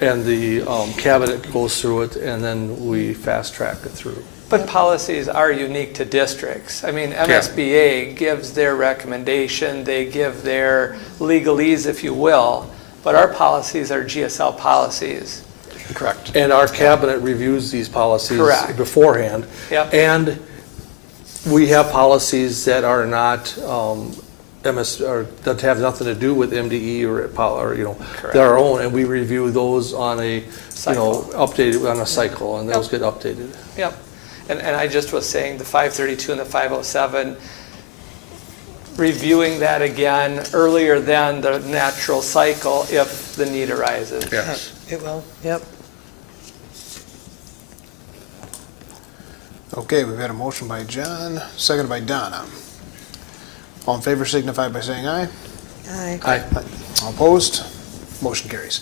and the cabinet goes through it, and then we fast-track it through. But policies are unique to districts. I mean, MSBA gives their recommendation, they give their legalese, if you will, but our policies are GSL policies. Correct. And our cabinet reviews these policies beforehand. Yep. And we have policies that are not or that have nothing to do with MDE or they're our own, and we review those on a updated on a cycle, and those get updated. Yep. And I just was saying the 532 and the 507, reviewing that again earlier than the natural cycle if the need arises. Yes. It will, yep. Okay, we've had a motion by John, seconded by Donna. All in favor signify by saying aye. Aye. Aye. All opposed? Motion carries.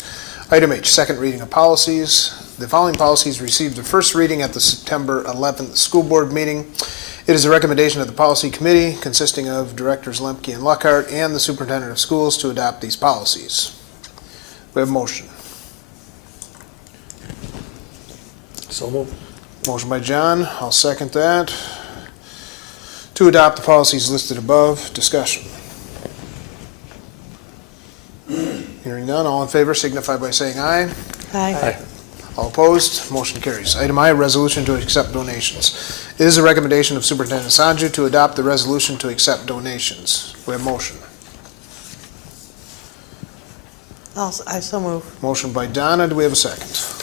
Item H, second reading of policies. The following policies received the first reading at the September 11th school board meeting. It is a recommendation of the policy committee consisting of directors Lemke and Lockhart and the superintendent of schools to adopt these policies. We have a motion. So moved. Motion by John, I'll second that. To adopt the policies listed above, discussion. Hearing none, all in favor signify by saying aye. Aye. All opposed, motion carries. Item I, resolution to accept donations. It is a recommendation of Superintendent Sanju to adopt the resolution to accept donations. We have motion. I so move. Motion by Donna, do we have a second?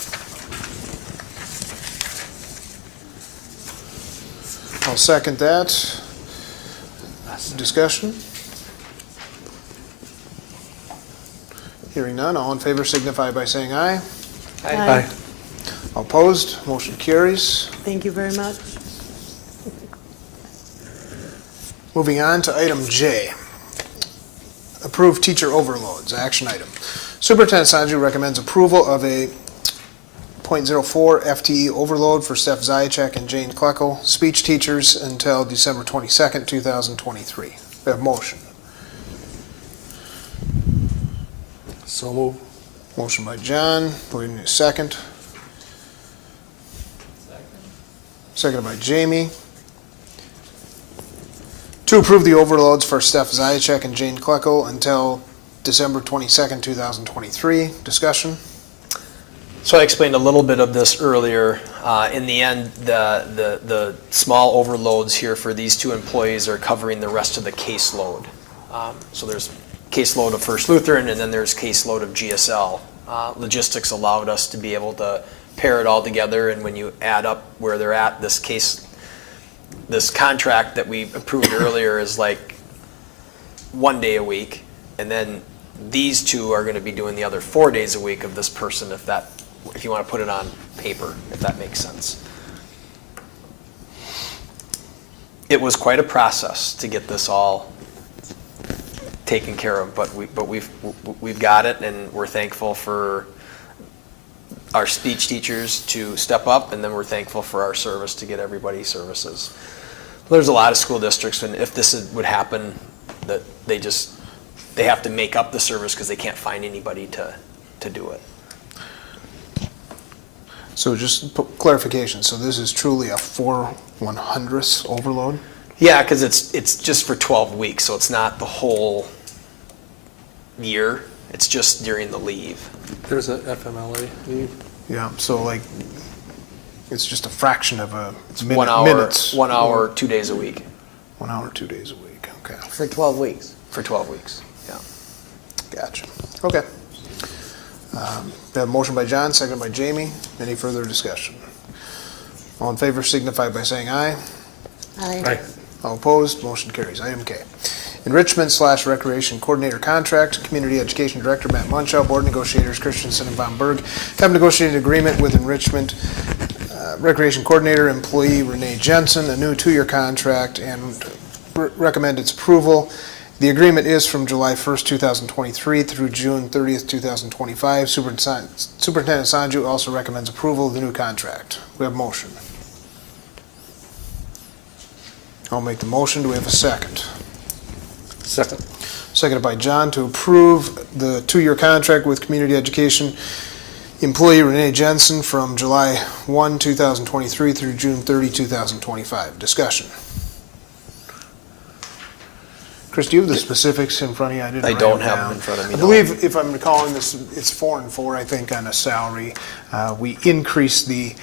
I'll second that. Discussion? Hearing none, all in favor signify by saying aye. Aye. All opposed, motion carries. Thank you very much. Moving on to item J. Approve teacher overloads, action item. Superintendent Sanju recommends approval of a .04 FTE overload for Steph Zajac and Jane Glencoe, speech teachers, until December 22nd, 2023. We have motion. So moved. Motion by John, do we need a second? Seconded by Jamie. To approve the overloads for Steph Zajac and Jane Glencoe until December 22nd, 2023. Discussion? So I explained a little bit of this earlier. In the end, the small overloads here for these two employees are covering the rest of the caseload. So there's caseload of First Lutheran, and then there's caseload of GSL. Logistics allowed us to be able to pair it all together, and when you add up where they're at, this contract that we approved earlier is like 1 day a week, and then these two are going to be doing the other 4 days a week of this person, if you want to put it on paper, if that makes sense. It was quite a process to get this all taken care of, but we've got it, and we're thankful for our speech teachers to step up, and then we're thankful for our service to get everybody services. There's a lot of school districts, and if this would happen, that they have to make up the service because they can't find anybody to do it. So just clarification, so this is truly a 4/100ths overload? Yeah, because it's just for 12 weeks, so it's not the whole year. It's just during the leave. There's a FMLA leave. Yeah, so like, it's just a fraction of a It's minute, 1 hour, minutes. 1 hour, 2 days a week 1 hour, 2 days a week, okay. For 12 weeks. for 12 weeks. Yeah. Gotcha. Okay. We have a motion by John, seconded by Jamie. Any further discussion? All in favor signify by saying aye. Aye. All opposed, motion carries. Item K. Enrichment/Recreation Coordinator Contract, Community Education Director Matt Munchow, Board Negotiators Christensen and Von Berg have negotiated an agreement with Enrichment Recreation Coordinator employee Renee Jensen, a new 2-year contract, and recommend its approval. The agreement is from July 1st, 2023 through June 30th, 2025. Superintendent Sanju also recommends approval of the new contract. We have a motion. I'll make the motion. Do we have a second? Second. Seconded by John to approve the 2-year contract with Community Education employee Renee Jensen from July 1, 2023 through June 30, 2025. Discussion. Chris, do you have the specifics in front of you? I didn't I write don't them have down. them in front of me. I no. believe, if I'm recalling this, it's 4 and 4, I think, on a salary. We increased the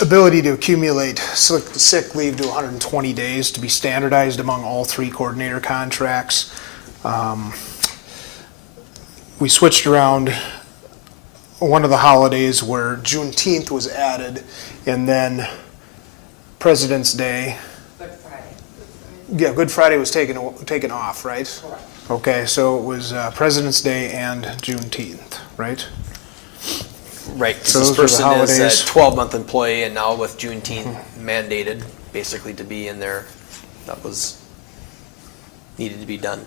ability to accumulate sick leave to 120 days to be standardized among all 3 coordinator contracts. We switched around one of the holidays where Juneteenth was added, and then President's Day. Good Friday. Yeah, Good Friday was taken off, right? Correct. Okay, so it was President's Day and Juneteenth, right? Right, 'cause So this those were the person is holidays. a 12-month employee, and now with Juneteenth, mandated, basically, to be in there. That was needed to be done.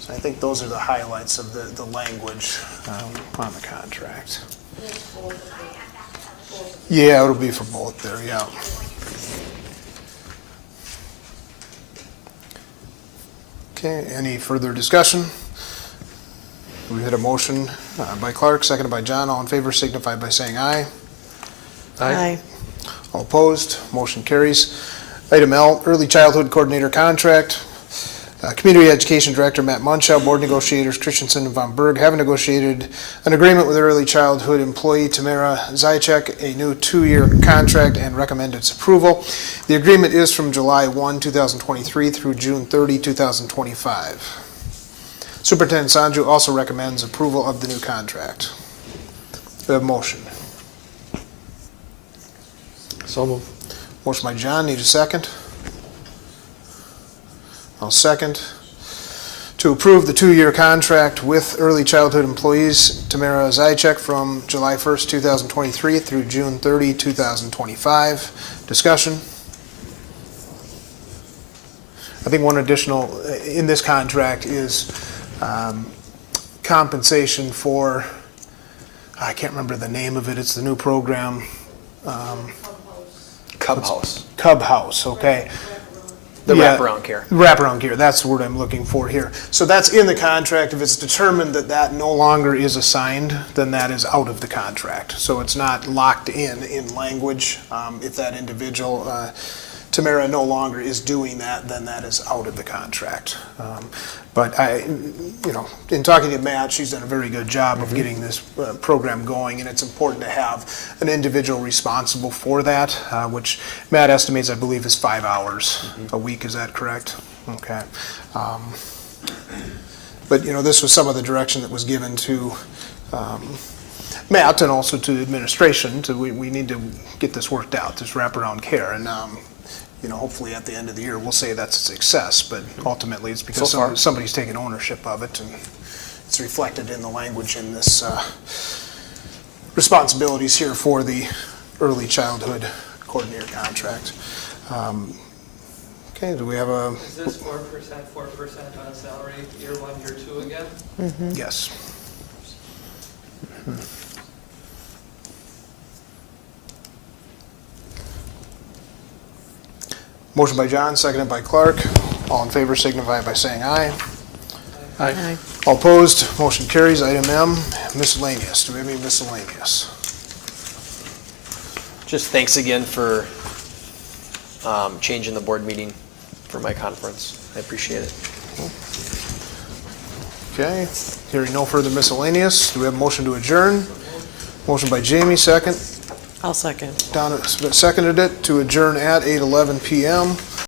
So I think those are the highlights of the language on the contract. Yeah, it'll be for both there, yeah. Okay, any further discussion? We had a motion by Clark, seconded by John. All in favor signify by saying aye. Aye. All opposed, motion carries. Item L, Early Childhood Coordinator Contract. Community Education Director Matt Munchow, Board Negotiators Christensen and Von Berg have negotiated an agreement with early childhood employee Tamara Zychek, a new 2-year contract, and recommend its approval. The agreement is from July 1, 2023 through June 30, 2025. Superintendent Sanju also recommends approval of the new contract. We have a motion. So moved. Motion by John, need a second? I'll second. To approve the 2-year contract with early childhood employees Tamara Zychek from July 1st, 2023 through June 30, 2025. Discussion? I think one additional in this contract is compensation for, I can't remember the name of it, it's the new program. Cub House. Cub House, okay. The Yeah, wraparound care. Wraparound care, that's the word I'm looking for here. So that's in the contract. If it's determined that that no longer is assigned, then that is out of the contract. So it's not locked in language. If that individual, Tamara, no longer is doing that, then that is out of the contract. But in talking to Matt, she's done a very good job of getting this program going, and it's important to have an individual responsible for that, which Matt estimates, I believe, is 5 hours a week. Is that correct? Okay. But this was some of the direction that was given to Matt and also to administration. We need to get this worked out, this wraparound care, and hopefully at the end of the year, we'll say that's a success, but ultimately it's because somebody's taken ownership of it, and it's reflected in the language in this responsibilities here for the early childhood coordinator contract. Okay, do we have a? Is this 4% on salary, year 1, year 2 again? Yes. Motion by John, seconded by Clark. All in favor signify by saying aye. Aye. All opposed, motion carries. Item M, miscellaneous. Do we have any miscellaneous? Just thanks again for changing the board meeting for my conference. I appreciate it. Okay, hearing no further miscellaneous, do we have a motion to adjourn? Motion by Jamie, second. I'll second. Donna seconded it to adjourn at 8:11 PM.